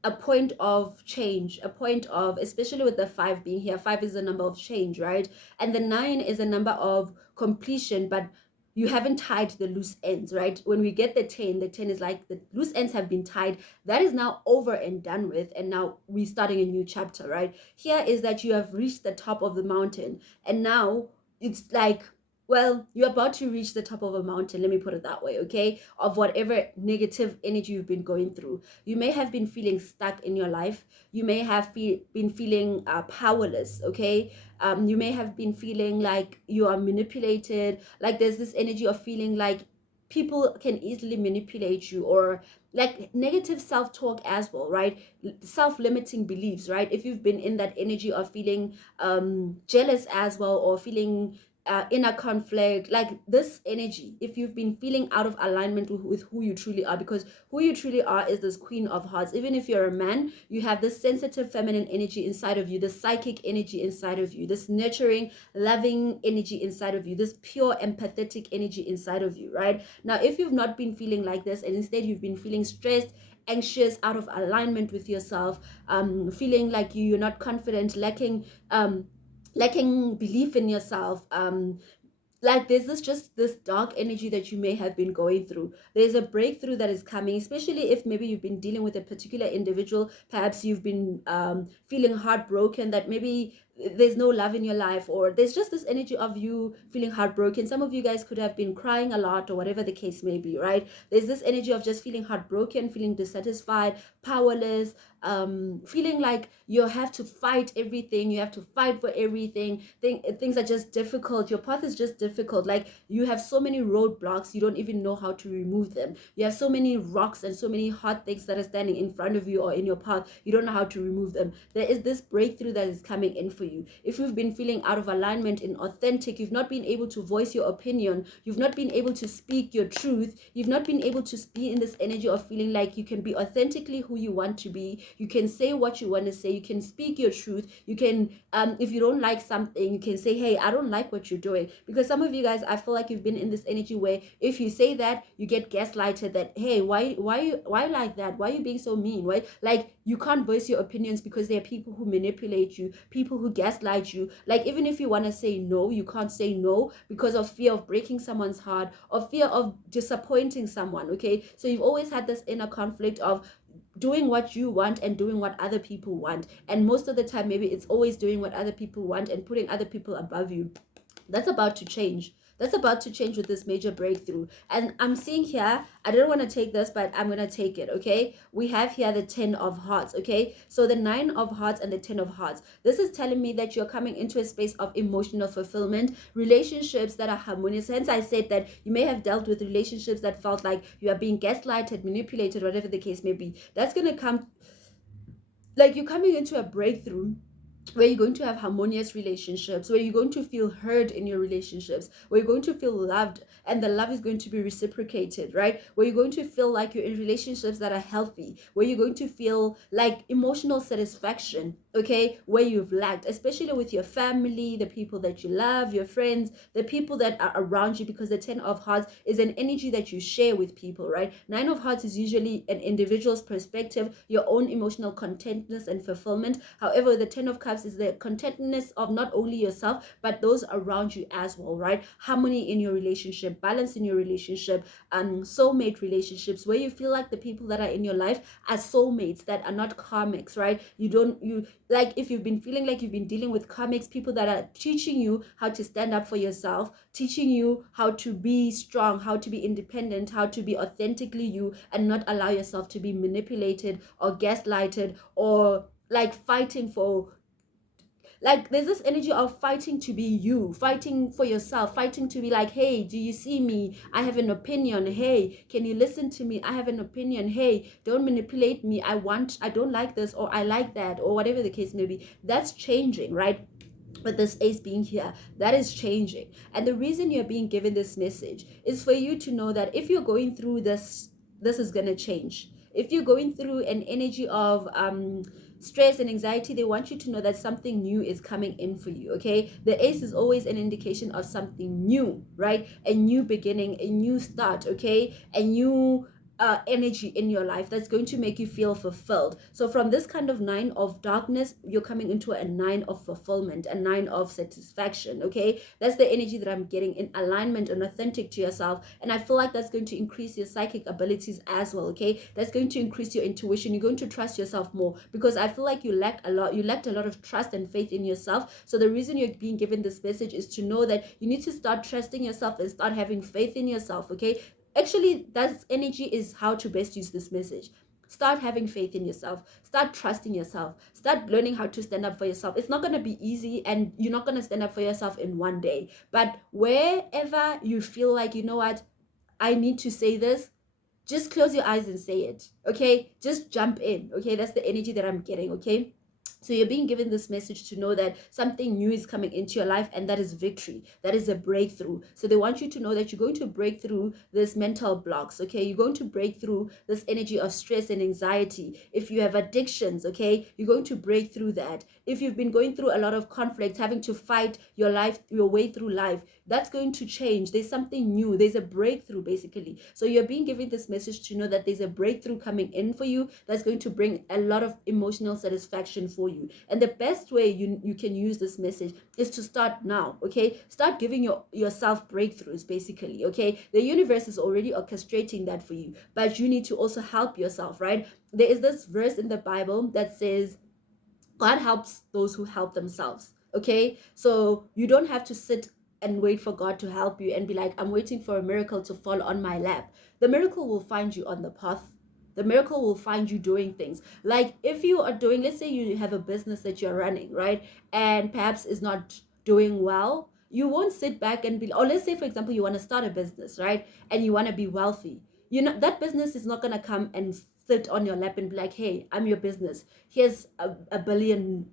a point of change, a point of, especially with the 5 being here. 5 is the number of change, right? And the 9 is a number of completion, but you haven't tied the loose ends, right? When we get the 10 is like the loose ends have been tied. That is now over and done with, and now we're starting a new chapter, right? Here is that you have reached the top of the mountain, and now it's like, well, you're about to reach the top of a mountain, let me put it that way, okay, of whatever negative energy you've been going through. You may have been feeling stuck in your life. You may have been feeling powerless, okay. You may have been feeling like you are manipulated, like there's this energy of feeling like people can easily manipulate you, or like negative self-talk as well, right? Self-limiting beliefs, right? If you've been in that energy of feeling jealous as well, or feeling inner conflict, like this energy, if you've been feeling out of alignment with who you truly are, because who you truly are is this Queen of Hearts. Even if you're a man, you have this sensitive feminine energy inside of you, this psychic energy inside of you, this nurturing, loving energy inside of you, this pure empathetic energy inside of you, right? Now, if you've not been feeling like this, and instead you've been feeling stressed, anxious, out of alignment with yourself, feeling like you're not confident, lacking belief in yourself, like there's this dark energy that you may have been going through. There's a breakthrough that is coming, especially if maybe you've been dealing with a particular individual. Perhaps you've been feeling heartbroken, that maybe there's no love in your life, or there's just this energy of you feeling heartbroken. Some of you guys could have been crying a lot, or whatever the case may be, right? There's this energy of just feeling heartbroken, feeling dissatisfied, powerless, feeling like you have to fight everything, you have to fight for everything. Things are just difficult, your path is just difficult, like you have so many roadblocks, you don't even know how to remove them. You have so many rocks and so many hard things that are standing in front of you or in your path, you don't know how to remove them. There is this breakthrough that is coming in for you. If you've been feeling out of alignment, inauthentic, you've not been able to voice your opinion, you've not been able to speak your truth, you've not been able to be in this energy of feeling like you can be authentically who you want to be, you can say what you want to say, you can speak your truth, you can if you don't like something, you can say, hey, I don't like what you're doing. Because some of you guys, I feel like you've been in this energy where if you say that, you get gaslighted, that hey, why like that, why are you being so mean, right? Like you can't voice your opinions because there are people who manipulate you, people who gaslight you. Like even if you want to say no, you can't say no because of fear of breaking someone's heart, or fear of disappointing someone, okay? So you've always had this inner conflict of doing what you want and doing what other people want, and most of the time maybe it's always doing what other people want and putting other people above you. That's about to change. That's about to change with this major breakthrough. And I'm seeing here, I don't want to take this, but I'm going to take it, okay? We have here the 10 of hearts, okay? So the 9 of hearts and the 10 of hearts. This is telling me that you're coming into a space of emotional fulfillment, relationships that are harmonious. Hence, I said that you may have dealt with relationships that felt like you are being gaslighted, manipulated, whatever the case may be. That's going to come, like you're coming into a breakthrough where you're going to have harmonious relationships, where you're going to feel heard in your relationships, where you're going to feel loved, and the love is going to be reciprocated, right? Where you're going to feel like you're in relationships that are healthy, where you're going to feel like emotional satisfaction, okay, where you've lacked, especially with your family, the people that you love, your friends, the people that are around you, because the 10 of hearts is an energy that you share with people, right? 9 of hearts is usually an individual's perspective, your own emotional contentness and fulfillment. However, the 10 of cups is the contentness of not only yourself but those around you as well, right? Harmony in your relationship, balance in your relationship, soulmate relationships, where you feel like the people that are in your life are soulmates, that are not karmics, right? You like, if you've been feeling like you've been dealing with karmics, people that are teaching you how to stand up for yourself, teaching you how to be strong, how to be independent, how to be authentically you, and not allow yourself to be manipulated or gaslighted, or like fighting for, like there's this energy of fighting to be you, fighting for yourself, fighting to be like, hey, do you see me, I have an opinion, hey, can you listen to me, I have an opinion, hey, don't manipulate me, I don't like this, or I like that, or whatever the case may be. That's changing, right? With this ace being here, that is changing. And the reason you're being given this message is for you to know that if you're going through this is going to change. If you're going through an energy of stress and anxiety, they want you to know that something new is coming in for you, okay? The ace is always an indication of something new, right? A new beginning, a new start, okay? A new energy in your life that's going to make you feel fulfilled. So from this kind of 9 of darkness, you're coming into a 9 of fulfillment, a 9 of satisfaction. Okay, that's the energy that I'm getting, in alignment and authentic to yourself. And I feel like that's going to increase your psychic abilities as well. Okay, that's going to increase your intuition. You're going to trust yourself more, because I feel like you lacked a lot of trust and faith in yourself. So the reason you're being given this message is to know that you need to start trusting yourself and start having faith in yourself. Okay, actually, that energy is how to best use this message. Start having faith in yourself. Start trusting yourself. Start learning how to stand up for yourself. It's not going to be easy, and you're not going to stand up for yourself in one day. But wherever you feel like, you know what, I need to say this, just close your eyes and say it. Okay, just jump in. Okay, that's the energy that I'm getting. Okay, so you're being given this message to know that something new is coming into your life, and that is victory. That is a breakthrough. So they want you to know that you're going to break through this mental blocks. Okay, you're going to break through this energy of stress and anxiety. If you have addictions, okay, you're going to break through that. If you've been going through a lot of conflict, having to fight your way through life, that's going to change. There's something new. There's a breakthrough, basically. So you're being given this message to know that there's a breakthrough coming in for you that's going to bring a lot of emotional satisfaction for you. And the best way you can use this message is to start now. Okay, start giving yourself breakthroughs, basically. Okay, the universe is already orchestrating that for you, but you need to also help yourself, right? There is this verse in the Bible that says God helps those who help themselves. Okay, so you don't have to sit and wait for God to help you and be like, I'm waiting for a miracle to fall on my lap. The miracle will find you on the path. The miracle will find you doing things. Like if you are doing, let's say you have a business that you're running, right? And perhaps is not doing well. You won't sit back and be, or let's say, for example, you want to start a business, right? And you want to be wealthy. You know, that business is not going to come and sit on your lap and be like, hey, I'm your business. Here's a billion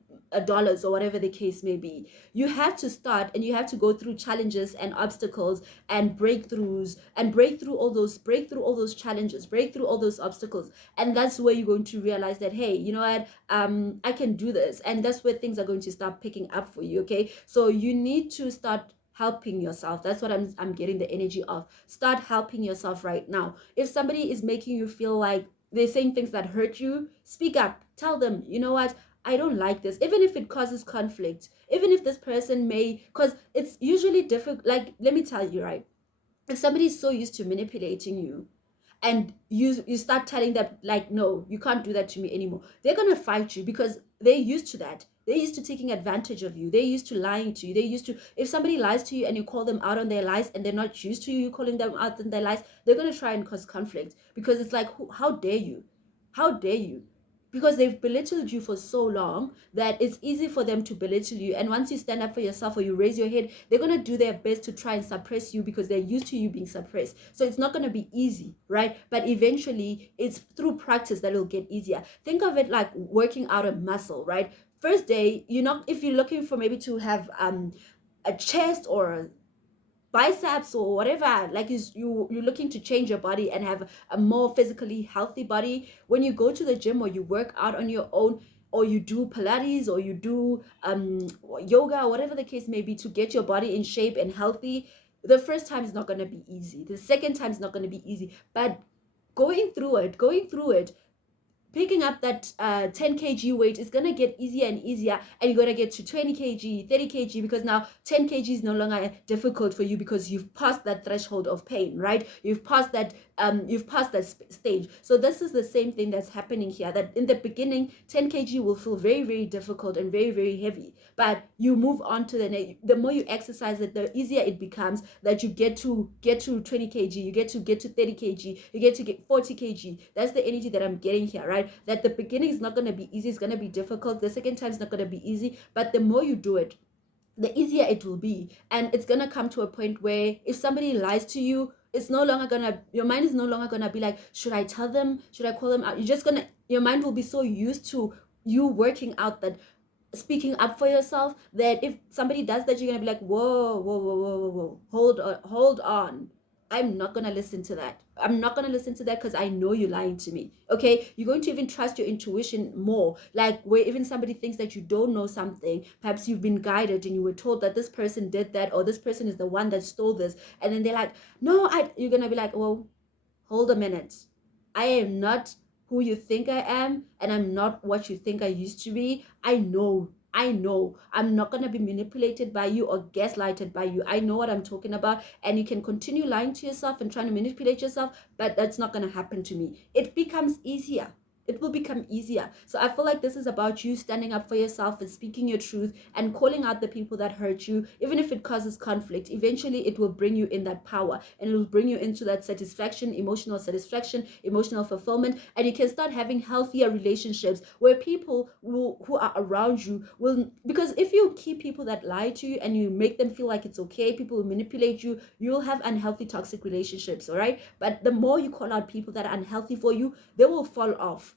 dollars, or whatever the case may be. You have to start, and you have to go through challenges and obstacles and breakthroughs, and break through all those challenges, break through all those obstacles. And that's where you're going to realize that, hey, you know what, I can do this. And that's where things are going to start picking up for you. Okay, so you need to start helping yourself. That's what I'm getting the energy of. Start helping yourself right now. If somebody is making you feel like they're saying things that hurt you, speak up. Tell them, you know what, I don't like this. Even if it causes conflict, even if this person may, because it's usually difficult. Like, let me tell you, right? If somebody is so used to manipulating you, and you start telling them like, no, you can't do that to me anymore, they're gonna fight you, because they're used to that. They're used to taking advantage of you. They're used to lying to you. They're used to, if somebody lies to you and you call them out on their lies, and they're not used to you calling them out on their lies, they're gonna try and cause conflict, because it's like, how dare you? How dare you? Because they've belittled you for so long that it's easy for them to belittle you. And once you stand up for yourself, or you raise your head, they're going to do their best to try and suppress you, because they're used to you being suppressed. So it's not going to be easy, right? But eventually it's through practice that it'll get easier. Think of it like working out a muscle, right? First day, if you're looking for maybe to have a chest or biceps or whatever, like you're looking to change your body and have a more physically healthy body, when you go to the gym, or you work out on your own, or you do Pilates, or you do yoga, whatever the case may be, to get your body in shape and healthy, the first time is not going to be easy. The second time is not going to be easy. But going through it, picking up that 10 kg weight is going to get easier and easier, and you're going to get to 20 kg, 30 kg, because now 10 kg is no longer difficult for you, because you've passed that threshold of pain, right? You've passed that stage. So this is the same thing that's happening here, that in the beginning 10 kg will feel very, very difficult and very, very heavy, but you move on to the more you exercise it, the easier it becomes, that you get to 20 kg, you get to 30 kg, you get to get 40 kg. That's the energy that I'm getting here, right? That the beginning is not going to be easy, it's going to be difficult. The second time is not going to be easy, but the more you do it, the easier it will be. And it's going to come to a point where if somebody lies to you, it's no longer gonna, your mind is no longer gonna be like, should I tell them, should I call them out? Your mind will be so used to you working out, that speaking up for yourself, that if somebody does that, you're gonna be like, whoa, whoa, whoa, whoa, whoa, whoa, hold on. I'm not gonna listen to that. I'm not gonna listen to that, because I know you're lying to me. Okay, you're going to even trust your intuition more. Like, where even somebody thinks that you don't know something, perhaps you've been guided and you were told that this person did that, or this person is the one that stole this, and then they're like, no, you're gonna be like, well, hold a minute. I am not who you think I am, and I'm not what you think I used to be. I know I'm not going to be manipulated by you or gaslighted by you. I know what I'm talking about, and you can continue lying to yourself and trying to manipulate yourself, but that's not going to happen to me. It becomes easier. It will become easier. So I feel like this is about you standing up for yourself and speaking your truth and calling out the people that hurt you. Even if it causes conflict, eventually it will bring you in that power, and it will bring you into that satisfaction, emotional fulfillment, and you can start having healthier relationships where people who are around you will, because if you keep people that lie to you and you make them feel like it's okay, people will manipulate you, you'll have unhealthy, toxic relationships. All right, but the more you call out people that are unhealthy for you, they will fall off.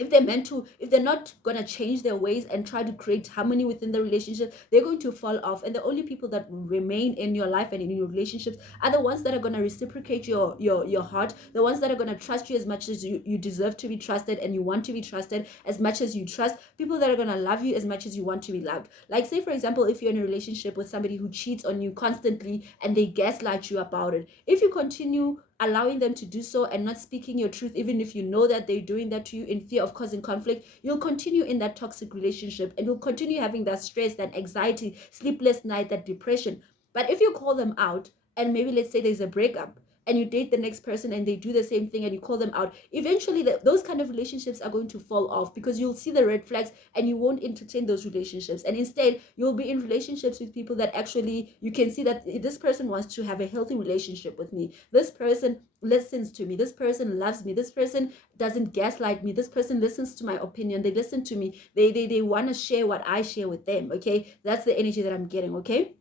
If they're not going to change their ways and try to create harmony within the relationship, they're going to fall off. And the only people that remain in your life and in your relationships are the ones that are going to reciprocate your heart, the ones that are going to trust you as much as you deserve to be trusted, and you want to be trusted as much as you trust, people that are going to love you as much as you want to be loved. Like, say for example, if you're in a relationship with somebody who cheats on you constantly and they gaslight you about it, if you continue allowing them to do so and not speaking your truth, even if you know that they're doing that to you in fear of causing conflict, you'll continue in that toxic relationship, and you'll continue having that stress, that anxiety, sleepless night, that depression. But if you call them out, and maybe let's say there's a breakup, and you date the next person and they do the same thing and you call them out, eventually those kind of relationships are going to fall off, because you'll see the red flags and you won't entertain those relationships, and instead you'll be in relationships with people that actually you can see that this person wants to have a healthy relationship with me, this person listens to me, this person loves me, this person doesn't gaslight me, this person listens to my opinion, they listen to me, they want to share what I share with them. Okay, that's the energy that I'm getting. Okay,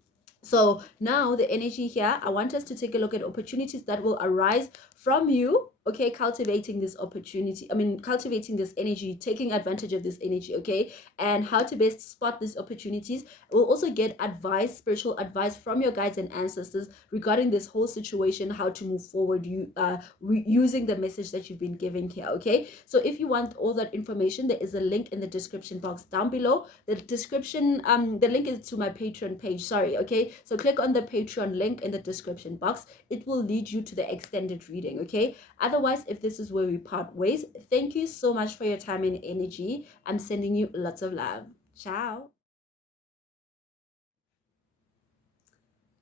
so now the energy here, I want us to take a look at opportunities that will arise from you. Okay, cultivating this cultivating this energy, taking advantage of this energy. Okay, and how to best spot these opportunities. We'll also get advice, spiritual advice from your guides and ancestors regarding this whole situation, how to move forward, using the message that you've been given here. Okay, so if you want all that information, there is a link in the description box down below. The description, the link is to my Patreon page. Sorry. Okay, so click on the Patreon link in the description box. It will lead you to the extended reading. Okay, otherwise, if this is where we part ways, thank you so much for your time and energy. I'm sending you lots of love. Ciao.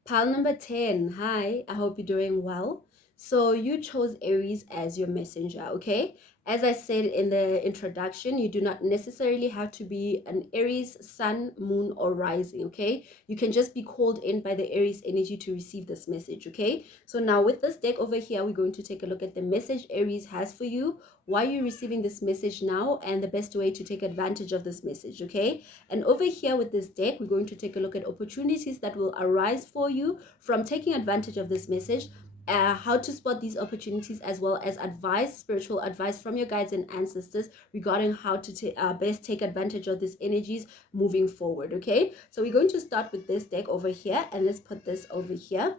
Pile number 10. Hi, I hope you're doing well. So you chose Aries as your messenger. Okay, as I said in the introduction, you do not necessarily have to be an Aries sun, moon, or rising. Okay, you can just be called in by the Aries energy to receive this message. Okay, so now with this deck over here, we're going to take a look at the message Aries has for you, why you're receiving this message now, and the best way to take advantage of this message. Okay, and over here with this deck, we're going to take a look at opportunities that will arise for you from taking advantage of this message, how to spot these opportunities, as well as advice, spiritual advice from your guides and ancestors regarding how to best take advantage of these energies moving forward. Okay, so we're going to start with this deck over here, and let's put this over here.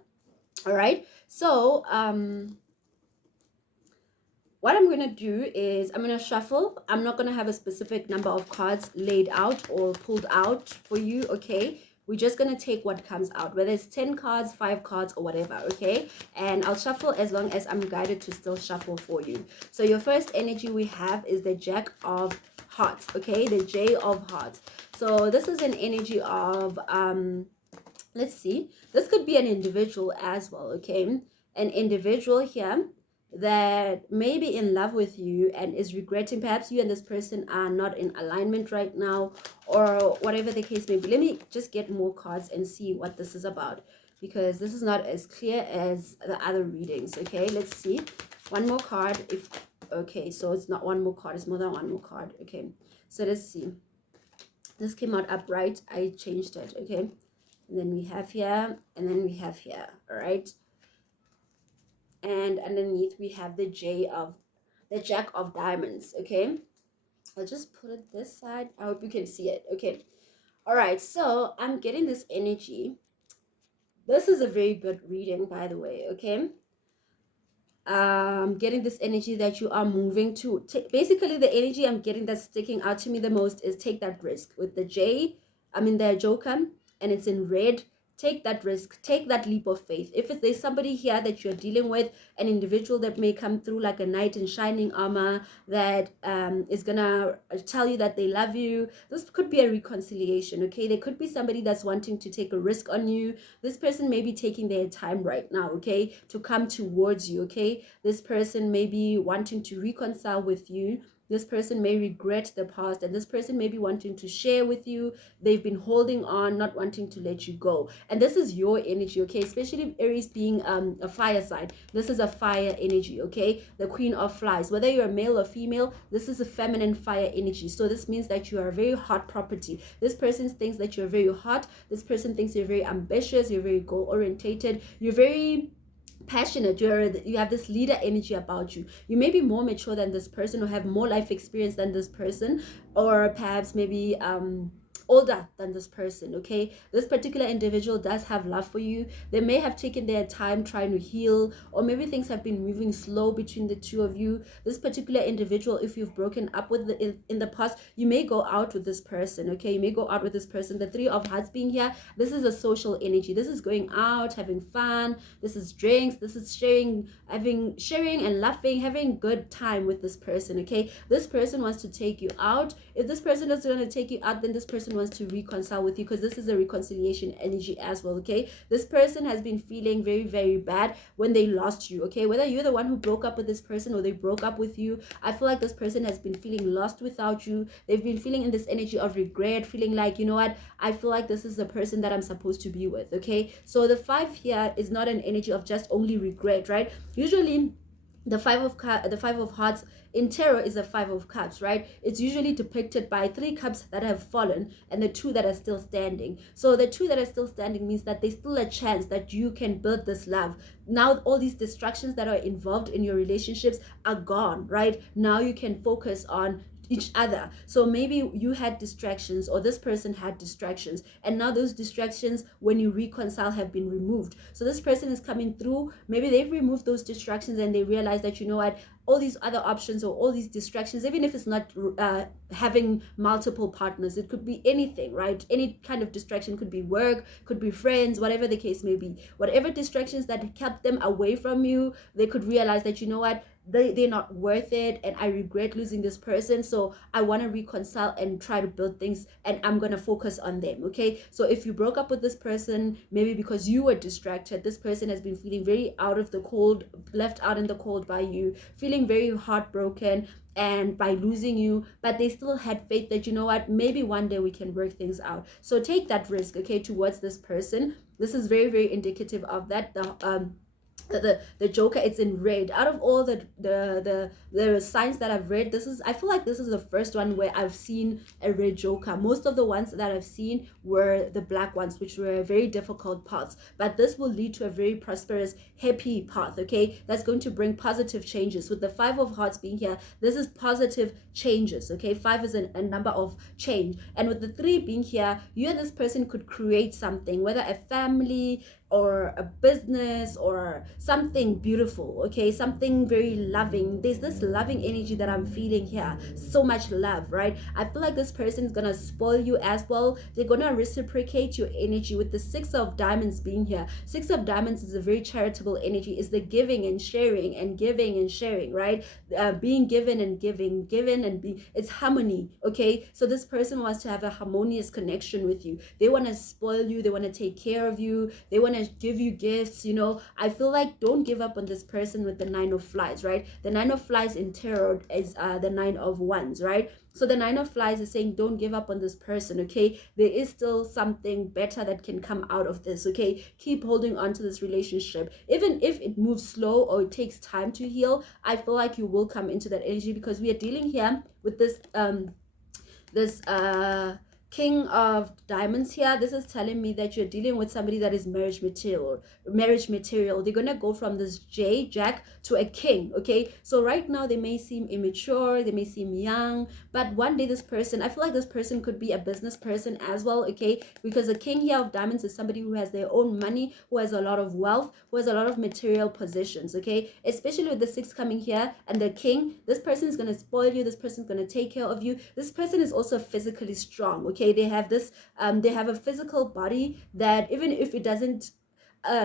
All right, so what I'm going to do is I'm going to shuffle. I'm not going to have a specific number of cards laid out or pulled out for you. Okay, we're just going to take what comes out, whether it's 10 cards, 5 cards, or whatever. Okay, and I'll shuffle as long as I'm guided to still shuffle for you. So your first energy we have is the Jack of Hearts. Okay, the J of Hearts. So this is an energy of let's see, this could be an individual as well. Okay, an individual here that may be in love with you and is regretting, perhaps you and this person are not in alignment right now, or whatever the case may be. Let me just get more cards and see what this is about, because this is not as clear as the other readings. Okay, let's see one more card. If okay, so it's not one more card, it's more than one more card. Okay, so let's see, this came out upright, I changed it. Okay, and then we have here, and then we have here. All right, and underneath we have the Jack of Diamonds. Okay, I'll just put it this side. I hope you can see it. Okay, all right, so I'm getting this energy. This is a very good reading, by the way. Okay, getting this energy that you are moving to basically the energy I'm getting that's sticking out to me the most is take that risk with the the Joker, and it's in red. take that risk, take that leap of faith. If there's somebody here that you're dealing with, an individual that may come through like a knight in shining armor that is gonna tell you that they love you, this could be a reconciliation, okay? There could be somebody that's wanting to take a risk on you. This person may be taking their time right now, okay, to come towards you, okay? This person may be wanting to reconcile with you. This person may regret the past, and this person may be wanting to share with you. They've been holding on, not wanting to let you go. And this is your energy, okay? Especially Aries being a fire sign. This is a fire energy, okay? The queen of flies. Whether you're male or female, this is a feminine fire energy. So this means that you are a very hot property. This person thinks that you're very hot. This person thinks you're very ambitious. You're very goal-orientated. You're very passionate. You have this leader energy about you. You may be more mature than this person or have more life experience than this person, or perhaps maybe older than this person, okay? This particular individual does have love for you. They may have taken their time trying to heal, or maybe things have been moving slow between the two of you. This particular individual, if you've broken up with in the past, you may go out with this person, okay? You may go out with this person. The Three of Hearts being here, this is a social energy. This is going out, having fun. This is drinks. This is sharing and laughing, having good time with this person, okay? This person wants to take you out. If this person is going to take you out, then this person wants to reconcile with you, because this is a reconciliation energy as well, okay? This person has been feeling very, very bad when they lost you, okay? Whether you're the one who broke up with this person or they broke up with you, I feel like this person has been feeling lost without you. They've been feeling in this energy of regret, feeling like, you know what, I feel like this is the person that I'm supposed to be with, okay? So the 5 here is not an energy of just only regret, right? Usually the five of hearts in tarot is a 5 of cups, right? It's usually depicted by 3 cups that have fallen and the 2 that are still standing. So the 2 that are still standing means that there's still a chance that you can build this love. Now all these distractions that are involved in your relationships are gone, right? Now you can focus on each other. So maybe you had distractions, or this person had distractions, and now those distractions, when you reconcile, have been removed. So this person is coming through. Maybe they've removed those distractions and they realize that, you know what, all these other options or all these distractions, even if it's not having multiple partners, it could be anything, right? Any kind of distraction, could be work, could be friends, whatever the case may be. Whatever distractions that kept them away from you, they could realize that, you know what, they're not worth it, and I regret losing this person, so I want to reconcile and try to build things, and I'm going to focus on them, okay? So if you broke up with this person, maybe because you were distracted, this person has been feeling very out of the cold, left out in the cold by you, feeling very heartbroken and by losing you, but they still had faith that, you know what, maybe one day we can work things out. So take that risk, okay, towards this person. This is very, very indicative of that. The Joker, it's in red. Out of all the signs that I've read, I feel like this is the first one where I've seen a red Joker. Most of the ones that I've seen were the black ones, which were very difficult paths, but this will lead to a very prosperous, happy path, okay? That's going to bring positive changes. With the 5 of hearts being here, this is positive changes, okay? 5 is a number of change, and with the 3 being here, you and this person could create something, whether a family or a business or something beautiful, okay? Something very loving. There's this loving energy that I'm feeling here. So much love, right? I feel like this person is gonna spoil you as well. They're gonna reciprocate your energy. With the 6 of diamonds being here, 6 of diamonds is a very charitable energy. It's the giving and sharing and giving and sharing, right? Being given and giving, it's harmony, okay? So this person wants to have a harmonious connection with you. They want to spoil you. They want to take care of you. They want to give you gifts, you know. I feel like don't give up on this person with the 9 of flies, right? The 9 of flies in tarot is the 9 of wands, right? So the 9 of flies is saying don't give up on this person, okay? There is still something better that can come out of this, okay? Keep holding on to this relationship. Even if it moves slow or it takes time to heal, I feel like you will come into that energy, because we are dealing here with this King of diamonds here. This is telling me that you're dealing with somebody that is marriage material. They're gonna go from this Jack to a king, okay? So right now they may seem immature, they may seem young, but one day this person, I feel like this person could be a business person as well, okay? Because the king here of diamonds is somebody who has their own money, who has a lot of wealth, who has a lot of material possessions, okay? Especially with the 6 coming here and the king, this person is gonna spoil you, this person is gonna take care of you. This person is also physically strong, okay? okay? They have this they have a physical body that even if it doesn't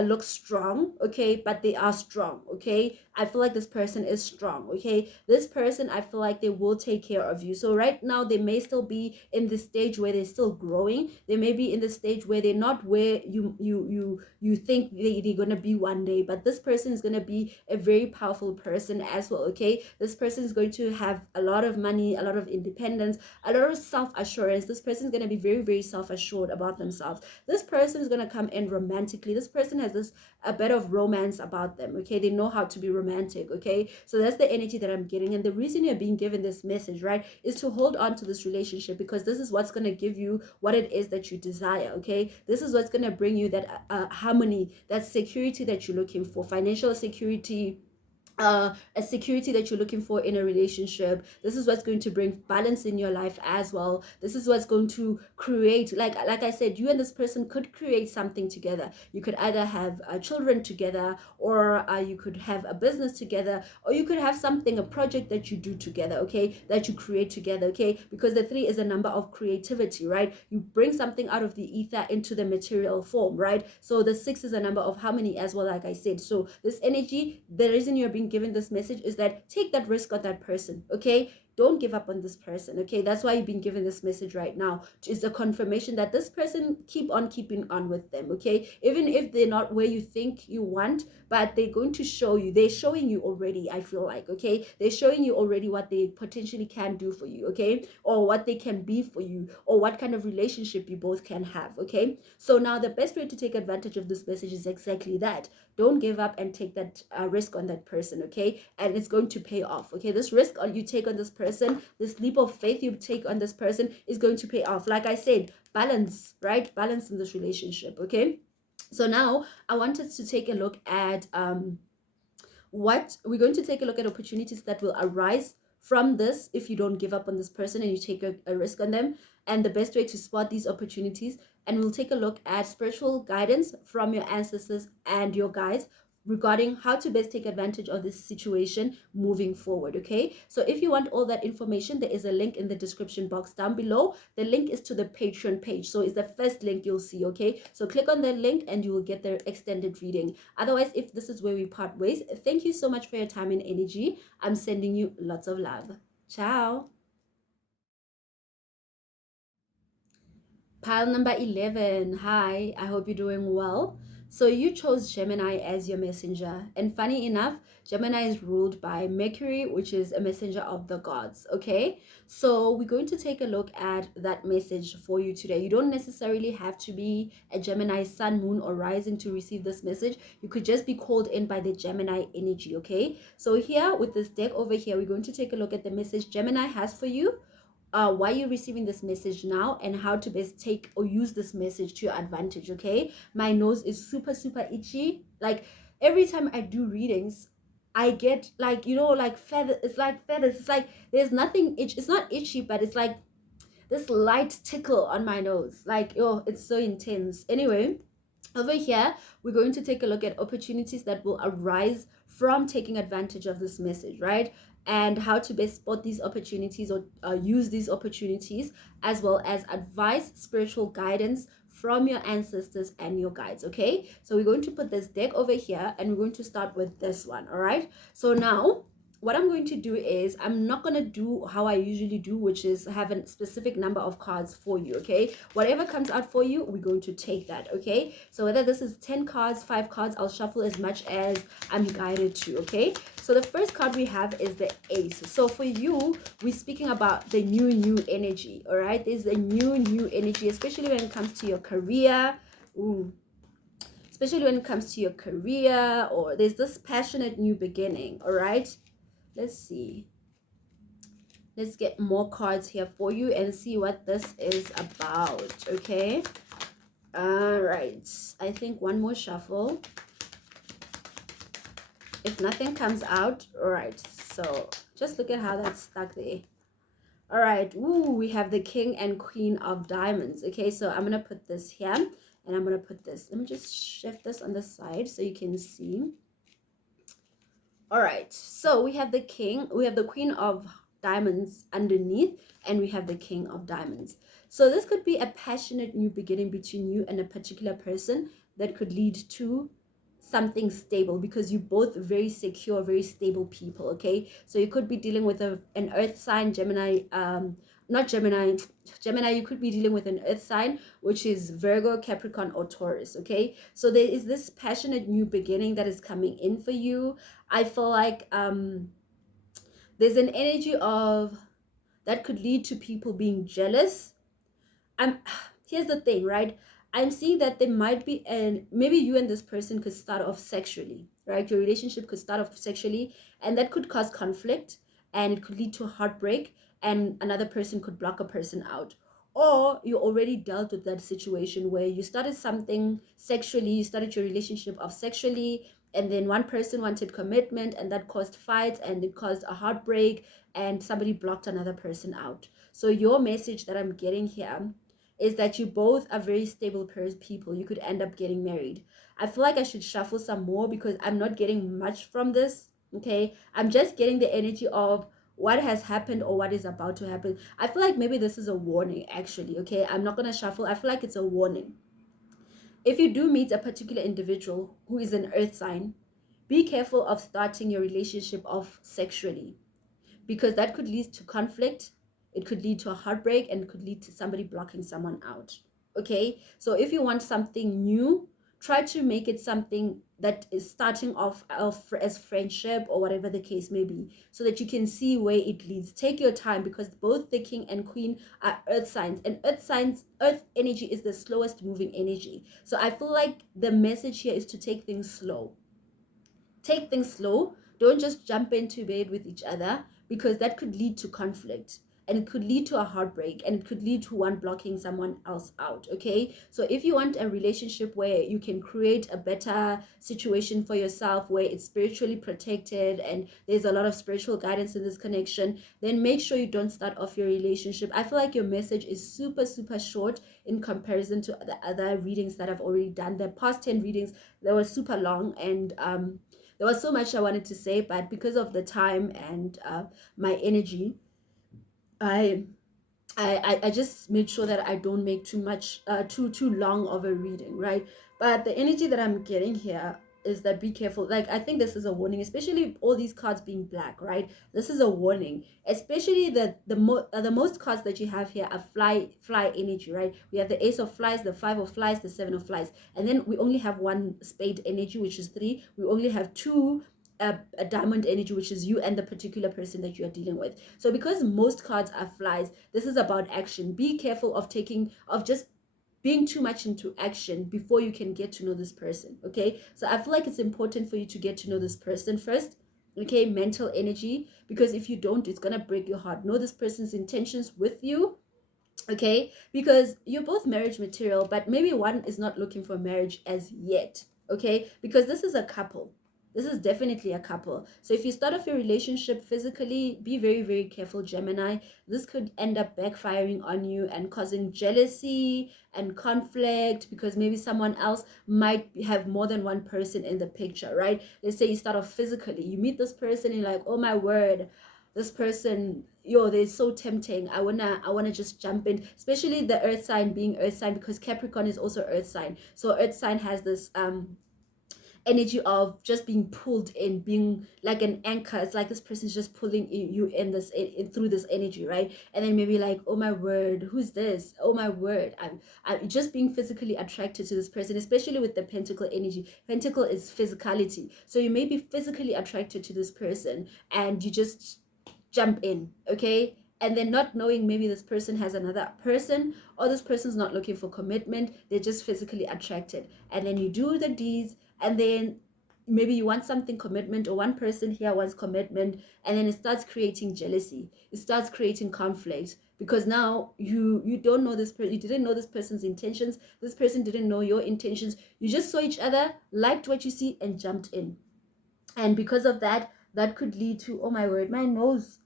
look strong, okay, but they are strong, okay? I feel like this person is strong, okay? This person, I feel like they will take care of you. So right now they may still be in the stage where they're still growing. They may be in the stage where they're not where you think they're gonna be one day, but this person is gonna be a very powerful person as well, okay? This person is going to have a lot of money, a lot of independence, a lot of self-assurance. This person is gonna be very, very self-assured about themselves. This person is going to come in romantically. This person has this a bit of romance about them, okay? They know how to be romantic, okay? So that's the energy that I'm getting. And the reason you're being given this message, right, is to hold on to this relationship, because this is what's going to give you what it is that you desire, okay? This is what's going to bring you that harmony, that security that you're looking for, financial security, a security that you're looking for in a relationship. This is what's going to bring balance in your life as well. This is what's going to create, like I said, you and this person could create something together. You could either have children together, or you could have a business together, or you could have something, a project that you do together, okay, that you create together, okay? Because the 3 is a number of creativity, right? You bring something out of the ether into the material form, right? So the 6 is a number of harmony as well, like I said. So this energy, the reason you're being given this message is that take that risk on that person, okay? Don't give up on this person, okay? That's why you've been given this message right now. It's a confirmation that this person, keep on keeping on with them, okay? Even if they're not where you think you want, but they're going to show you. They're showing you already, I feel like, okay? They're showing you already what they potentially can do for you, okay? Or what they can be for you, or what kind of relationship you both can have, okay? So now the best way to take advantage of this message is exactly that. Don't give up and take that risk on that person, okay? And it's going to pay off, okay? This risk you take on this person, this leap of faith you take on this person is going to pay off. Like I said, balance, right? Balance in this relationship, okay? So now I wanted to take a look at what we're going to take a look at opportunities that will arise from this if you don't give up on this person and you take a risk on them, and the best way to spot these opportunities. And we'll take a look at spiritual guidance from your ancestors and your guides regarding how to best take advantage of this situation moving forward, okay? So if you want all that information, there is a link in the description box down below. The link is to the Patreon page, so it's the first link you'll see, okay? So click on the link and you will get the extended reading. Otherwise, if this is where we part ways, thank you so much for your time and energy. I'm sending you lots of love. Ciao. Pile number 11. Hi, I hope you're doing well. So you chose Gemini as your messenger. And funny enough, Gemini is ruled by Mercury, which is a messenger of the gods. Okay, so we're going to take a look at that message for you today. You don't necessarily have to be a Gemini sun, moon, or rising to receive this message. You could just be called in by the Gemini energy. Okay, so here with this deck over here, we're going to take a look at the message Gemini has for you, why you're receiving this message now, and how to best take or use this message to your advantage. Okay, my nose is super itchy. Like every time I do readings, I get like, you know, like feather. It's like feathers. It's like there's nothing itch. It's not itchy, but it's like this light tickle on my nose. Like, oh, it's so intense. Anyway, over here, we're going to take a look at opportunities that will arise from taking advantage of this message, right? And how to best spot these opportunities, or use these opportunities, as well as advice, spiritual guidance from your ancestors and your guides, okay? So we're going to put this deck over here and we're going to start with this one, all right? So now what I'm going to do is I'm not going to do how I usually do, which is have a specific number of cards for you, okay? Whatever comes out for you, we're going to take that, okay? So whether this is 10 cards, 5 cards, I'll shuffle as much as I'm guided to, okay? So the first card we have is the Ace. So for you, we're speaking about the new energy, all right? There's a new energy, especially when it comes to your career. Ooh. Especially when it comes to your career, or there's this passionate new beginning, all right? Let's see. Let's get more cards here for you and see what this is about, okay? All right. I think one more shuffle. If nothing comes out, all right. So just look at how that's stuck there. All right. Ooh, we have the King and Queen of Diamonds. Okay, so I'm going to put this here and I'm going to put this. Let me just shift this on the side so you can see. All right, so we have the King, we have the Queen of diamonds underneath, and we have the King of Diamonds. So this could be a passionate new beginning between you and a particular person that could lead to something stable, because you're both very secure, very stable people. Okay, so you could be dealing with an earth sign, Gemini, not Gemini, you could be dealing with an earth sign, which is Virgo, Capricorn, or Taurus. Okay, so there is this passionate new beginning that is coming in for you. I feel like there's an energy of that could lead to people being jealous. I'm Here's the thing, right? I'm seeing that there might be, and maybe you and this person could start off sexually, right? Your relationship could start off sexually, and that could cause conflict, and it could lead to heartbreak, and another person could block a person out. Or you already dealt with that situation where you started something sexually, you started your relationship off sexually, and then one person wanted commitment, and that caused fights, and it caused a heartbreak, and somebody blocked another person out. So your message that I'm getting here is that you both are very stable people. You could end up getting married. I feel like I should shuffle some more because I'm not getting much from this. Okay, I'm just getting the energy of what has happened or what is about to happen. I feel like maybe this is a warning, actually. Okay, I'm not gonna shuffle. I feel like it's a warning. If you do meet a particular individual who is an earth sign, be careful of starting your relationship off sexually, because that could lead to conflict, it could lead to a heartbreak, and it could lead to somebody blocking someone out. Okay, so if you want something new, try to make it something that is starting off as friendship or whatever the case may be, so that you can see where it leads. Take your time, because both the king and queen are earth signs, and earth energy is the slowest moving energy. So I feel like the message here is to take things slow. Take things slow. Don't just jump into bed with each other, because that could lead to conflict, and it could lead to a heartbreak, and it could lead to one blocking someone else out. Okay, so if you want a relationship where you can create a better situation for yourself, where it's spiritually protected and there's a lot of spiritual guidance in this connection, then make sure you don't start off your relationship. I feel like your message is super short in comparison to the other readings that I've already done. The past 10 readings, they were super long, and there was so much I wanted to say, but because of the time and my energy, I I just made sure that I don't make too much too long of a reading, right? But the energy that I'm getting here is that be careful. Like, I think this is a warning, especially all these cards being black, right? This is a warning, especially the most cards that you have here are fly energy, right? We have the ace of flies, the five of flies, the seven of flies, and then we only have one spade energy, which is three. We only have two, a diamond energy, which is you and the particular person that you are dealing with. So because most cards are flies, this is about action. Be careful of just being too much into action before you can get to know this person. Okay, so I feel like it's important for you to get to know this person first. Okay, mental energy, because if you don't, it's gonna break your heart. Know this person's intentions with you. Okay, because you're both marriage material, but maybe one is not looking for marriage as yet. Okay, because this is a couple. This is definitely a couple. So if you start off your relationship physically, be very careful, Gemini. This could end up backfiring on you and causing jealousy and conflict, because maybe someone else might have more than one person in the picture, right? Let's say you start off physically, you meet this person, and you're like, oh my word, this person, yo, they're so tempting. I wanna just jump in, especially the earth sign being earth sign, because Capricorn is also earth sign. So earth sign has this energy of just being pulled in, being like an anchor. It's like this person's just pulling you in through this energy, right? And then maybe like, oh my word, who's this? Oh my word, I'm just being physically attracted to this person, especially with the pentacle energy. Pentacle is physicality, so you may be physically attracted to this person, and you just jump in. Okay, and then not knowing, maybe this person has another person, or this person's not looking for commitment, they're just physically attracted, and then you do the deeds, and then maybe you want something commitment, or one person here wants commitment, and then it starts creating jealousy, it starts creating conflict, because now you don't know this person, you didn't know this person's intentions, this person didn't know your intentions, you just saw each other, liked what you see, and jumped in. And because of that, that could lead to, oh my word, my nose.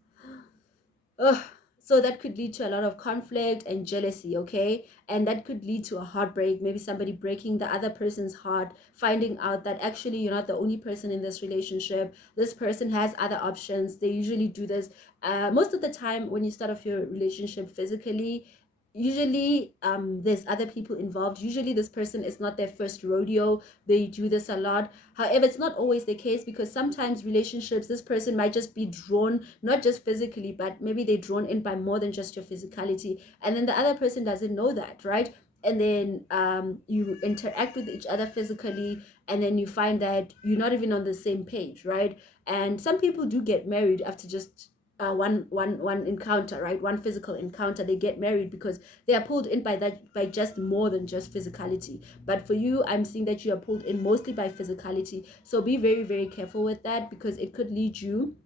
Ugh. So that could lead to a lot of conflict and jealousy, okay? And that could lead to a heartbreak, maybe somebody breaking the other person's heart, finding out that actually you're not the only person in this relationship. This person has other options. They usually do this most of the time when you start off your relationship physically. Usually there's other people involved. Usually this person is not their first rodeo. They do this a lot. However, it's not always the case, because sometimes relationships, this person might just be drawn, not just physically, but maybe they're drawn in by more than just your physicality. And then the other person doesn't know that, right? And then you interact with each other physically, and then you find that you're not even on the same page, right? And some people do get married after just one encounter, right? One physical encounter. They get married because they are pulled in by that, by just more than just physicality. But for you, I'm seeing that you are pulled in mostly by physicality. So be very, very careful with that, because it could lead you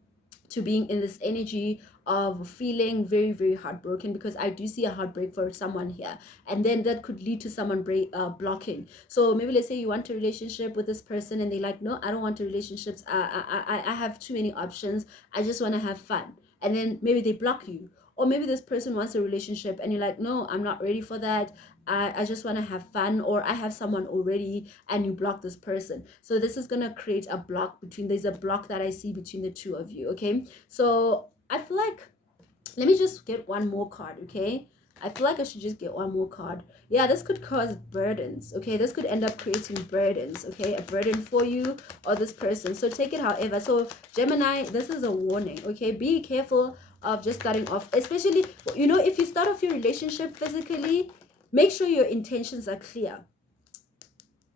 to being in this energy of feeling very, very heartbroken, because I do see a heartbreak for someone here, and then that could lead to someone blocking. So maybe let's say you want a relationship with this person and they're like, no, I don't want a relationship. I have too many options. I just want to have fun. And then maybe they block you. Or maybe this person wants a relationship and you're like, no, I'm not ready for that. I just want to have fun, or I have someone already, and you block this person. So this is going to create a block between, there's a block that I see between the two of you, okay? So I feel like, let me just get one more card, okay? I feel like I should just get one more card. Yeah, this could cause burdens, okay? This could end up creating burdens, okay? A burden for you or this person. So take it however. So Gemini, this is a warning, okay? Be careful of just starting off, especially, you know, if you start off your relationship physically, make sure your intentions are clear.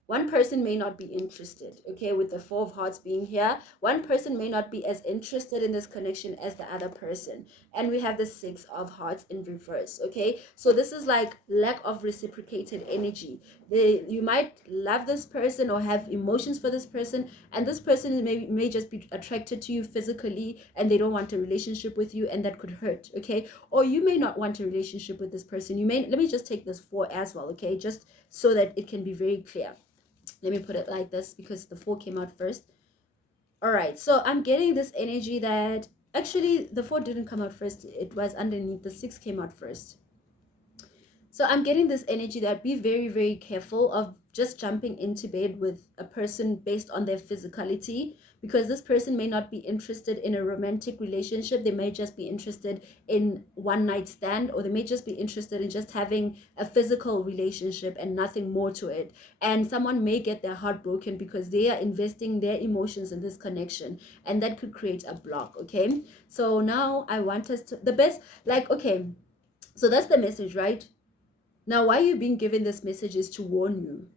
One person may not be interested, okay, with the Four of Hearts being here. One person may not be as interested in this connection as the other person. And we have the Six of Hearts in reverse, okay? So this is like lack of reciprocated energy. You might love this person or have emotions for this person, and this person may just be attracted to you physically, and they don't want a relationship with you, and that could hurt, okay? Or you may not want a relationship with this person. You may, let me just take this Four as well, okay? Just so that it can be very clear. Let me put it like this, because the Four came out first. All right, so I'm getting this energy that actually the Four didn't come out first. It was underneath. The Six came out first. So I'm getting this energy that be very, very careful of just jumping into bed with a person based on their physicality, because this person may not be interested in a romantic relationship. They may just be interested in one night stand, or they may just be interested in just having a physical relationship and nothing more to it. And someone may get their heart broken because they are investing their emotions in this connection, and that could create a block, okay? So now I want us to, the best, like, okay, so that's the message, right? Now, why you're being given this message is to warn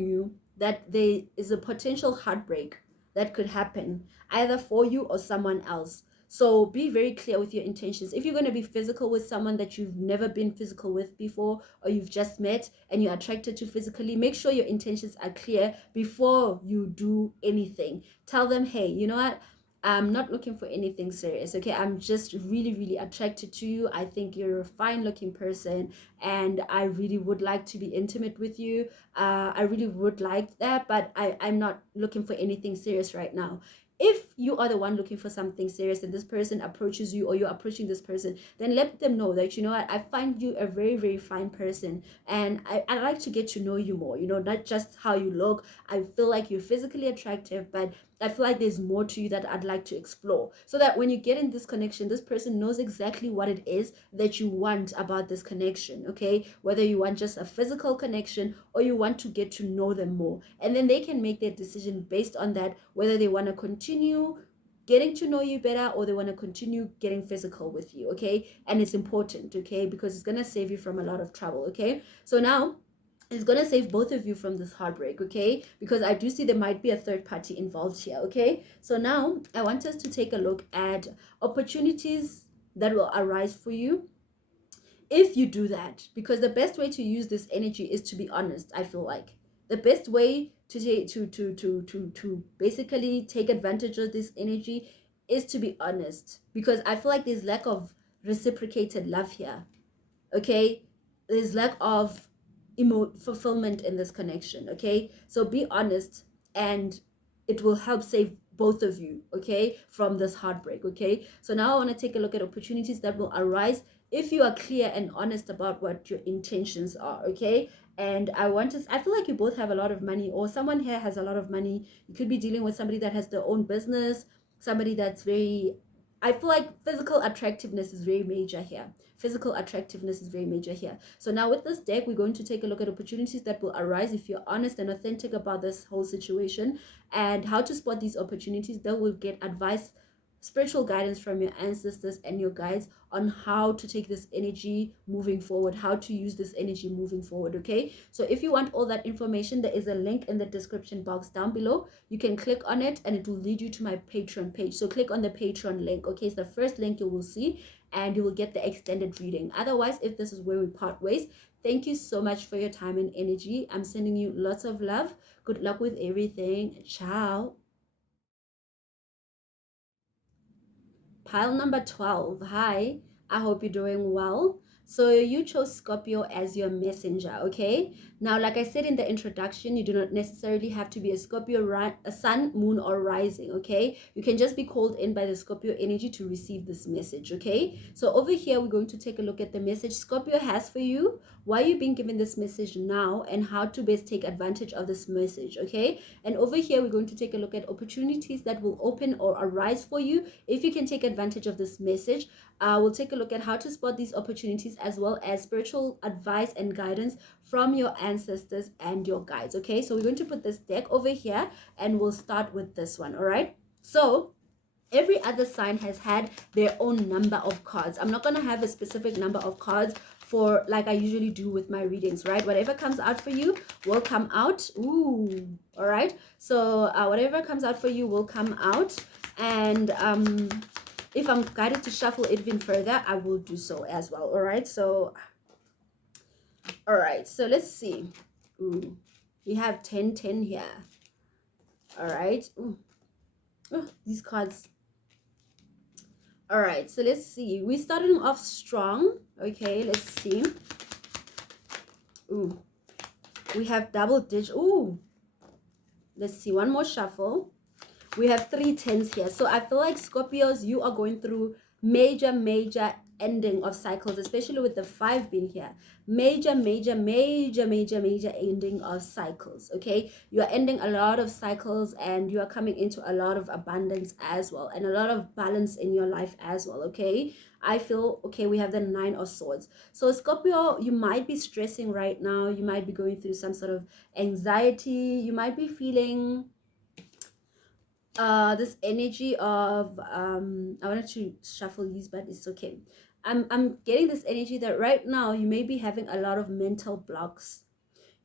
you, that there is a potential heartbreak that could happen either for you or someone else. So be very clear with your intentions. If you're going to be physical with someone that you've never been physical with before, or you've just met and you're attracted to physically, make sure your intentions are clear before you do anything. Tell them, hey, you know what? I'm not looking for anything serious, okay? I'm just really, really attracted to you. I think you're a fine looking person, and I really would like to be intimate with you. I really would like that, but I'm not looking for anything serious right now. If you are the one looking for something serious and this person approaches you, or you're approaching this person, then let them know that, you know what, I find you a very, very fine person, and I like to get to know you more, you know, not just how you look. I feel like you're physically attractive, but I feel like there's more to you that I'd like to explore, so that when you get in this connection, this person knows exactly what it is that you want about this connection, okay? Whether you want just a physical connection or you want to get to know them more. And then they can make their decision based on that, whether they want to continue getting to know you better or they want to continue getting physical with you, okay? And it's important, okay? Because it's going to save you from a lot of trouble, okay? So now, it's going to save both of you from this heartbreak, okay? Because I do see there might be a third party involved here, okay? So now I want us to take a look at opportunities that will arise for you if you do that, because the best way to use this energy is to be honest. I feel like the best way to basically take advantage of this energy is to be honest, because I feel like there's lack of reciprocated love here, okay? There's lack of fulfillment in this connection, okay? So be honest, and it will help save both of you, okay, from this heartbreak. Okay, so now I want to take a look at opportunities that will arise if you are clear and honest about what your intentions are. Okay, and I feel like you both have a lot of money, or someone here has a lot of money. You could be dealing with somebody that has their own business, somebody that's very, I feel like physical attractiveness is very major here. Physical attractiveness is very major here. So now with this deck, we're going to take a look at opportunities that will arise if you're honest and authentic about this whole situation, and how to spot these opportunities. That will get advice, spiritual guidance from your ancestors and your guides on how to take this energy moving forward, how to use this energy moving forward. Okay, so if you want all that information, there is a link in the description box down below. You can click on it and it will lead you to my Patreon page. So click on the Patreon link. Okay, it's the first link you will see, and you will get the extended reading. Otherwise, if this is where we part ways, thank you so much for your time and energy. I'm sending you lots of love. Good luck with everything. Ciao. Pile number 12. Hi, I hope you're doing well. So you chose Scorpio as your messenger, okay? Now, like I said in the introduction, you do not necessarily have to be a Scorpio, a sun, moon, or rising, okay? You can just be called in by the Scorpio energy to receive this message, okay? So over here, we're going to take a look at the message Scorpio has for you, why you're being given this message now, and how to best take advantage of this message, okay? And over here, we're going to take a look at opportunities that will open or arise for you if you can take advantage of this message. We'll take a look at how to spot these opportunities, as well as spiritual advice and guidance from your ancestors and your guides. Okay, so we're going to put this deck over here and we'll start with this one. All right, so every other sign has had their own number of cards. I'm not going to have a specific number of cards for, like I usually do with my readings, right? Whatever comes out for you will come out. Ooh, all right, so whatever comes out for you will come out. And if I'm guided to shuffle it even further, I will do so as well. All right, so let's see. Ooh, we have 10 here. All right. Ooh. Oh, these cards. All right, so let's see. We're starting off strong. Okay, let's see. Ooh, we have double digit. Ooh, let's see. One more shuffle. We have 3 10s here. So I feel like Scorpios, you are going through major ending of cycles, especially with the 5 being here. Major ending of cycles. Okay, you are ending a lot of cycles, and you are coming into a lot of abundance as well, and a lot of balance in your life as well. Okay, I feel okay. We have the 9 of swords. So Scorpio, you might be stressing right now. You might be going through some sort of anxiety. You might be feeling this energy of I wanted to shuffle these, but it's okay. I'm getting this energy that right now you may be having a lot of mental blocks.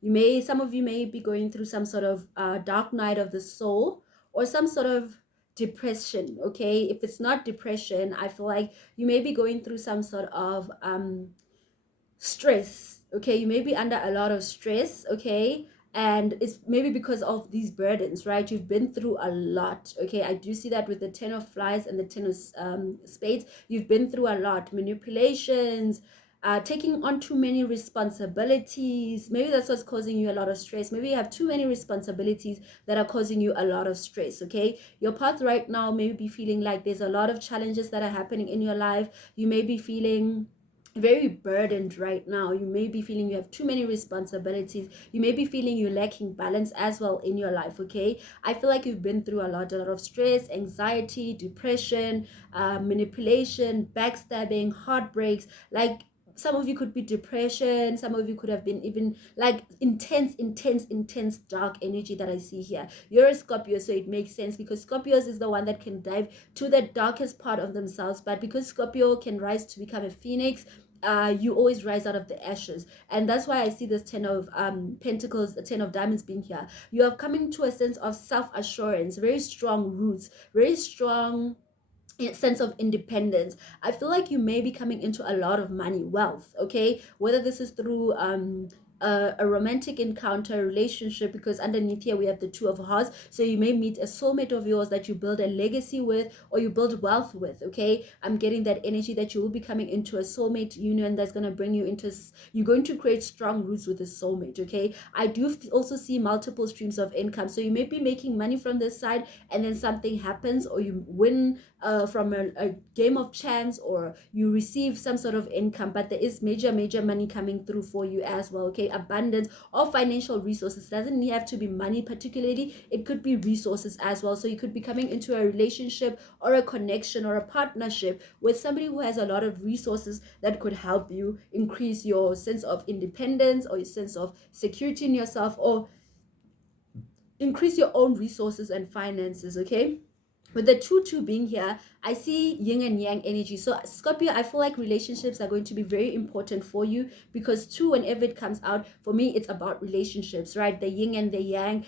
Some of you may be going through some sort of dark night of the soul, or some sort of depression. Okay, if it's not depression, I feel like you may be going through some sort of stress. Okay, you may be under a lot of stress. Okay, and it's maybe because of these burdens, right? You've been through a lot. Okay, I do see that with the 10 of flies and the 10 of spades. You've been through a lot. Manipulations, taking on too many responsibilities. Maybe that's what's causing you a lot of stress. Maybe you have too many responsibilities that are causing you a lot of stress. Okay, your path right now may be feeling like there's a lot of challenges that are happening in your life. You may be feeling very burdened right now. You may be feeling you have too many responsibilities. You may be feeling you're lacking balance as well in your life. Okay, I feel like you've been through a lot of stress, anxiety, depression, manipulation, backstabbing, heartbreaks. Like, some of you could be depression, some of you could have been even like intense dark energy that I see here. You're a Scorpio, so it makes sense, because Scorpios is the one that can dive to the darkest part of themselves. But because Scorpio can rise to become a phoenix, you always rise out of the ashes. And that's why I see this 10 of pentacles, the 10 of diamonds being here. You are coming to a sense of self-assurance, very strong roots, very strong sense of independence. I feel like you may be coming into a lot of money, wealth. Okay, whether this is through a romantic encounter, relationship, because underneath here we have the Two of Hearts. So you may meet a soulmate of yours that you build a legacy with, or you build wealth with. Okay, I'm getting that energy that you will be coming into a soulmate union that's going to bring you into, you're going to create strong roots with a soulmate. Okay, I do also see multiple streams of income. So you may be making money from this side, and then something happens, or you win from a game of chance, or you receive some sort of income, but there is major money coming through for you as well. Okay, abundance of financial resources. Doesn't have to be money particularly, it could be resources as well. So you could be coming into a relationship or a connection or a partnership with somebody who has a lot of resources that could help you increase your sense of independence, or your sense of security in yourself, or increase your own resources and finances. Okay, with the 2-2 being here, I see yin and yang energy. So Scorpio, I feel like relationships are going to be very important for you, because 2, whenever it comes out, for me, it's about relationships, right? The yin and the yang.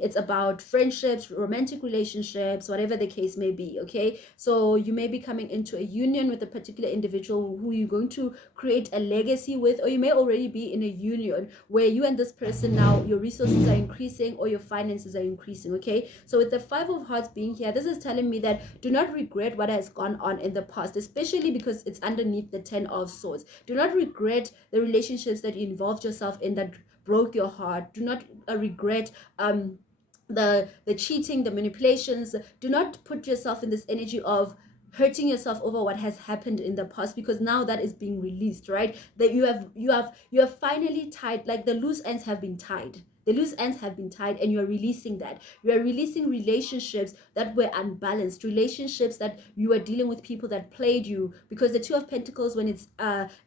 It's about friendships, romantic relationships, whatever the case may be. Okay, so you may be coming into a union with a particular individual who you're going to create a legacy with, or you may already be in a union where you and this person, now your resources are increasing or your finances are increasing. Okay, so with the 5 of Hearts being here, this is telling me that do not regret what has gone on in the past, especially because it's underneath the 10 of Swords. Do not regret the relationships that you involved yourself in that broke your heart. Do not regret the cheating, the manipulations. Do not put yourself in this energy of hurting yourself over what has happened in the past, because now that is being released, right? That you have finally tied, like the loose ends have been tied. The loose ends have been tied, and you are releasing that. You are releasing relationships that were unbalanced, relationships that you were dealing with people that played you, because the 2 of Pentacles, when it's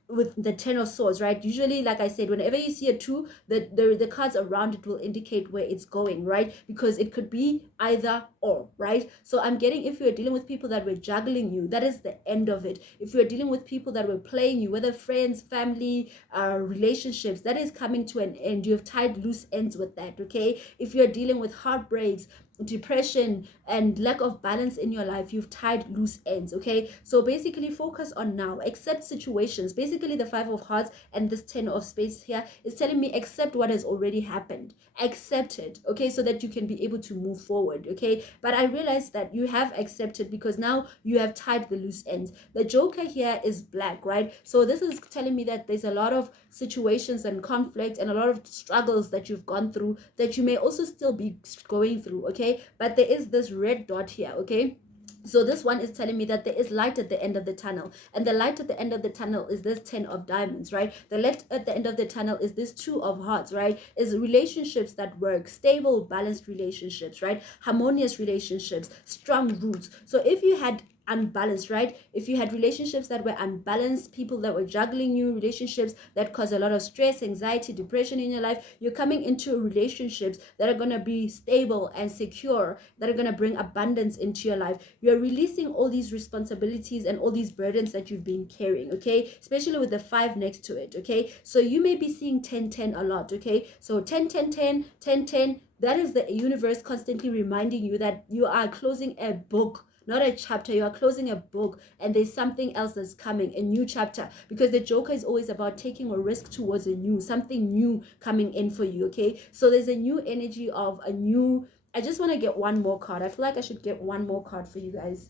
with the 10 of Swords, right? Usually, like I said, whenever you see a 2, the cards around it will indicate where it's going, right? Because it could be either or, right? So I'm getting, if you're dealing with people that were juggling you, that is the end of it. If you're dealing with people that were playing you, whether friends, family, relationships, that is coming to an end. You have tied loose ends with that. Okay, if you're dealing with heartbreaks, depression, and lack of balance in your life, you've tied loose ends. Okay, so basically focus on now, accept situations. Basically the 5 of Hearts and this 10 of Spades here is telling me accept what has already happened, accept it. Okay, so that you can be able to move forward. Okay, but I realize that you have accepted, because now you have tied the loose ends. The Joker here is black, right? So this is telling me that there's a lot of situations and conflicts and a lot of struggles that you've gone through, that you may also still be going through. Okay, but there is this red dot here. Okay, so this one is telling me that there is light at the end of the tunnel, and the light at the end of the tunnel is this 10 of Diamonds, right? The light at the end of the tunnel is this 2 of Hearts, right? Is relationships that work, stable, balanced relationships, right? Harmonious relationships, strong roots. So if you had unbalanced, right? If you had relationships that were unbalanced, people that were juggling you, relationships that cause a lot of stress, anxiety, depression in your life, you're coming into relationships that are going to be stable and secure, that are going to bring abundance into your life. You're releasing all these responsibilities and all these burdens that you've been carrying. Okay, especially with the 5 next to it. Okay, so you may be seeing 10-10 a lot. Okay, so 10-10-10 10-10, that is the universe constantly reminding you that you are closing a book, not a chapter. You are closing a book, and there's something else that's coming, a new chapter, because the Joker is always about taking a risk towards something new coming in for you. Okay, so there's a new energy of a new, I just want to get one more card. I feel like I should get one more card for you guys.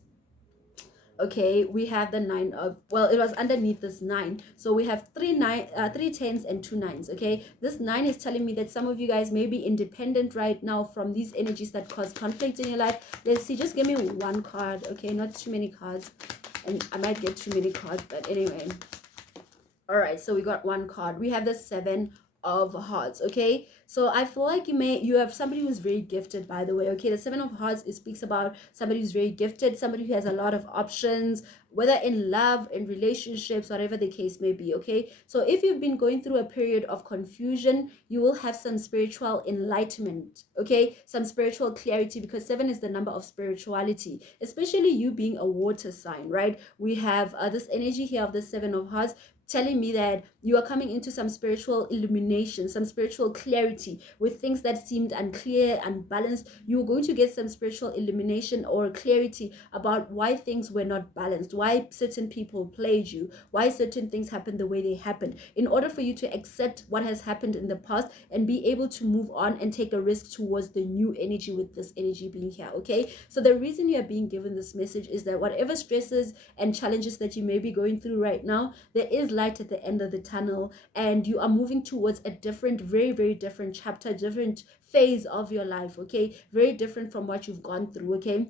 Okay, we have the 9 of, well, it was underneath this 9, so we have 3 10s and 2 9s. Okay, this 9 is telling me that some of you guys may be independent right now from these energies that cause conflict in your life. Let's see, just give me one card. Okay, not too many cards, and I might get too many cards, but anyway. All right, so we got one card. We have the 7 of Hearts. Okay, so I feel like you have somebody who's very gifted, by the way. Okay, the 7 of Hearts, it speaks about somebody who's very gifted, somebody who has a lot of options, whether in love, in relationships, whatever the case may be. Okay, so if you've been going through a period of confusion, you will have some spiritual enlightenment. Okay, some spiritual clarity, because 7 is the number of spirituality, especially you being a water sign, right? We have this energy here of the 7 of Hearts. telling me that you are coming into some spiritual illumination, some spiritual clarity with things that seemed unclear, unbalanced. You're going to get some spiritual illumination or clarity about why things were not balanced, why certain people played you, why certain things happened the way they happened, in order for you to accept what has happened in the past and be able to move on and take a risk towards the new energy with this energy being here. Okay, so the reason you are being given this message is that whatever stresses and challenges that you may be going through right now, there is light at the end of the tunnel, and you are moving towards a different, very, very different chapter, different phase of your life. Okay, very different from what you've gone through. Okay,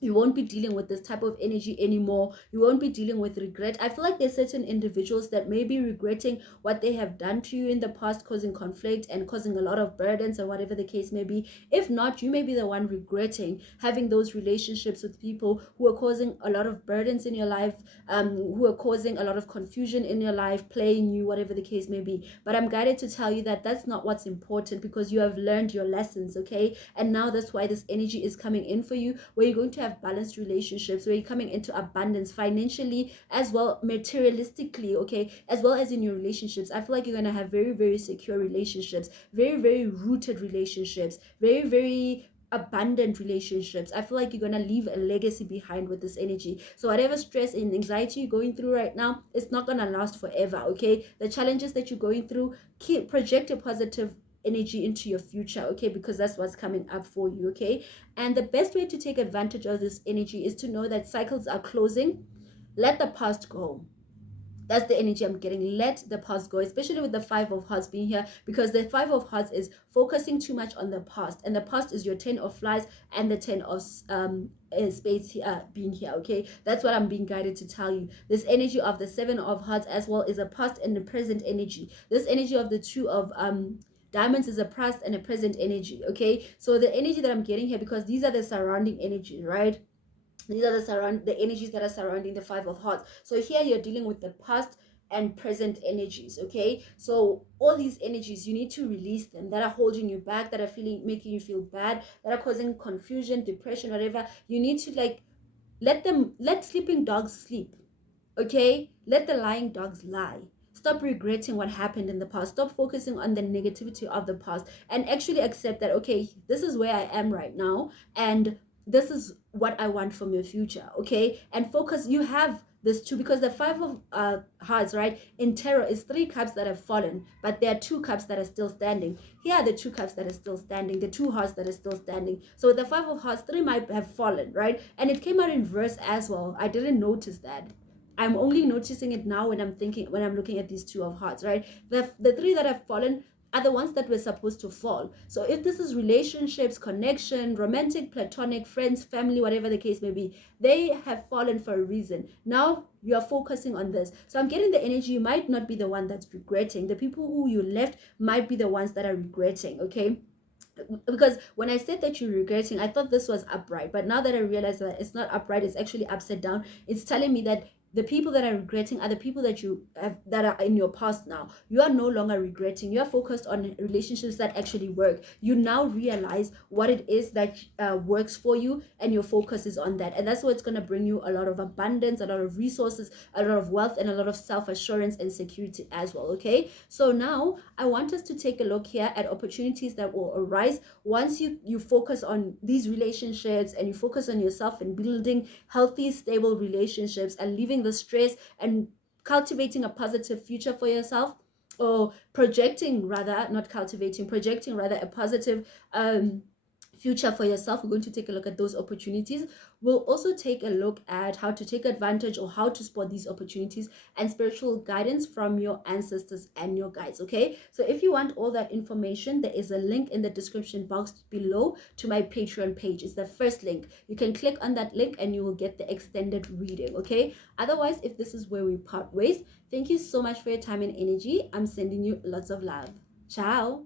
you won't be dealing with this type of energy anymore. You won't be dealing with regret. I feel like there's certain individuals that may be regretting what they have done to you in the past, causing conflict and causing a lot of burdens or whatever the case may be. If not, you may be the one regretting having those relationships with people who are causing a lot of burdens in your life, who are causing a lot of confusion in your life, playing you, whatever the case may be. But I'm guided to tell you that that's not what's important, because you have learned your lessons. Okay, and now that's why this energy is coming in for you, where you're going to have balanced relationships, where you're coming into abundance financially as well, materialistically, okay, as well as in your relationships. I feel like you're going to have very, very secure relationships, very, very rooted relationships, very, very abundant relationships. I feel like you're gonna leave a legacy behind with this energy. So whatever stress and anxiety you're going through right now, it's not gonna last forever. Okay, the challenges that you're going through, project a positive energy into your future. Okay, because that's what's coming up for you. Okay, and the best way to take advantage of this energy is to know that cycles are closing. Let the past go. That's the energy I'm getting. Let the past go, especially with the Five of Hearts being here, because the Five of Hearts is focusing too much on the past, and the past is your Ten of Flies and the Ten of Spades here, being here. Okay, that's what I'm being guided to tell you. This energy of the Seven of Hearts as well is a past and a present energy. This energy of the Two of Diamonds is a past and a present energy. Okay, so the energy that I'm getting here, because these are the surrounding energies, right? These are the energies that are surrounding the Five of Hearts. So here you're dealing with the past and present energies. Okay, so all these energies, you need to release them, that are holding you back, that are making you feel bad, that are causing confusion, depression, whatever. You need to let sleeping dogs sleep. Okay, let the lying dogs lie. Stop regretting what happened in the past. Stop focusing on the negativity of the past, and actually accept that, okay, this is where I am right now, and this is what I want from your future. Okay, and focus. You have this too, because the Five of Hearts, right, in tarot is 3 cups that have fallen, but there are 2 cups that are still standing. Here are the 2 cups that are still standing, the 2 hearts that are still standing. So the Five of Hearts, 3 might have fallen, right? And it came out in reverse as well. I didn't notice that. I'm only noticing it now when I'm looking at these 2 of Hearts, right? The 3 that have fallen are the ones that were supposed to fall. So if this is relationships, connection, romantic, platonic, friends, family, whatever the case may be, they have fallen for a reason. Now you are focusing on this. So I'm getting the energy. You might not be the one that's regretting. The people who you left might be the ones that are regretting. Okay, because when I said that you're regretting, I thought this was upright, but now that I realize that it's not upright, it's actually upside down. It's telling me that the people that are regretting are the people that you have, that are in your past now. You are no longer regretting. You are focused on relationships that actually work. You now realize what it is that works for you, and your focus is on that. And that's what's going to bring you a lot of abundance, a lot of resources, a lot of wealth, and a lot of self-assurance and security as well. Okay, so now I want us to take a look here at opportunities that will arise once you focus on these relationships, and you focus on yourself and building healthy, stable relationships, and leaving the stress and cultivating a positive future for yourself, or projecting rather, not cultivating, projecting rather a positive future for yourself. We're going to take a look at those opportunities. We'll also take a look at how to take advantage, or how to spot these opportunities, and spiritual guidance from your ancestors and your guides. Okay, so if you want all that information, there is a link in the description box below to my Patreon page. It's the first link. You can click on that link and you will get the extended reading. Okay, otherwise, if this is where we part ways, thank you so much for your time and energy. I'm sending you lots of love. Ciao.